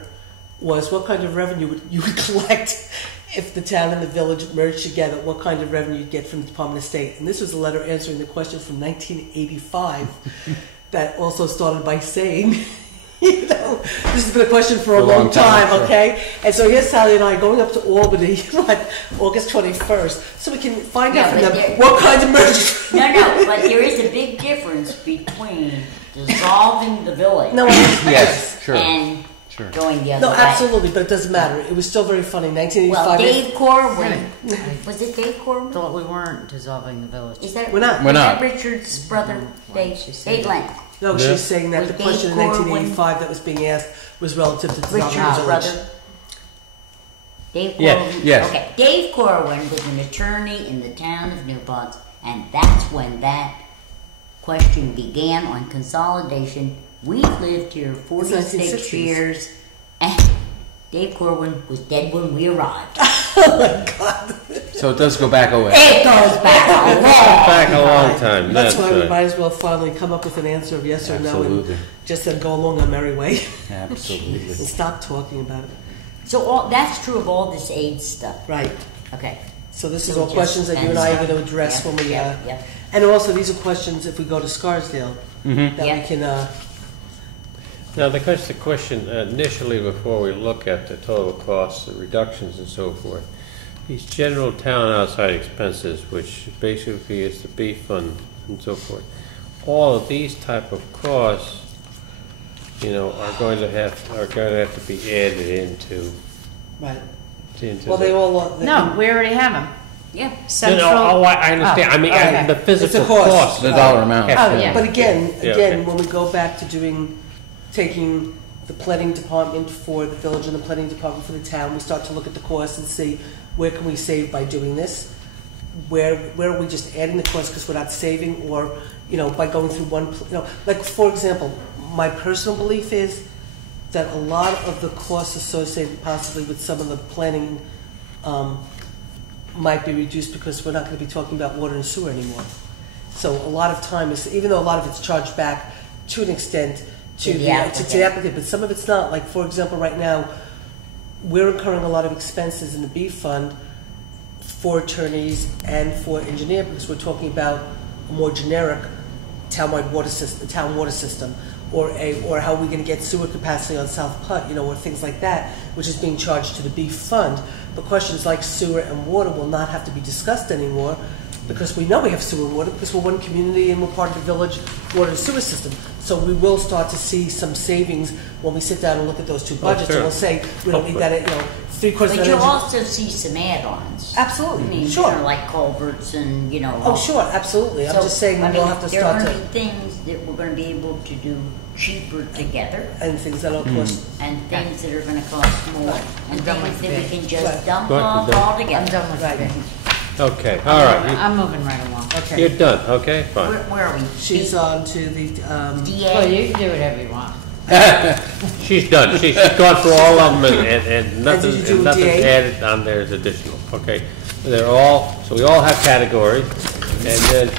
was what kind of revenue you would collect if the town and the village merged together, what kind of revenue you'd get from the Department of State. And this was a letter answering the question from 1985 that also started by saying, you know, this has been a question for a long time, sure. okay? And so here's Sally and I going up to Albany on August 21st so we can find out from them what kind of mergers. No, but there is a big difference between dissolving the village Yes, sure. and Sure. going the other No, way. absolutely, but it doesn't matter. It was still very funny. 1985. Well, Dave Corwin. Was it Dave Corwin? Thought we weren't dissolving the village. Is that We're not. We're is not. that Richard's brother, Dave? she say Dave that? Lang. No, Yeah. she's saying that Was the question in Dave Corwin- 1985 that was being asked was relative to dissolving Richard's the village. brother. Dave Yes, Corwin. yes. Okay. Dave Corwin was an attorney in the town of New Paltz, and that's when that question began on consolidation. We've lived here 46 1960s. years, and Dave Corwin was dead when we arrived. So it does go back a way. It goes back a long Back a long time. That's why we right. might as well finally come up with an answer of yes or no Absolutely. and just then go along our merry way Absolutely. and stop talking about it. So that's true of all this aid stuff. Right. Okay. So this is So all just questions that you and I are going to answer. address Yeah, when we. yeah. And also, these are questions if we go to Scarsdale that Yeah. we can. Now, the question initially, before we look at the total costs, the reductions and so forth, these general town outside expenses, which basically is the B fund and so forth, all of these type of costs, you know, are going to have to be added into. Right. into Well, the, they all. No, we already have them. Yeah. No, Central. no, I understand. I mean, okay. the physical It's a cost. cost. The dollar amount. Yes. Oh, yeah. But again, Yeah, again, okay. when we go back to taking the planning department for the village and the planning department for the town, we start to look at the costs and see where can we save by doing this. Where are we just adding the cost because we're not saving, or you know, by going through one. You know, like for example, my personal belief is that a lot of the costs associated possibly with some of the planning might be reduced because we're not going to be talking about water and sewer anymore. So a lot of time is, even though a lot of it's charged back to an extent to the applicant, but some of it's not. Like for example, right now we're incurring a lot of expenses in the B fund for attorneys and for engineer because we're talking about a more generic town water system, or how we're going to get sewer capacity on South Putt, you know, or things like that, which is being charged to the B fund. But questions like sewer and water will not have to be discussed anymore because we know we have sewer and water because we're one community and we're part of the village water and sewer system. So we will start to see some savings when we sit down and look at those two budgets, sure. and we'll say we don't need that, you know, 3/4 But of you'll that. also see some add-ons. Absolutely, I mean, sure. you know, like culverts and, you know. Oh, sure, absolutely. I'm So, just saying I we'll mean, have to there start are to, going to be things that we're going to be able to do cheaper together, and things that don't cost. and things that are going to cost more, and done things with that we the can just Right. dump Right, off done. I'm altogether. done with Right. it. Okay, all right. I'm moving right along. Okay. You're done. Okay, fine. Where are we? She's on to the, Well, DA? you can do whatever you want. She's done. She's gone through all of them, and nothing, did you do nothing's DA? added on there is additional. Okay, they're all. So we all have categories, and then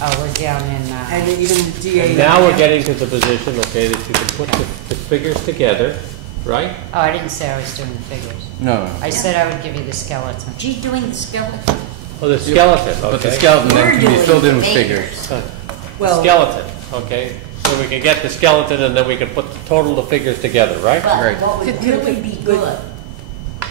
Oh, we're down in, and even the DA. and now we're getting to the position, okay, that you can put the figures together, right? oh, I didn't say I was doing the figures. No. I said I would give you the skeleton. She's doing the skeleton. Well, the skeleton, okay. But the skeleton We're then can be doing filled in the with figures. Well, Skeleton, okay. So we can get the skeleton and then we can put the total of figures together, right? But Right. what would Could- really be could- good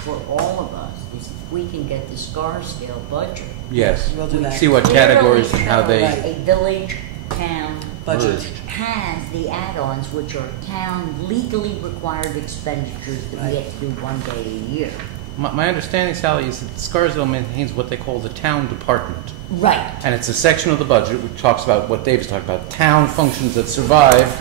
for all of us is if we can get the Scarsdale budget. Yes. We'll do that. See what categories and how Literally they shows a village, town, Budget. merged. has the add-ons, which are town legally required expenditures that we Right. have to do one day a year. My understanding, Sally, is that Scarsdale maintains what they call the town department. Right. And it's a section of the budget which talks about what Dave's talking about, town functions that survive.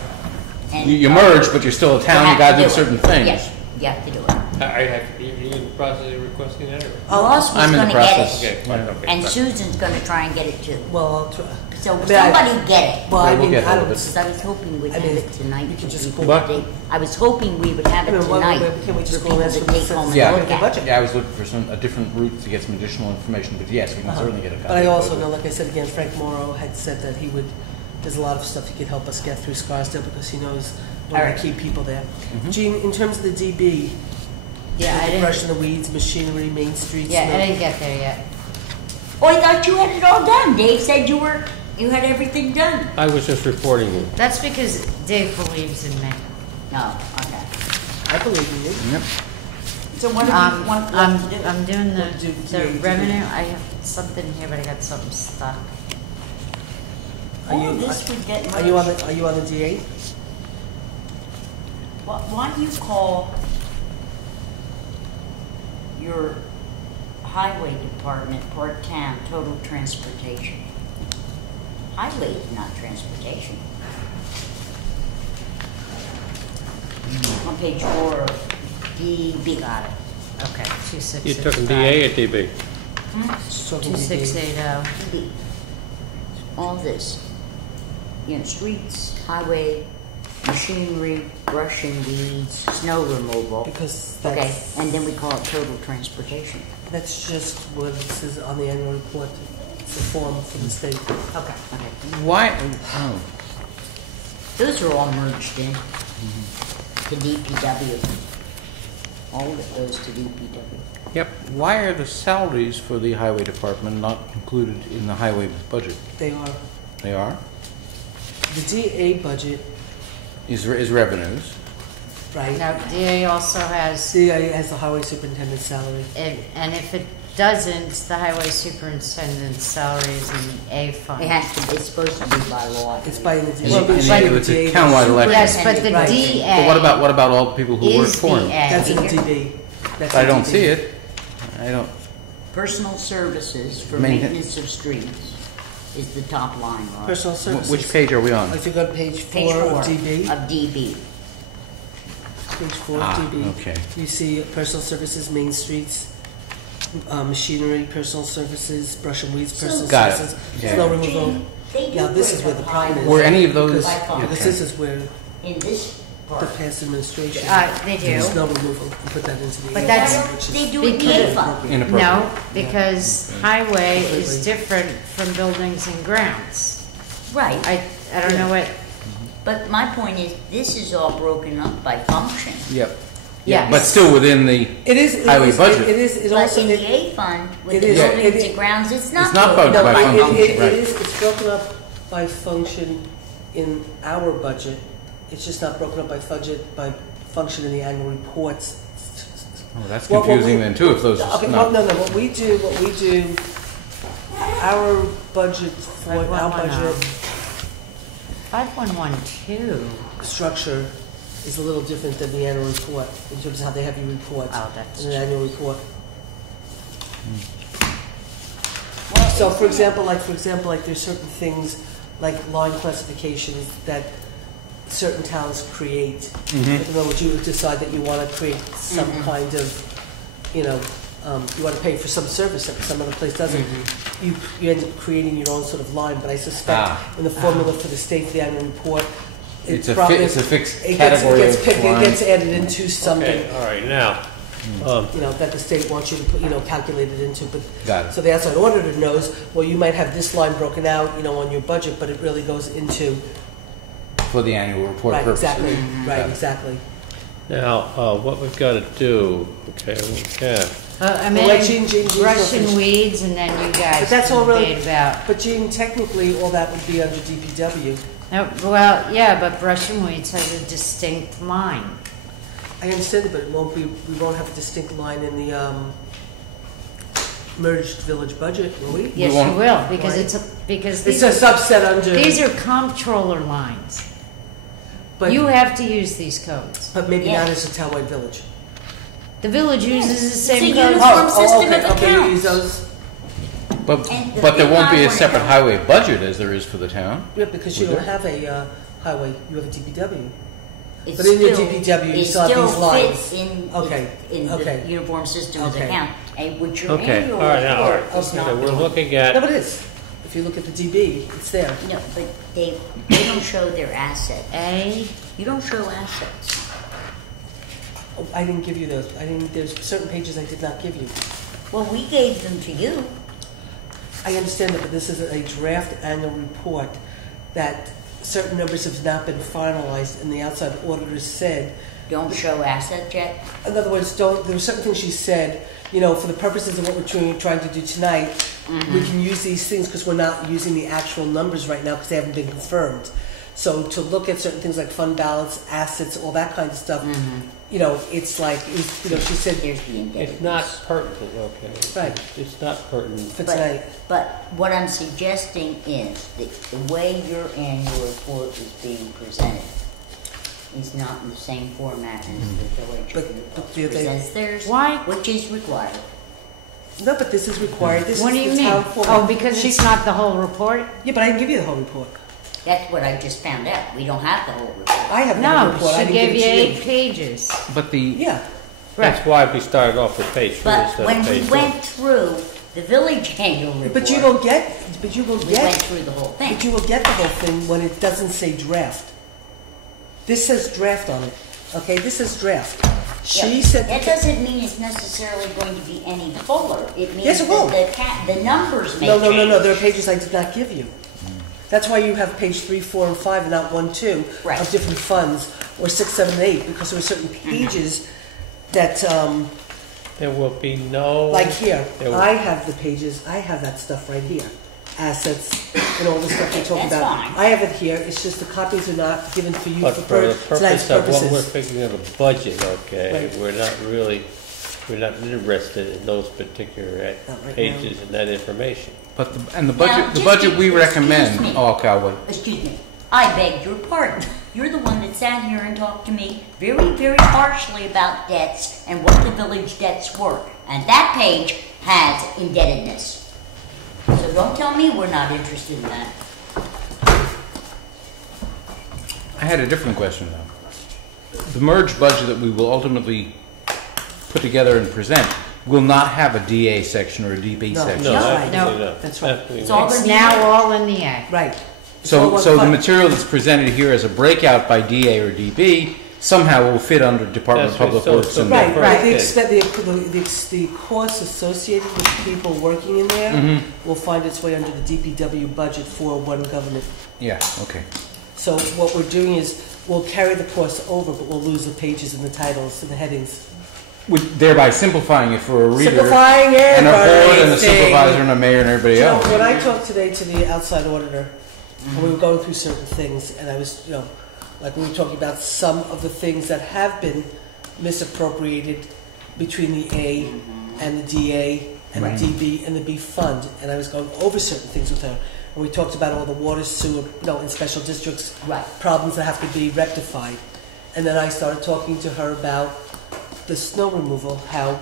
And You merge, but you're still a town, you have gotta to do certain things. Yes, you have to do it. You in the process of requesting that? Or? Ross was I'm in the gonna get process. it, Okay, fine, okay. and fine. Susan's gonna try and get it too. Well, I'll try. So I mean, somebody get it. Well, I Yeah, we'll mean, get I hold of don't. it. Because I was hoping we'd I have mean, it tonight. you could for just people What? to take- I was hoping we would have I it mean, tonight. can we just for go and people ask to for take the home and Yeah. look the at. budget? Yeah, I was looking for a different route to get some additional information, but yes, we can certainly get a copy. But I of the also budget. know, like I said again, Frank Morrow had said that he would. There's a lot of stuff he could help us get through Scarsdale because he knows one All of right. the key people there. Gene, in terms of the DB, Yeah, I the didn't. brushing the weeds, machinery, Main Street. Yeah, snow- I didn't get there yet. Oh, I thought you had it all done. Dave said you had everything done. I was just reporting you. That's because Dave believes in me. No, okay. I believe in you. Yep. So what do you want us to do? I'm doing What do the you do? revenue. I have something here, but I got something stuck. Are All you- this would get Are you on merged. the D8? Why do you call your highway department part town total transportation? Highway is not transportation. On page 4 of DB. Got it. Okay, You 2665. took them DA or DB? Struggle with the 2680. DB. All this. You know, streets, highway, machinery, brush and weeds, snow removal. Because Okay, that's, and then we call it total transportation. that's just what it says on the annual report. It's a form from the state. Okay. Why? Oh. Those are all merged in to DPW. All of it goes to DPW. Yep. Why are the salaries for the highway department not included in the highway budget? They are. They are? The DA budget, Is revenues. right? Now, DA also has, DA has the highway superintendent's salary. and if it doesn't, the highway superintendent's salary is in the A fund. It has to, it's supposed to be by law. It's by the DA. Well, And but- it's a townwide election. Yes, but the Right. DA. But what about all the people who work is for the him? That's in the A. DB. That's I in don't DB. see it. I don't. Personal services for Mainten- maintenance of streets is the top line, Ross. Personal services. Which page are we on? If you go to page 4 Page 4 of DB, of DB. page 4 Ah, of DB, okay. you see personal services, main streets, machinery, personal services, brush and weeds, personal Got it. services, Yeah. snow removal. Gee, they do Now, this is break where the up problem is. highway Were any of those? by fund. Because Okay. this is where In this the part. past administration, They do. snow removal, and put that into the. But A that's- fund, which is- They do it in the A Because- fund. Inappropriate. No, because highway is different from buildings and grounds. Right. I don't know what, But my point is, this is all broken up by function. Yep. Yes. But still within the. It is. Highway it is, budget. It is. It But also. in It, the A fund, with it the is- buildings it- and grounds, it's not. It's not broken budgeted up by no, function. it right. is. It's broken up by function in our budget. It's just not broken up by function in the annual reports. Oh, that's What confusing we- then too. If those. Okay, no. well, no. What we do, our budget for our 5110. budget 5112. structure is a little different than the annual report in terms of how they have you report Oh, that's in an true. annual report. So, for example, like there's certain things like line classifications that certain towns create. Mm-hmm. I don't know, would you decide that you want to create some kind of, you want to pay for some service that some other place doesn't. You end up creating your own sort of line, but I suspect in the formula for the state for the annual report, It's probably- it's a fixed it category gets of picked, it line. gets added into something, Okay, all right, now, that the state wants you to put, calculate it into, but. Got it. So the outside auditor knows, well, you might have this line broken out, on your budget, but it really goes into, For the annual report right, purposes. exactly, Got right, it. exactly. now, what we've got to do, okay, I Well, like Jean- brush Jean's and office. weeds, and then you guys But that's all really- debate about. But Gene, technically, all that would be under DPW. Well, yeah, but brush and weeds has a distinct line. I understand it, but it won't be, we won't have a distinct line in the merged village budget, will we? Yes, won't. you will, because Right. because It's these a are, subset under. these are comptroller lines. But, You have to use these codes. but maybe Yeah. not as a townwide village. The village uses the It's same a codes. uniform system okay, of okay, you accounts. use those. But And the but there thing won't I be a wanna separate know- highway budget as there is for the town. Yeah, because you Would don't there? have a highway, you have a DPW. It But in your still- DPW, you it still have these still lines. fits in, Okay, in okay. the uniform system of Okay. account, and which your Okay, annual all right, now, report is okay, not So we're doing. looking No, at, but it is. If you look at the DB, it's there. No, but they don't show their assets. A, You don't show assets. Oh, I didn't give you those. I didn't, there's certain pages I did not give you. Well, we gave them to you. I understand that, but this is a draft annual report that certain numbers have not been finalized, and the outside auditor said, Don't show assets yet. in other words, don't, there were certain things she said, you know, for the purposes of what we're trying to do tonight, we can use these things because we're not using the actual numbers right now because they haven't been confirmed. So to look at certain things like fund balance, assets, all that kind of stuff, you know, it's like, you know, she said There's the indebtedness. it's not pertinent, okay? Right. It's not pertinent. for tonight. But what I'm suggesting is that the way your annual report is being presented is not in the same format as the village But the other- presents theirs, Why? which is required. No, but this is required. This what do is you the mean? town format. Oh, because She- it's not the whole report? Yeah, but I didn't give you the whole report. That's what I just found out. We don't have the whole report. I have the whole No, report. I she didn't gave give you it to 8 pages. But the Yeah. That's Right. why we started off with page 3 But instead when of we page 4. went through the village annual report, But you will get, but you will we went get, through the whole thing. but you will get the whole thing when it doesn't say draft. This says draft on it. Okay, this says draft. She Yeah, said. that doesn't mean it's necessarily going to be any fuller. It means Yes, it will. that the numbers may No, no, no, change. no. There are pages I did not give you. That's why you have page 3, 4, and 5, and not 1, 2 Right. of different funds, or 6, 7, and 8, because there were certain pages that, There will be no... like here, There will- I have the pages. I have that stuff right here, assets and all the stuff we talk That's about. fine. I have it here. It's just the copies are not given for you But for the tonight's purpose of what we're purposes. figuring of a budget, okay, Right. we're not interested in those particular Not right pages and that information. but the Now, budget just budget we excuse recommend. me. Oh, Cowboy. Excuse me. I beg your pardon. You're the one that sat here and talked to me very, very harshly about debts and what the village debts were. And that page has indebtedness. So don't tell me we're not interested in that. I had a different question though. The merged budget that we will ultimately put together and present will not have a DA section or a DB No. section. No, That's right. absolutely No. not. That's right. Absolutely It's all not. in It's the now end. all in the act. Right. It's all one So the fund. material that's presented here as a breakout by DA or DB somehow will fit under Department of That's Public so- Works so and Right, First right. The costs associated with people working in there will find its way under the DPW budget for one government. yeah, okay. So what we're doing is we'll carry the costs over, but we'll lose the pages and the titles and the headings. Thereby simplifying it for a reader Simplifying it. and a board and a everything. supervisor and a mayor and everybody You know, else. when I talked today to the outside auditor, and we were going through certain things, and I was, you know, like we were talking about some of the things that have been misappropriated between the A and the DA and Right. the DB and the B fund, and I was going over certain things with her. And we talked about all the water, sewer, you know, in special districts, Right. problems that have to be rectified. And then I started talking to her about the snow removal, how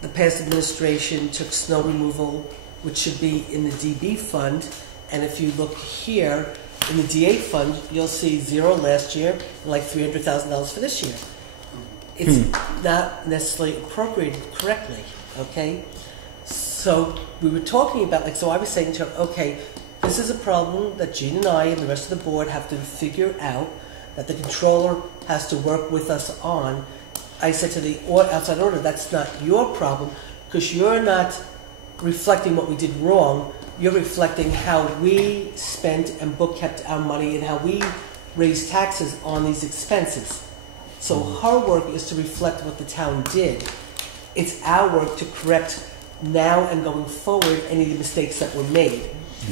the past administration took snow removal, which should be in the DB fund, and if you look here in the DA fund, you'll see 0 last year, and like $300,000 for this year. It's not necessarily appropriated correctly, okay? So we were talking about, like, so I was saying to her, okay, this is a problem that Jean and I and the rest of the board have to figure out, that the controller has to work with us on. I said to the outside auditor, that's not your problem, because you're not reflecting what we did wrong. You're reflecting how we spent and book kept our money and how we raised taxes on these expenses. So her work is to reflect what the town did. It's our work to correct now and going forward any of the mistakes that were made.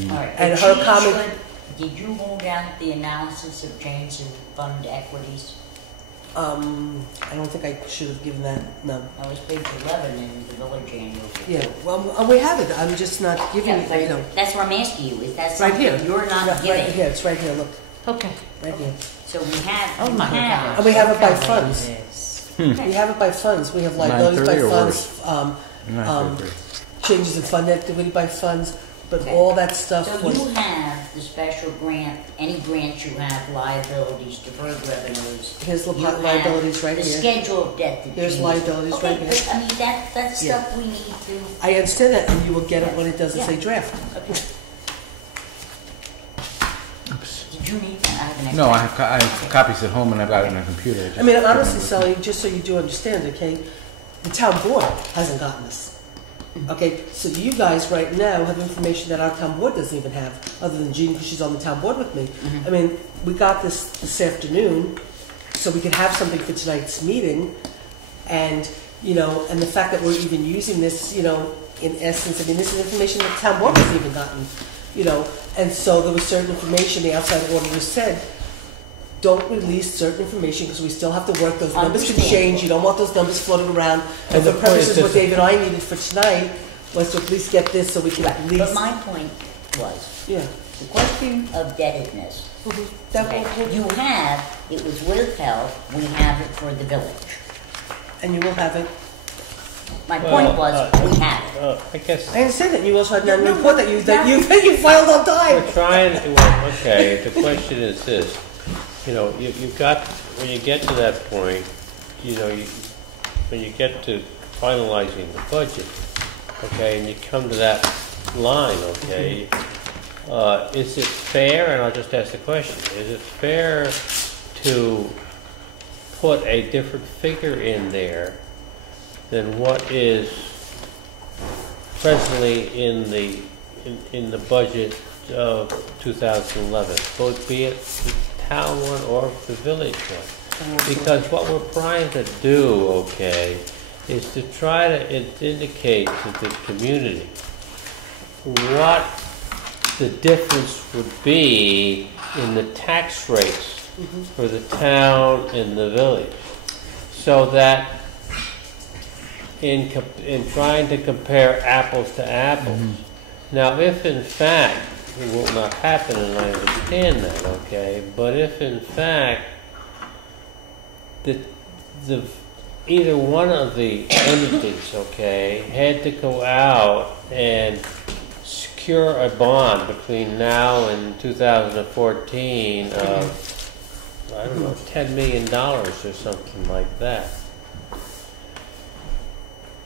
All right. And But her she comment- should Did you hold out the analysis of change in fund equities? I don't think I should have given that, no. That was page 11 in the village annual report. Yeah, well, we have it, I'm just not giving Yeah, it, but you know. that's what I'm asking you. Is that Right something here. you're not Right giving? here, it's right here, look, Okay. right here. So we have. Oh you my have gosh. And we have it by Look how late funds. it is. We have it by funds, we have liabilities by 9:30 or funds, Not good. changes in fund activity by funds, but Okay. all that stuff So was, you have the special grant, any grants you have, liabilities, deferred revenues. here's You have liabilities right the here. schedule of debt that Here's you- liabilities okay, right here. but I mean, that's Yeah. stuff we need to. I understand that, and you will get it when it doesn't Yeah. say draft. Okay. Did you need that? I have an extra. No, I have copies at home and I've got it on a computer. I mean, honestly, Sally, just so you do understand, okay, the town board hasn't gotten this. Okay, so you guys right now have information that our town board doesn't even have, other than Jean, because she's on the town board with me. I mean, we got this afternoon, so we could have something for tonight's meeting, and, you know, and the fact that we're even using this, you know, in essence, I mean, this is information that the town board hasn't even gotten, you know, and so there was certain information, the outside auditor said, don't release certain information because we still have to work. Those numbers can change. You don't want those numbers floating around. And And for the point is purposes, what this- David and I needed for tonight was to at least get this so we could at least. But my point was, Yeah. the question of indebtedness. That Okay, will, you have, it was withheld, we have it for the village. and you will have it. My Well, point was, we have it. I guess I understand that you also had another No, report that you filed on time. we're trying, well, okay, the question is this, you know, you've got, when you get to that point, you know, when you get to finalizing the budget, okay, and you come to that line, okay, is it fair, and I'll just ask the question, is it fair to put a different figure in there than what is presently in the budget of 2011, both be it the town one or the village one? Because what we're trying to do, okay, is to try to indicate to the community what the difference would be in the tax rates for the town and the village, so that in trying to compare apples to apples. Now, if in fact, it will not happen, and I understand that, okay, but if in fact the either one of the entities, okay, had to go out and secure a bond between now and 2014 of, I don't know, $10 million or something like that.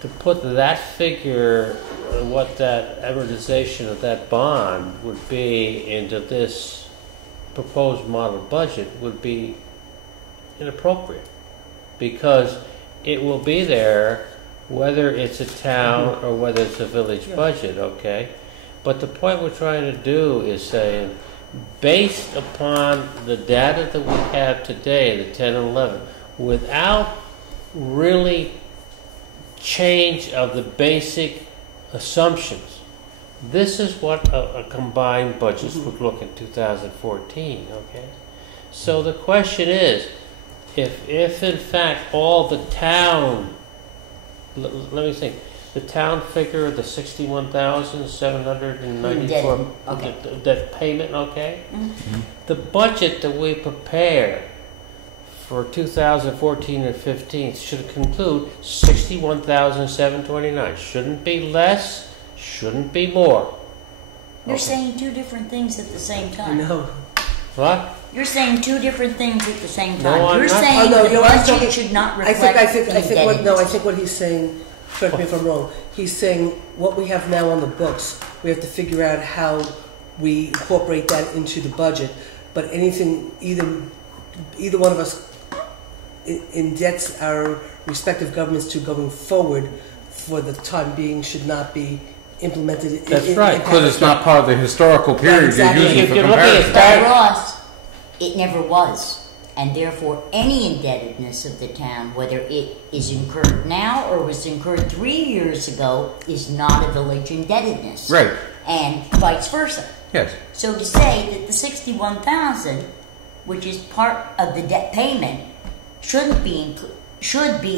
To put that figure, what that amortization of that bond would be into this proposed model budget would be inappropriate, because it will be there whether it's a town or whether it's a village budget, okay? But the point we're trying to do is saying, based upon the data that we have today, the 10 and 11, without really change of the basic assumptions, this is what a combined budget would look in 2014, okay? So the question is, if in fact all the town, let me think, the town figure, the 61,794, Okay. that payment, okay? The budget that we prepare for 2014 and 15 should conclude 61,729. Shouldn't be less, shouldn't be more. You're Okay. saying two different things at the same time. No. What? You're saying two different things at the same No, time. I'm You're not. saying Oh, no, the you're right. budget should not I reflect think what indebtedness. what he's saying, correct me if I'm wrong, he's saying what we have now on the books, we have to figure out how we incorporate that into the budget. But anything, either one of us indebts our respective governments to going forward for the time being should not be implemented. That's right, Because it's not part of the historical period Exactly. you're using for You're looking at comparison. But Ross, it never was. And therefore, any indebtedness of the town, whether it is incurred now or was incurred 3 years ago, is not a village indebtedness. Right. And vice versa. Yes. So to say that the 61,000, which is part of the debt payment, should be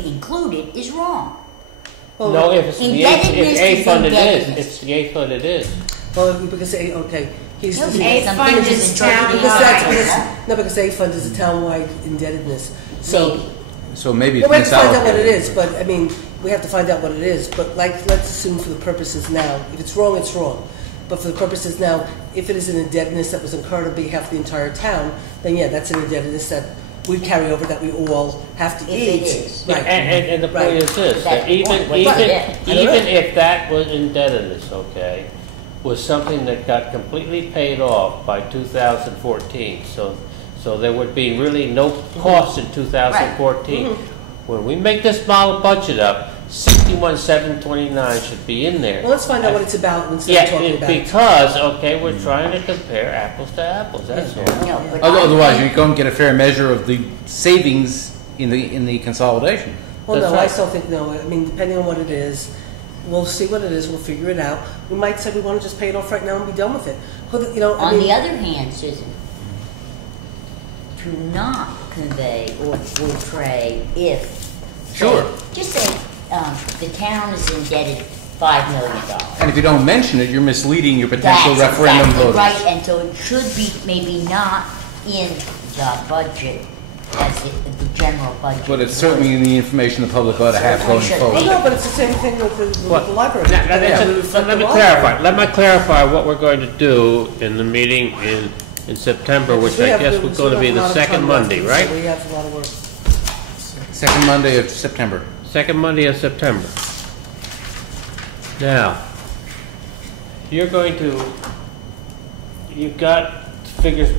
included is wrong. Well, No, if it's the Indebtedness A is fund, it is. indebtedness. It's the A fund, it is. Well, because okay, he's No, the A Some fund things is interpreted because differently. that's no, because A fund is a townwide indebtedness. So Maybe. So maybe well, we have it's to find out what it misallocated. is. But I mean, we have to find out what it is. But like, let's assume for the purposes now, if it's wrong, it's wrong. But for the purposes now, if it is an indebtedness that was incurred on behalf of the entire town, then yeah, that's an indebtedness that we carry over that we all have to If eat. it is. Yeah, Right. and the point Right. is this, That's that the even, point. What's even, it? I don't even know. if that was indebtedness, okay, was something that got completely paid off by 2014, so there would be really no cost in 2014. When we make this model budget up, 61,729 should be in there. Well, let's find out what it's about instead Yeah, of talking about it. because, okay, we're trying to compare apples to apples, that's all. No, but Otherwise, I you don't get a fair measure of the savings in the consolidation. Well, That's no, I right. still think no. I mean, depending on what it is, we'll see what it is. We'll figure it out. We might say we want to just pay it off right now and be done with it. You know, I On mean, the other hand, Susan, to not convey or portray if, Sure. just say the town is indebted $5 million. And if you don't mention it, you're misleading your potential That's referendum exactly voters. right, and so it should be maybe not in the budget as the general budget. But it's certainly in the information the public ought to have going Should well, be. forward. no, but it's the same thing with the What? library. Now, Depending on let who reflect me the clarify. library. Let me clarify what we're going to do in the meeting in September, which We I have guess to- we're we going to still be have a the lot of second time Monday, left, right? So we have a lot of work. Second Monday of September. Second Monday of September. Now, you've got figures,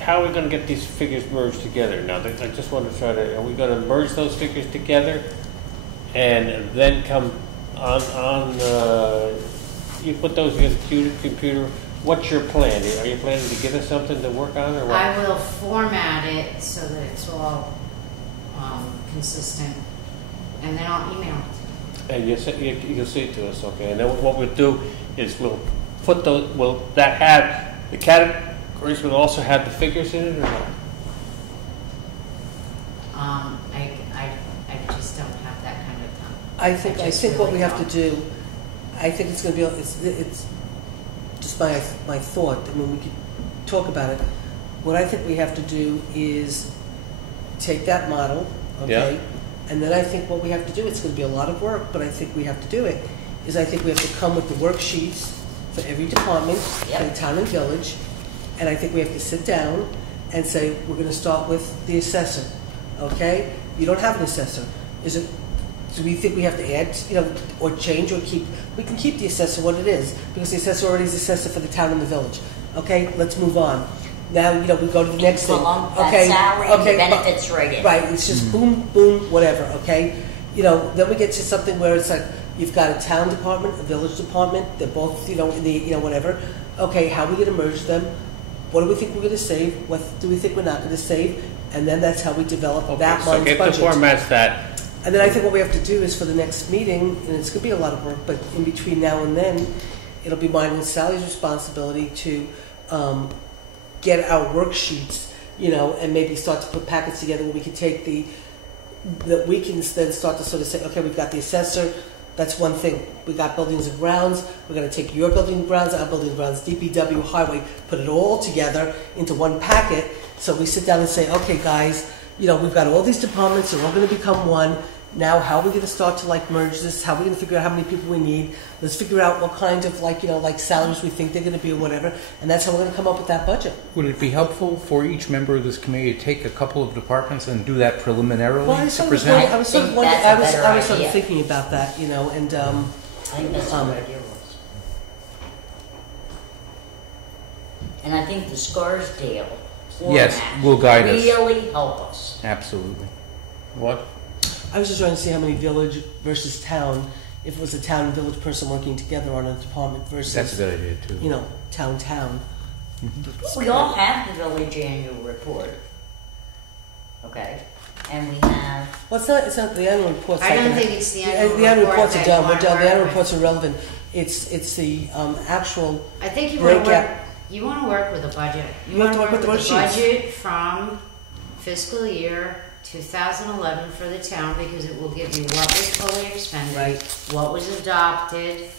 how are we going to get these figures merged together? Now, I just want to try to, are we going to merge those figures together and then come on you put those in the computer, what's your plan? Are you planning to give us something to work on or what? I will format it so that it's all consistent, and then I'll email it. And you'll see it to us, okay? And then what we'll do is we'll put those, will that have, the categories will also have the figures in it or not? I just don't have that kind of time. I think just what really we have don't. to do. I think it's going to be. It's just my thought. I mean, we could talk about it. What I think we have to do is take that model, okay, Yeah. and then I think what we have to do. It's going to be a lot of work, but I think we have to do it. Is I think we have to come with the worksheets for every department, Yep. in town and village, and I think we have to sit down and say we're going to start with the assessor, okay? You don't have an assessor. Is it? Do we think we have to add, or change or keep? We can keep the assessor what it is because the assessor already is assessor for the town and the village. Okay, let's move on. Now we go to the next thing. Lump that Okay, salary and the okay, benefits right in. Right, it's just boom, boom, whatever. Okay, then we get to something where it's like you've got a town department, a village department. They're both, in the, whatever. Okay, how are we going to merge them? What do we think we're going to save? What do we think we're not going to save? And then that's how we develop that So month's get the budget. formats that, And then I think what we have to do is for the next meeting, and it's going to be a lot of work, but in between now and then, it'll be mine and Sally's responsibility to get our worksheets, and maybe start to put packets together where we can take that we can then start to sort of say, okay, we've got the assessor, that's one thing. We got buildings and grounds, we're going to take your building and grounds, our building and grounds, DPW, highway, put it all together into one packet, so we sit down and say, okay guys, we've got all these departments, they're all going to become one. Now, how are we going to start to merge this? How are we going to figure out how many people we need? Let's figure out what kind of salaries we think they're going to be or whatever, and that's how we're going to come up with that budget. Would it be helpful for each member of this committee to take a couple of departments and do that preliminarily Well, I to was present? sort of I think that's a better I was sort of idea. thinking about that, and I think that's what the idea was. And I think the Scarsdale format Yes, will guide us. really help us. Absolutely. what? I was just trying to see how many village versus town, if it was a town and village person working together on a department versus, That's a good idea, too. town. We all have the village annual report. Okay? And we have, Well, it's not the annual reports. I don't think it's the annual The annual report reports are that done. you We're want done. The annual reference. reports are relevant. It's the actual. I think you want to breakout. work. You want to work with a budget. You have to work with the worksheets. budget from fiscal year 2011 for the town, because it will give you what was fully expended, Right. what was adopted.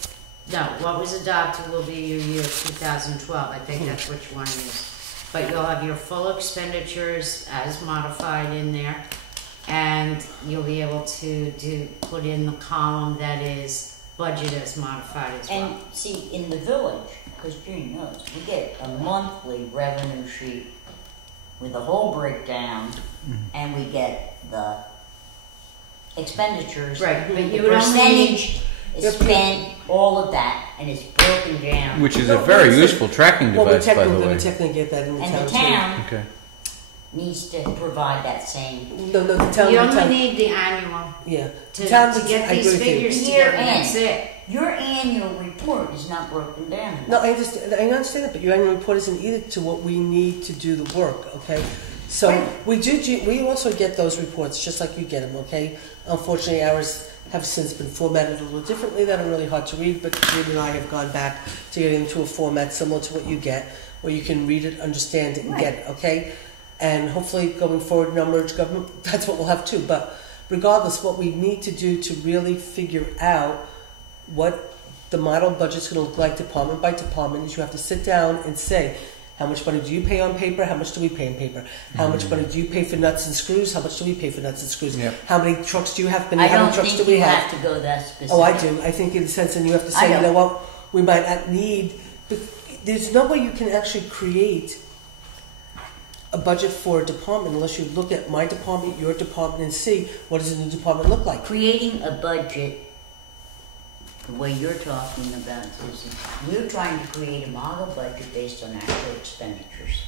No, what was adopted will be your year 2012. I think that's which one it is. But you'll have your full expenditures as modified in there, and you'll be able to put in the column that is budget as modified as well. And see, in the village, because June knows, we get a monthly revenue sheet with the whole breakdown, and we get the expenditures. Right, but the you would only percentage is spent, all of that, and it's broken down. Which is a very useful tracking Well, device, by the way. we technically get that in the And town the town Okay. needs to provide that same. too. No, the town. You the only town, need the annual yeah. to, The town, to get I these agree with you. figures Year together. That's end. it. Your annual report is not broken down. No, I understand that, but your annual report isn't either to what we need to do the work, okay? So we also get those reports just like you get them, okay? Unfortunately, ours have since been formatted a little differently. That are really hard to read, but Judy and I have gone back to getting into a format similar to what you get, where you can read it, understand it, and get it, okay? And hopefully going forward in our merged government, that's what we'll have too. But regardless, what we need to do to really figure out what the model budget's going to look like department by department is you have to sit down and say, how much money do you pay on paper? How much do we pay on paper? How much money do you pay for nuts and screws? How much do we pay for nuts and screws? Yep. How many trucks do you have? I How don't many trucks think do we you have? have to go that specific. Oh, I do. I think in the sense, and you have to say, you know what, we might not need. But there's no way you can actually create a budget for a department unless you look at my department, your department, and see what does a new department look like. Creating a budget, the way you're talking about, Susan, we're trying to create a model budget based on actual expenditures.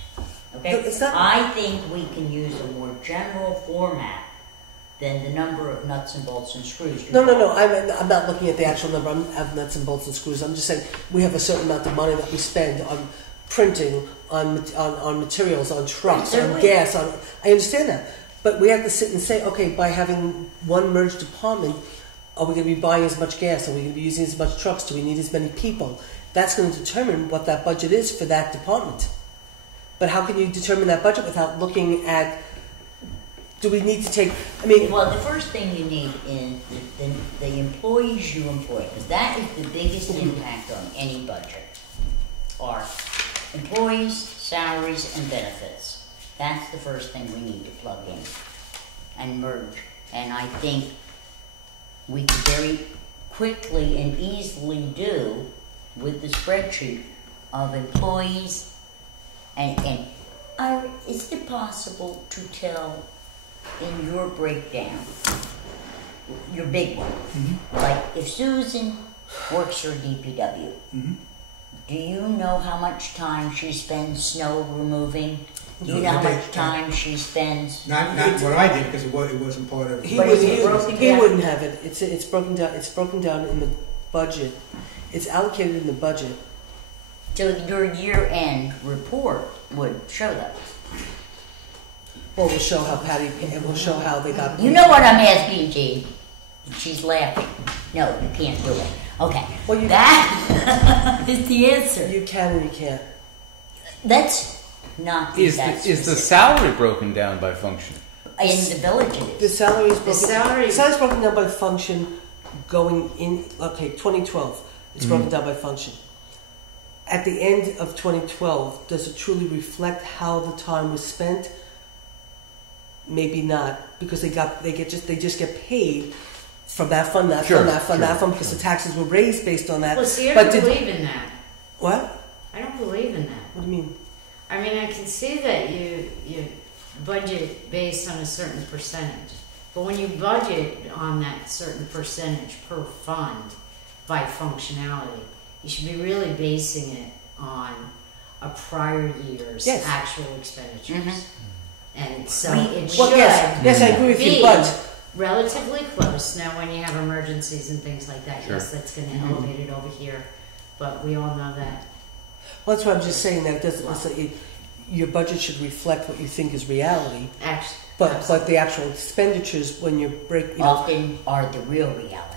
Okay? But it's not- I think we can use a more general format than the number of nuts and bolts and screws. No. I'm not looking at the actual number of nuts and bolts and screws. I'm just saying we have a certain amount of money that we spend on printing, on materials, on trucks, on gas. I understand that, but we have to sit and say, okay, by having one merged department, are we going to be buying as much gas? Are we going to be using as much trucks? Do we need as many people? That's going to determine what that budget is for that department. But how can you determine that budget without looking at? Do we need to take? I mean, Well, the first thing you need is the employees you employ, because that is the biggest impact on any budget, are employees, salaries, and benefits. That's the first thing we need to plug in and merge. And I think we could very quickly and easily do with the spreadsheet of employees and is it possible to tell in your breakdown, your big one, like if Susan works for DPW, do you know how much time she spends snow removing? Do you know how much time she spends? Not what I did because it wasn't part of. he But is it wouldn't. broken He down? wouldn't have it. It's broken down. It's broken down in the budget. It's allocated in the budget. So your year-end report would show that. Well, we'll show how Patty. And we'll show how they got. You know what I'm asking, Jean? She's laughing. No, you can't do it. Okay. Well, you That is the answer. You can and you can't. Let's not be Is that the specific. salary broken down by function? In the village it The is. salary is broken. salary- salary's broken down by function. Going in. Okay, 2012. It's broken down by function. At the end of 2012, does it truly reflect how the time was spent? Maybe not, because they just get paid from that fund, that Sure, fund, that fund, sure, that fund, because the taxes were raised based on that. Well, see, I But don't did- believe in that. What? I don't believe in that. What do you mean? I mean, I can see that you budget based on a certain percentage, but when you budget on that certain percentage per fund by functionality, you should be really basing it on a prior year's Yes. actual expenditures. Mhm. And so We- it Well, should yes, I agree with you, be but relatively close. Now, when you have emergencies and things like that, Sure. yes, that's going to elevate it over here, but we all know that. well, that's why I'm just saying that it doesn't necessarily. Your budget should reflect what you think is reality, Actually, but the actual expenditures when you break, Often are the real reality.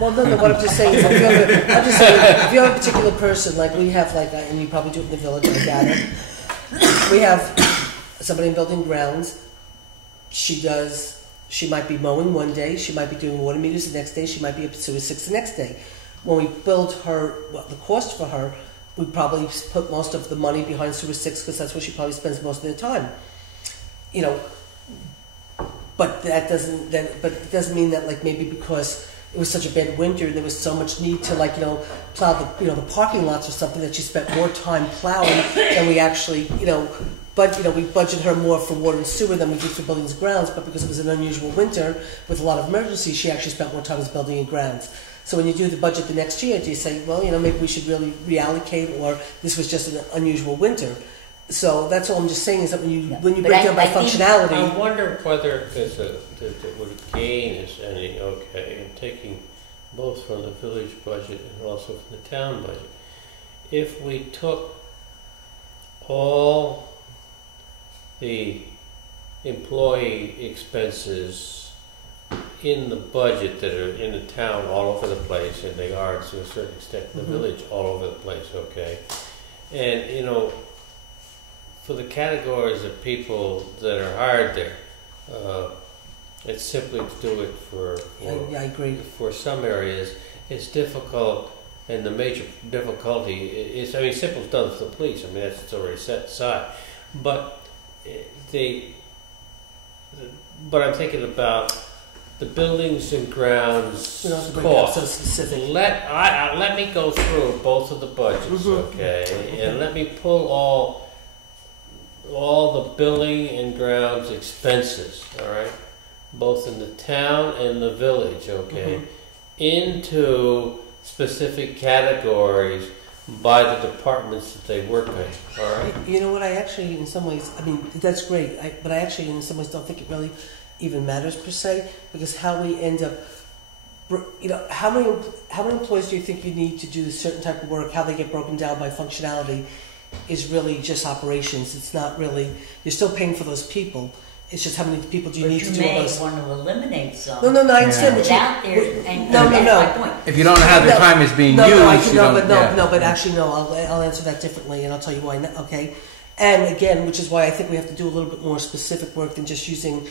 Well, no, what I'm just saying is, if you have a particular person, like we have, like, and you probably do it in the village, I gather, we have somebody in building grounds. She might be mowing one day, she might be doing water meters the next day, she might be up at sewer 6 the next day. When we build her, the cost for her, we probably put most of the money behind sewer 6 because that's where she probably spends most of the time. You know, but it doesn't mean that, like, maybe because it was such a bad winter and there was so much need to, like, plow the parking lots or something, that she spent more time plowing than we actually, but we budget her more for water and sewer than we did for buildings and grounds, but because it was an unusual winter with a lot of emergencies, she actually spent more time as building and grounds. So when you do the budget the next year, do you say, well, maybe we should really reallocate, or this was just an unusual winter? So that's all I'm just saying, is that when you break down by functionality, I wonder whether there's what a gain is any in taking both from the village budget and also from the town budget. If we took all the employee expenses in the budget that are in the town all over the place, and they are to a certain extent in the village all over the place, and for the categories of people that are hired there, it's simply to do it for I agree. For some areas, it's difficult, and the major difficulty is, simple is done for the police. That's already set aside, but but I'm thinking about the buildings and grounds cost. So specific. Let me go through both of the budgets, and let me pull all the building and grounds expenses, all right, both in the town and the village, into specific categories by the departments that they work in, all right? You know what, I actually, in some ways, that's great, but I actually, in some ways, don't think it really even matters per se, because how we end up, how many employees do you think you need to do a certain type of work, how they get broken down by functionality, is really just operations. It's not really, you're still paying for those people. It's just how many people do you need to do all those. You may want to eliminate some. No, I understand. Out there, and that's my point. If you don't know how the time is being used, but actually, I'll answer that differently, and I'll tell you why. Okay, and again, which is why I think we have to do a little bit more specific work than just using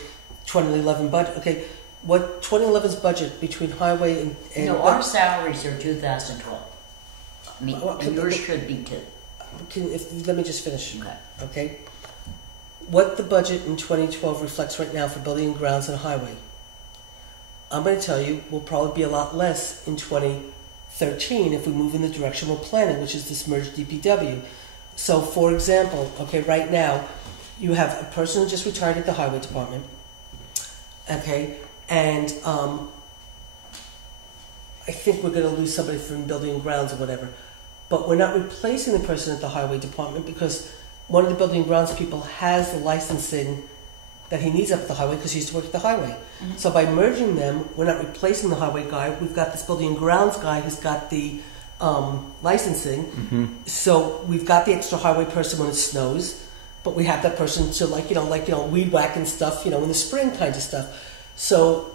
2011 budget. Okay, what 2011's budget between highway and our salaries are 2012. And yours should be too. Let me just finish. Okay. What the budget in 2012 reflects right now for building and grounds and highway, I'm going to tell you, will probably be a lot less in 2013 if we move in the direction we're planning, which is this merged DPW. So, for example, right now, you have a person who just retired at the highway department, and I think we're going to lose somebody from building and grounds or whatever. But we're not replacing the person at the highway department because one of the building and grounds people has the licensing that he needs up at the highway because he used to work at the highway. Mm-hmm. So by merging them, we're not replacing the highway guy. We've got this building and grounds guy who's got the licensing. Mm-hmm. So we've got the extra highway person when it snows, but we have that person to weed whack and stuff, in the spring kind of stuff. So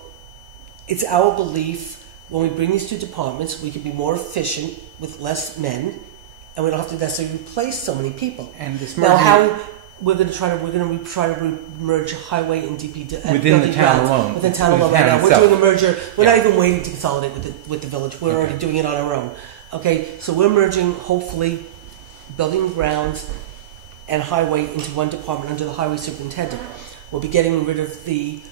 it's our belief when we bring these two departments, we can be more efficient with less men, and we don't have to necessarily replace so many people. And this we're going to try to merge highway and DPW within the town alone. Within town alone right now. We're doing a merger. We're not even waiting to consolidate with the village. We're already doing it on our own. Okay, so we're merging hopefully building and grounds and highway into one department under the highway superintendent. We'll be getting rid of the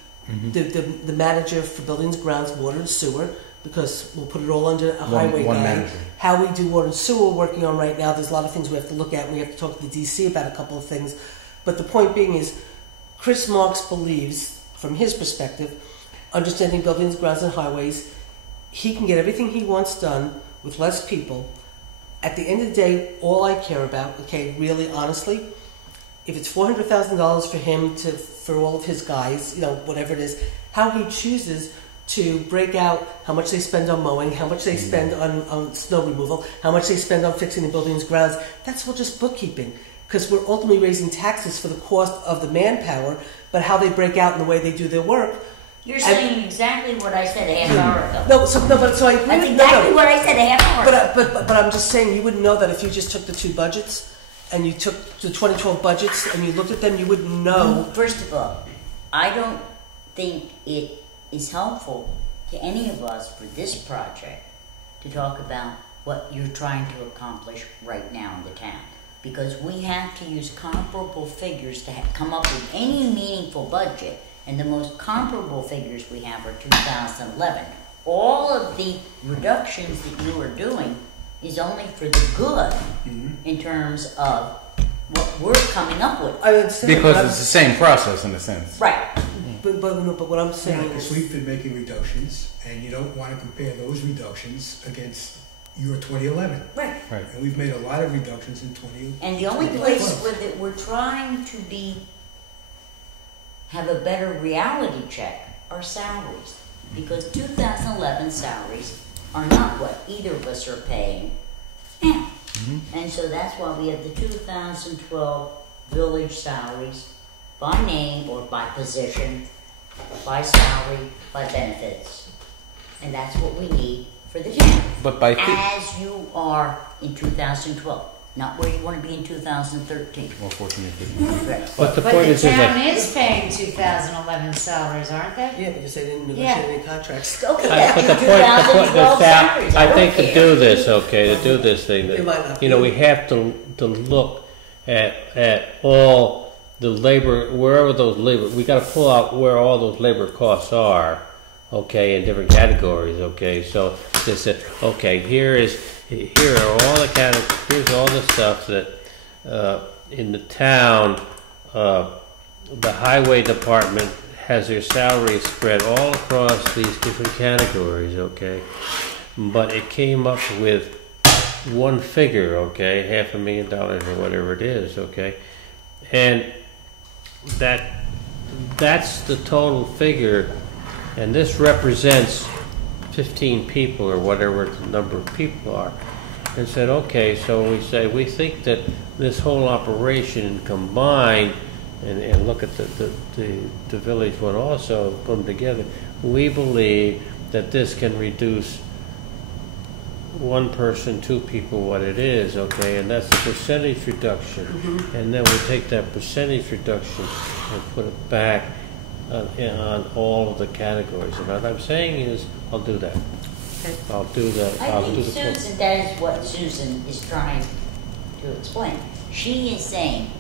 manager for buildings, grounds, water, and sewer, because we'll put it all under a highway guy. Manager. How we do water and sewer we're working on right now, there's a lot of things we have to look at, and we have to talk to the DC about a couple of things. But the point being is, Chris Marks believes, from his perspective, understanding buildings, grounds, and highways, he can get everything he wants done with less people. At the end of the day, all I care about, really honestly, if it's $400,000 for him for all of his guys, whatever it is, how he chooses to break out how much they spend on mowing, how much they spend on snow removal, how much they spend on fixing the buildings, grounds, that's all just bookkeeping. Because we're ultimately raising taxes for the cost of the manpower, but how they break out in the way they do their work, You're saying exactly what I said a half hour ago. No, so I agree. That's with- exactly what I said a half hour ago. But I'm just saying, you wouldn't know that if you just took the two budgets and you took the 2012 budgets and you looked at them, you wouldn't know. First of all, I don't think it is helpful to any of us for this project to talk about what you're trying to accomplish right now in the town. Because we have to use comparable figures to come up with any meaningful budget, and the most comparable figures we have are 2011. All of the reductions that you are doing is only for the good in terms of what we're coming up with. I understand. Because it's the same process in a sense. Right. But what I'm saying Because is, we've been making reductions, and you don't want to compare those reductions against your 2011. Right. Right. And we've made a lot of reductions in 20. And the only place where that we're trying to have a better reality check are salaries. Because 2011 salaries are not what either of us are paying now. And so that's why we have the 2012 village salaries by name or by position, by salary, by benefits. And that's what we need for the town. But by As you are in 2012, not where you want to be in 2013. well, 14 and 15. Right. But the But point the is town that. is paying 2011 salaries, aren't they? yeah, because they didn't negotiate Yeah. any contracts. Okay, But that's the your point, the 2012 staff, salaries. I don't think to care. do this, okay, to do this thing, It might not that, you know, be. we have to look at all the labor, wherever those labor, we gotta pull out where all those labor costs are, okay, in different categories, okay, so they said, okay, here are all the categories, here's all the stuff that, in the town, the highway department has their salaries spread all across these different categories, okay? But it came up with one figure, okay, $500,000 or whatever it is, okay? And that's the total figure, and this represents 15 people or whatever the number of people are. And said, okay, so we think that this whole operation combined, and look at the village one also, put them together, we believe that this can reduce one person, two people, what it is, okay, and that's a percentage reduction. And then we take that percentage reduction and put it back on all of the categories. And what I'm saying is, I'll do that. Okay. I'll do that. I I'll think do the Susan, that is what Susan is trying to explain. She is saying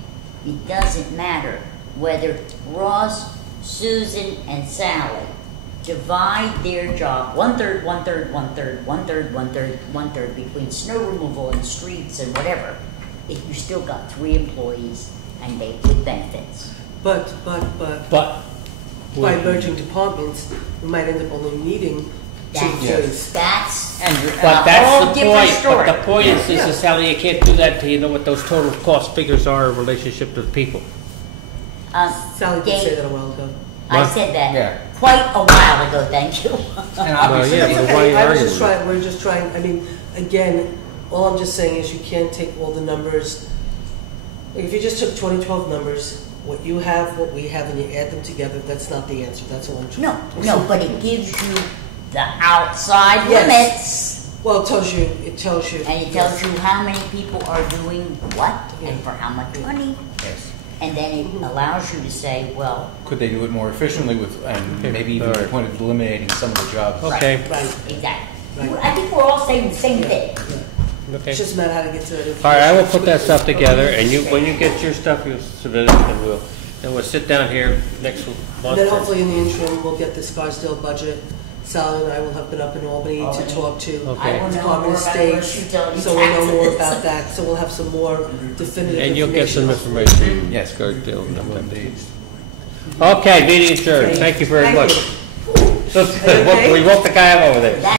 it doesn't matter whether Ross, Susan, and Sally divide their job 1/3, 1/3, 1/3, 1/3, 1/3, 1/3 between snow removal and streets and whatever. If you still got 3 employees and they with benefits. But But by merging departments, we might end up only needing 2 employees. That's But a that's whole the different point. story. But the point is, Yeah. Sally, you can't do that until you know what those total cost figures are in relationship to the people. Sally did Dave, say that a while ago. I What? said that Yeah. quite a while ago, thank you. And obviously, yeah, It's but why are okay. you I was arguing just with trying. We're just trying. I mean, again, all I'm just saying is you can't take all the numbers. Like if you just took 2012 numbers, what you have, what we have, and you add them together, that's not the answer. That's all I'm trying. No, but it gives you the outside Yes. limits. Well, it tells you. It tells you. And it tells you how many people are doing what and for how much money. yes. And then it allows you to say, well, Could they do it more efficiently with, and Okay. maybe even All to the right. point of eliminating some of the jobs? Okay. Right. exactly. Right. I think we're all saying the same thing. Okay. It's just a matter how to get to it. All right, I will put that stuff together, and when you get your stuff, you'll submit it, and we'll sit down here next month. And then hopefully in the interim, we'll get the Scarsdale budget. Sally and I will have been up in Albany to talk to Okay. I will know Department more of about States, those utility so we'll know more taxes. about that. So we'll have some more definitive And you'll get some information. information. Yes. Scarsdale. Indeed. Okay, meeting adjourned. Thank you very Thank much. you. We woke the guy up over there.